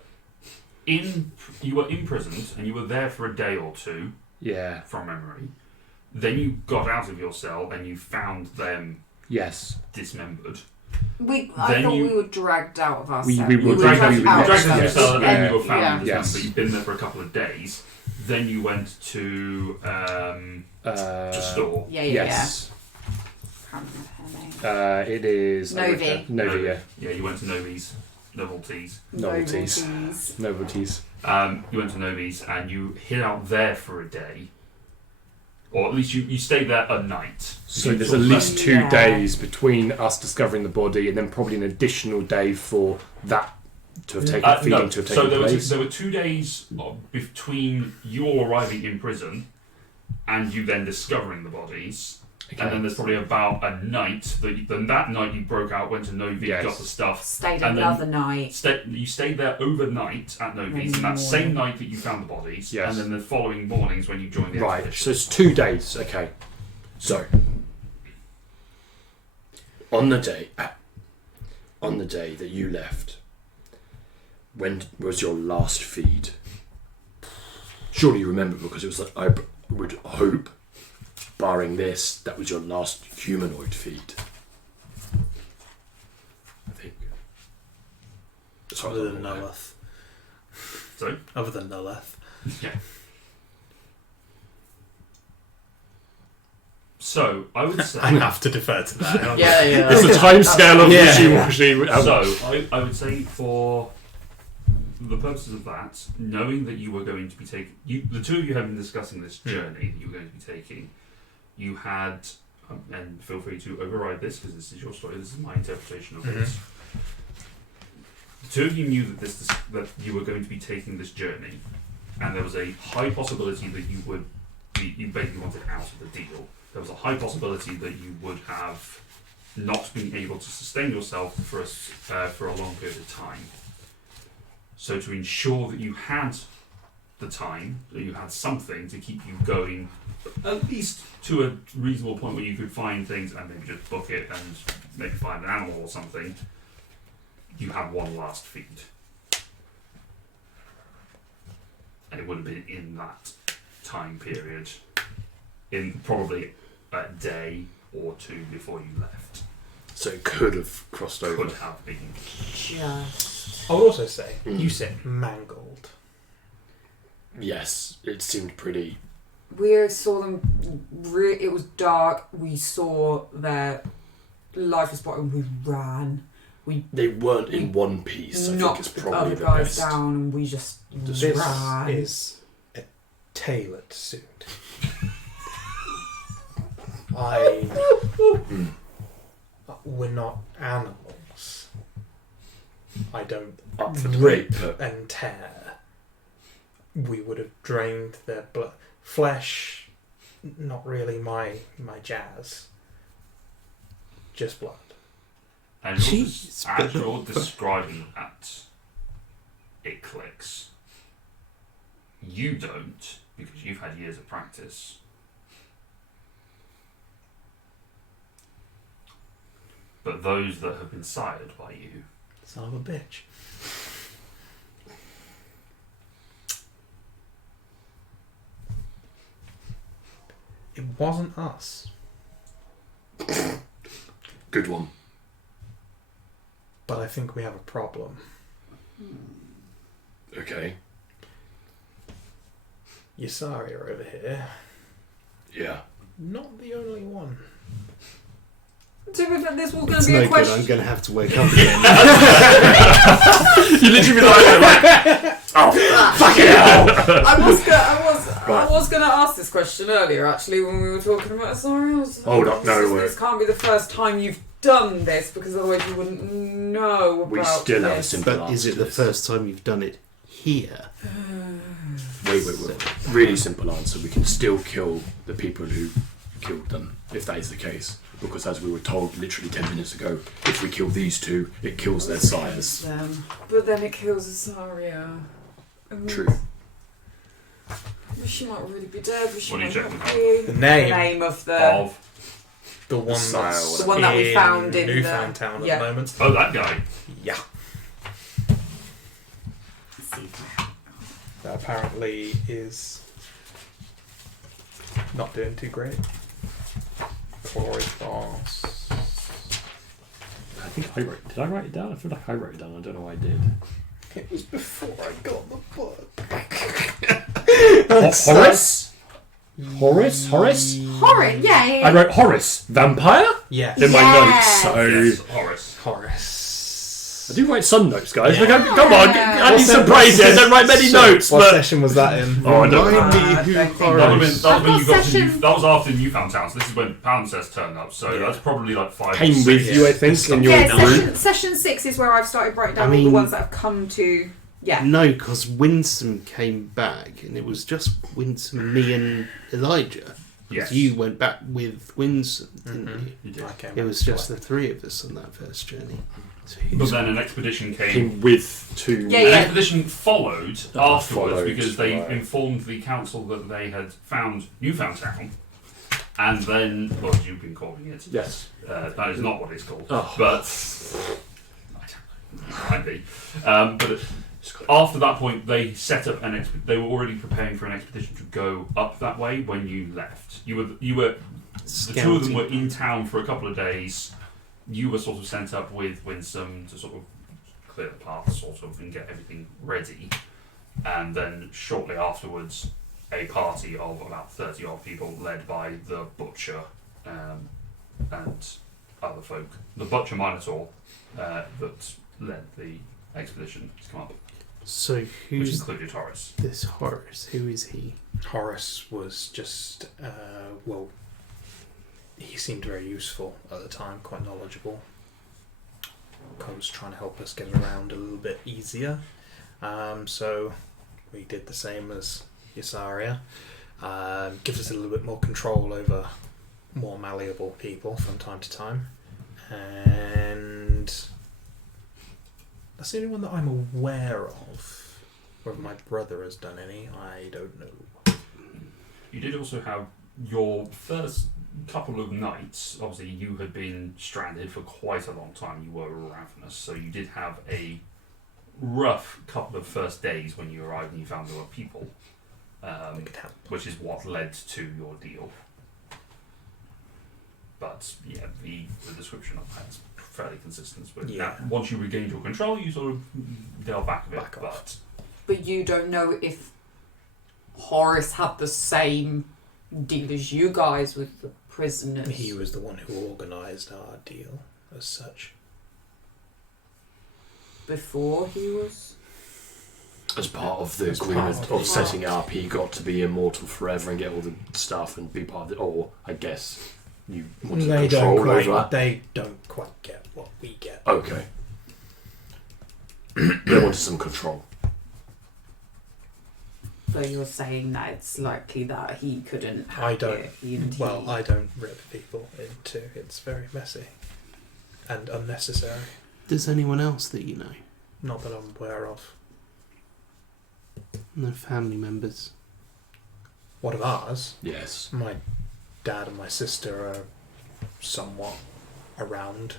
imprisoned and you were there for a day or two. Yeah. From memory. Then you got out of your cell and you found them. Yes. Dismembered. I thought we were dragged out of our cell. We were dragged out of your cell and then you were found yeah. dismembered. But you've been there for a couple of days. Then you went to store. Yes. Can't remember her name. It is Novi. Novi, yeah. Yeah, you went to Novi's. Novelties. You went to Novi's and you hid out there for a day. Or at least you stayed there a night. So there's at least 2 days between us discovering the body and then probably an additional day for that to have taken feeding to have taken place. So there were 2 days between you all arriving in prison and you then discovering the bodies. Okay. And then there's probably about a night that night you broke out, went to Novi, got the stuff. Stayed another night. You stayed there overnight at Novi's, and that same night that you found the bodies, and then the following mornings when you joined the expedition. So it's 2 days, okay. So on the day that you left, when was your last feed? Surely you remember, because it was like, I would hope, barring this, that was your last humanoid feed. I think. Other than Noleth. Sorry? Other than Noleth. Yeah. So, I would say... I have to defer to that. Yeah. It's a timescale of wishy-washy. So, I would say for the purposes of that, knowing that you were going to be taking... the two of you have been discussing this journey that you were going to be taking. You had, and feel free to override this because this is your story, this is my interpretation of this. The two of you knew that you were going to be taking this journey, and there was a high possibility that you basically wanted out of the deal. There was a high possibility that you would have not been able to sustain yourself for a long period of time. So to ensure that you had the time, that you had something to keep you going, at least to a reasonable point where you could find things and maybe just book it and maybe find an animal or something, you had one last feed. And it would have been in that time period, in probably a day or two before you left. So it could have crossed over. Could have been. Just. I would also say, Mm. you said mangled. Yes, it seemed pretty. We saw them. It was dark. We saw their lifeless body. We ran. They weren't in one piece. I think Knocked it's the probably other the guys best. down, and we just This ran. is a tailored suit. We're not animals. I don't Up for rip debate, but and tear. We would have drained their blood. Flesh, not really my jazz. Just blood. And Jeez, as you're describing that, it clicks. You don't, because you've had years of practice. But those that have been sired by you, Son of a bitch. It wasn't us. good one. But I think we have a problem. Okay. Yasaria over here, Yeah. not the only one. So this was going It's to be no a good. question. I'm going to have to wake up again. You literally be like, oh, fucking hell! I was going to ask this question earlier, actually, when we were talking about. Sorry, I was. Hold up, no, This can't be the first time you've done this, because otherwise you wouldn't know about We still have a this. simple But is it answer the to this. first time you've done it here? Wait. Really simple answer. We can still kill the people who killed them, if that is the case. Because as we were told literally 10 minutes ago, if we kill these two, it kills their sires. But then it kills Asaria. True. She might already be dead, but she What are you might checking not for? be. The name. The name of the. of The one Sire that's or The one that we found in the- Newfound Town at yeah. the moment. oh, that guy. Yeah. That apparently is not doing too great. Chlorid boss. I think I wrote. Did I write it down? I feel like I wrote it down. I don't know why I did. It was before I got the book. Horace? Horace? Horrid, yeah. I wrote Horace. Vampire? Yes. In my Yes. notes. So Yes, Horace. Horace. I do write some notes, guys. Yeah. Look, come on, I need some What praise here. I don't write many notes, What but session was that in? oh, I don't Remind know. me who thank you. That Horace. was when you got to session. that was after Newfound Town, so this is when Palimpsest turned up, so Yeah. that's probably like 5 Came or 6. with you, I think, in your Yeah, group. session 6 is where I've started writing down I all the mean- ones that have come to. Yeah. No, because Winsome came back, and it was just Winsome, me, and Elijah. 'Cause Yes. You went back with Winsome, didn't Mhm. you? You did. I came It was back just to the three of us on that first journey. So But then an expedition came. Came with two. Yeah, An yeah. expedition followed afterwards followed, because they right. informed the council that they had found Newfound Town, and then, well, you've been calling it. Yes. That is not what it's called, Oh. but I don't know, it might be. But after that point, they set up they were already preparing for an expedition to go up that way when you left. You were the two of them were in town for a couple of days. You were sort of sent up with Winsome to sort of clear the path, sort of, and get everything ready. And then shortly afterwards, a party of about 30 odd people, led by the Butcher and other folk. The Butcher Minotaur that led the expedition to come up, So which who's included Horace. this Horace? Who is he? Horace was just, well, he seemed very useful at the time, quite knowledgeable. Was trying to help us get around a little bit easier. So we did the same as Yasaria. Gives us a little bit more control over more malleable people from time to time. And that's the only one that I'm aware of. Whether my brother has done any, I don't know. You did also have your first couple of nights. Obviously, you had been stranded for quite a long time. You were ravenous, so you did have a rough couple of first days when you arrived and you found there were people, We could help. which is what led to your deal. But but yeah, the description of that's fairly consistent with Yeah. that. Once you regained your control, you sort of delve back a bit. Back off. But you don't know if Horace had the same deal as you guys with the prisoners. He was the one who organised our deal, as such. Before he was. As part of the As agreement part of of setting it up, he got to be immortal forever and get all the stuff and be part of it. Or I guess you wanted control over that. They don't quite get what we get. Okay. They wanted some control. So you're saying that it's likely that he couldn't have I don't. it, and Well, he- I don't rip people into. It's very messy and unnecessary. Does anyone else that you know? Not that I'm aware of. No family members. What of ours? Yes. My dad and my sister are somewhat around.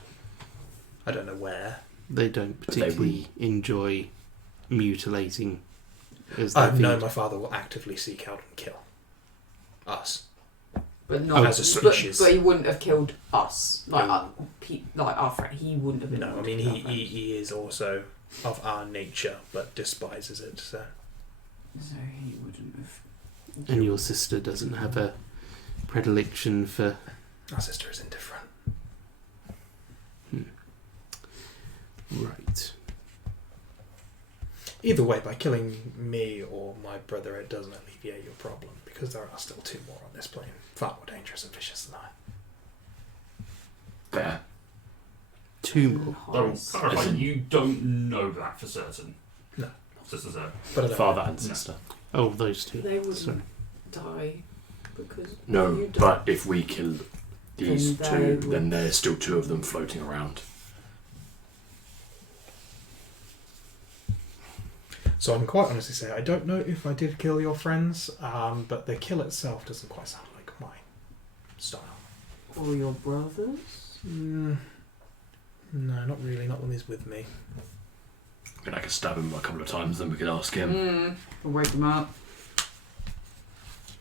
I don't know where. They don't But they particularly enjoy mutilating as I they know feed. my father will actively seek out and kill us. but not as a species. But he wouldn't have killed us, like No. like our friend. He wouldn't have been. No, I able to mean kill he, our he friends. he is also of our nature, but despises it. So So he wouldn't have. And your sister doesn't have a predilection for. our sister is indifferent. Right. Either way, by killing me or my brother, it doesn't alleviate your problem because there are still two more on this plane, far more dangerous and vicious than I. Fair. Two more. I will clarify, you don't know that for certain. No. Sister Zoe. But I don't Father and sister. Oh, those two. They wouldn't Sorry. die because No, you but if we kill these Then two, they then would- there's still two of them floating around. So I can quite honestly say I don't know if I did kill your friends, but the kill itself doesn't quite sound like my style. or your brothers. No, not really. Not when he's with me. I mean, I could stab him a couple of times, then we could ask him. Wake them up.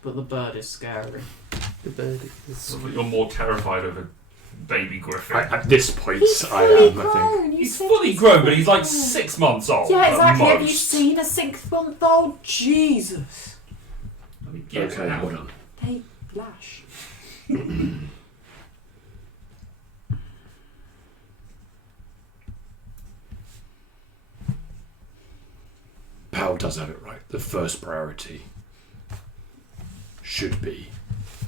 But the bird is scary. The bird is. So you're more terrified of a baby griffin. At this point, I am, I think. He's fully grown, but he's like 6 months old. Yeah, at exactly. Have you most. seen a 6-month-old? Jesus. I mean, yeah, Okay, now. hold on. They lash. Powell does have it right. The first priority should be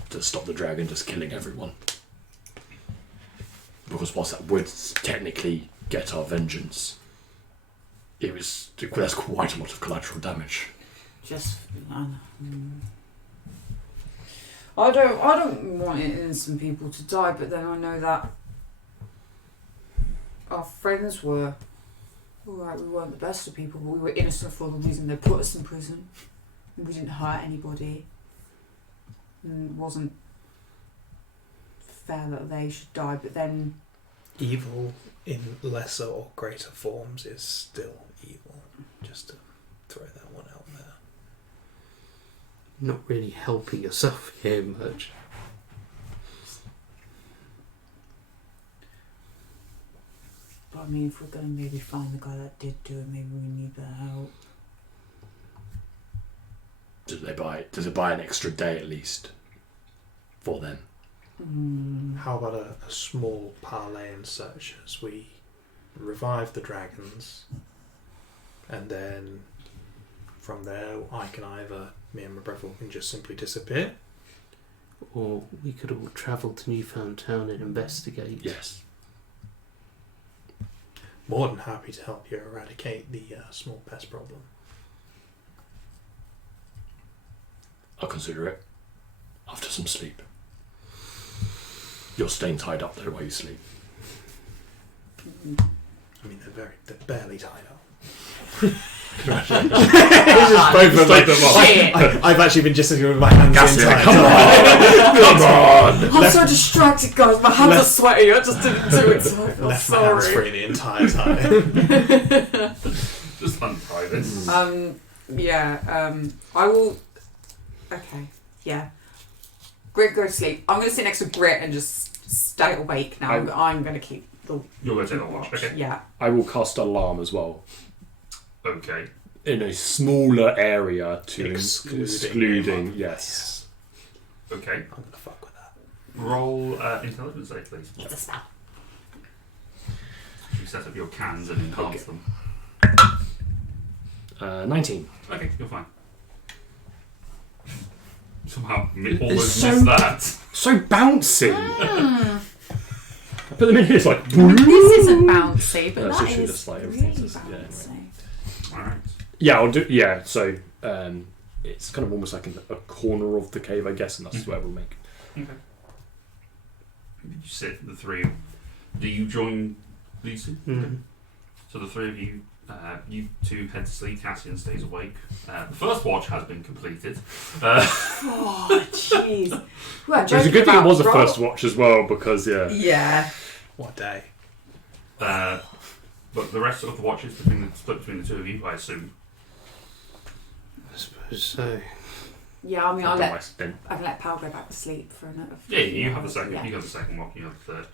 to stop the dragon just killing everyone. Because whilst that would technically get our vengeance, that's quite a lot of collateral damage. Just. I don't want innocent people to die, but then I know that our friends were. Alright, we weren't the best of people, but we were innocent for the reason they put us in prison. We didn't hurt anybody. And it wasn't fair that they should die, but then Evil in lesser or greater forms is still evil. Just to throw that one out there. Not really helping yourself here much. But I mean, if we're going to maybe find the guy that did do it, maybe we need their help. Does it buy an extra day at least for them? How about a small parley and such as we revive the dragons, and then from there me and my brother can just simply disappear. Or we could all travel to Newfound Town and investigate. Yes. More than happy to help you eradicate the small pest problem. I'll consider it after some sleep. You're staying tied up there while you sleep. I mean, they're barely tied up. Both of them I've actually been just sitting with my hands Cassian, inside. come on! Come on! I'm so distracted, guys. My hands are sweaty. I just didn't do it. So I feel Left my hands sorry. free the entire time. Just untie this. I will. Okay, yeah. Grit, go to sleep. I'm going to sit next to Grit and just stay awake now. I'm going to keep the You're going to take the watch. Okay. Yeah. I will cast alarm as well Okay. in a smaller area to Excluding excluding. Yes. Okay. I'm gonna fuck with that. Roll intelligence save, please. It's a spell. You set up your cans and enhance them. 19. Okay, you're fine. Somehow almost It's so- missed that. So bouncy. Hmm. I put them in here. It's like. This isn't bouncy, but That's that literally is just like really everything's just- yeah, bouncy. Alright. Yeah, I'll do. Yeah, so it's kind of almost like a corner of the cave, I guess, and that's where we'll make. Okay. You sit, the three. Do you join these two? Mhm. So the three of you, you two head to sleep. Cassian stays awake. The first watch has been completed. Oh, jeez. Well, It was a good thing it was a first watch as well, because Yeah. What a day. But the rest of the watches split between the two of you, I assume. I suppose so. Yeah, I mean, I've I done my can stint. let Pal go back to sleep for another. Yeah, you have the second. Yeah. You have the second watch. You have the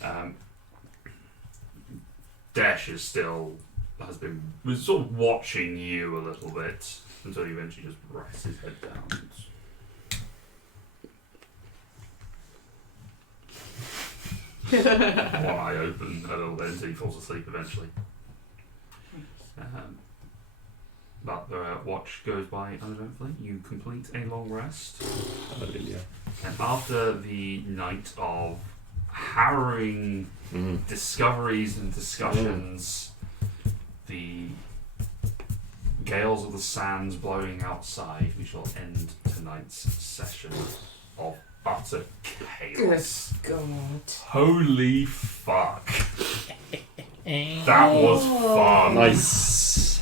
third. Dash is still was sort of watching you a little bit until he eventually just rests his head down. One eye open a little bit until he falls asleep eventually. But the watch goes by uneventfully. You complete a long rest. Yeah. And after the night of harrowing discoveries and discussions, the gales of the sands blowing outside, we shall end tonight's session of utter chaos. God. Holy fuck. That was fun. Nice.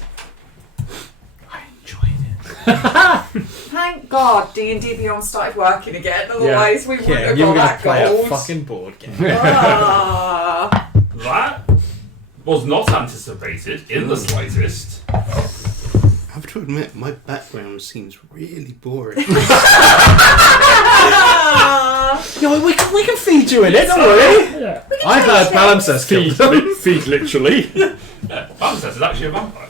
Thank God D&D Beyond started working again, otherwise we wouldn't Yeah, have you were got gonna that play gold. a fucking board game. Ah. That was not anticipated in the slightest. I have to admit, my background seems really boring. No, we can feed you in it, don't worry. Yeah. I've heard palimpsest Feed, feed literally. Palimpsest is actually a vampire.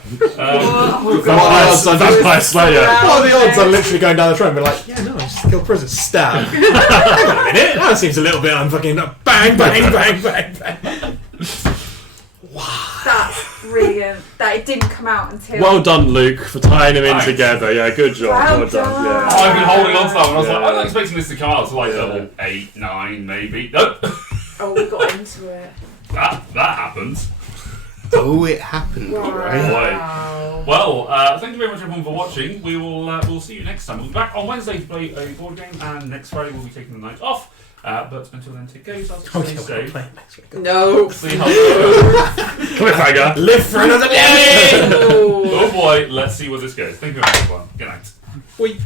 Vampire Slayer. What are the odds I'm literally going down the train and be like, yeah, no, I just killed prison. Stab. Hang on a minute. That seems a little bit unfucking. Bang, bang, bang, bang, bang. That's brilliant. That it didn't come out until. Well done, Luke, for tying them in Thanks. together. Yeah, good job. Well done. done. Yeah. I've been holding on to that one. I was like, Yeah. I'm not expecting this to come out to like Yeah. level 8, 9, maybe. Nope. Oh, we got into it. that happened. Oh, it happened, right? Wow. Well, thank you very much everyone for watching. We'll see you next time. We'll be back on Wednesday to play a board game, and next Friday we'll be taking the night off. But until then, take care of yourselves. Stay safe. No. See how it goes. Cliffhanger. Live for another day. Oh boy, let's see where this goes. Thank you very much, everyone. Good night. Wait.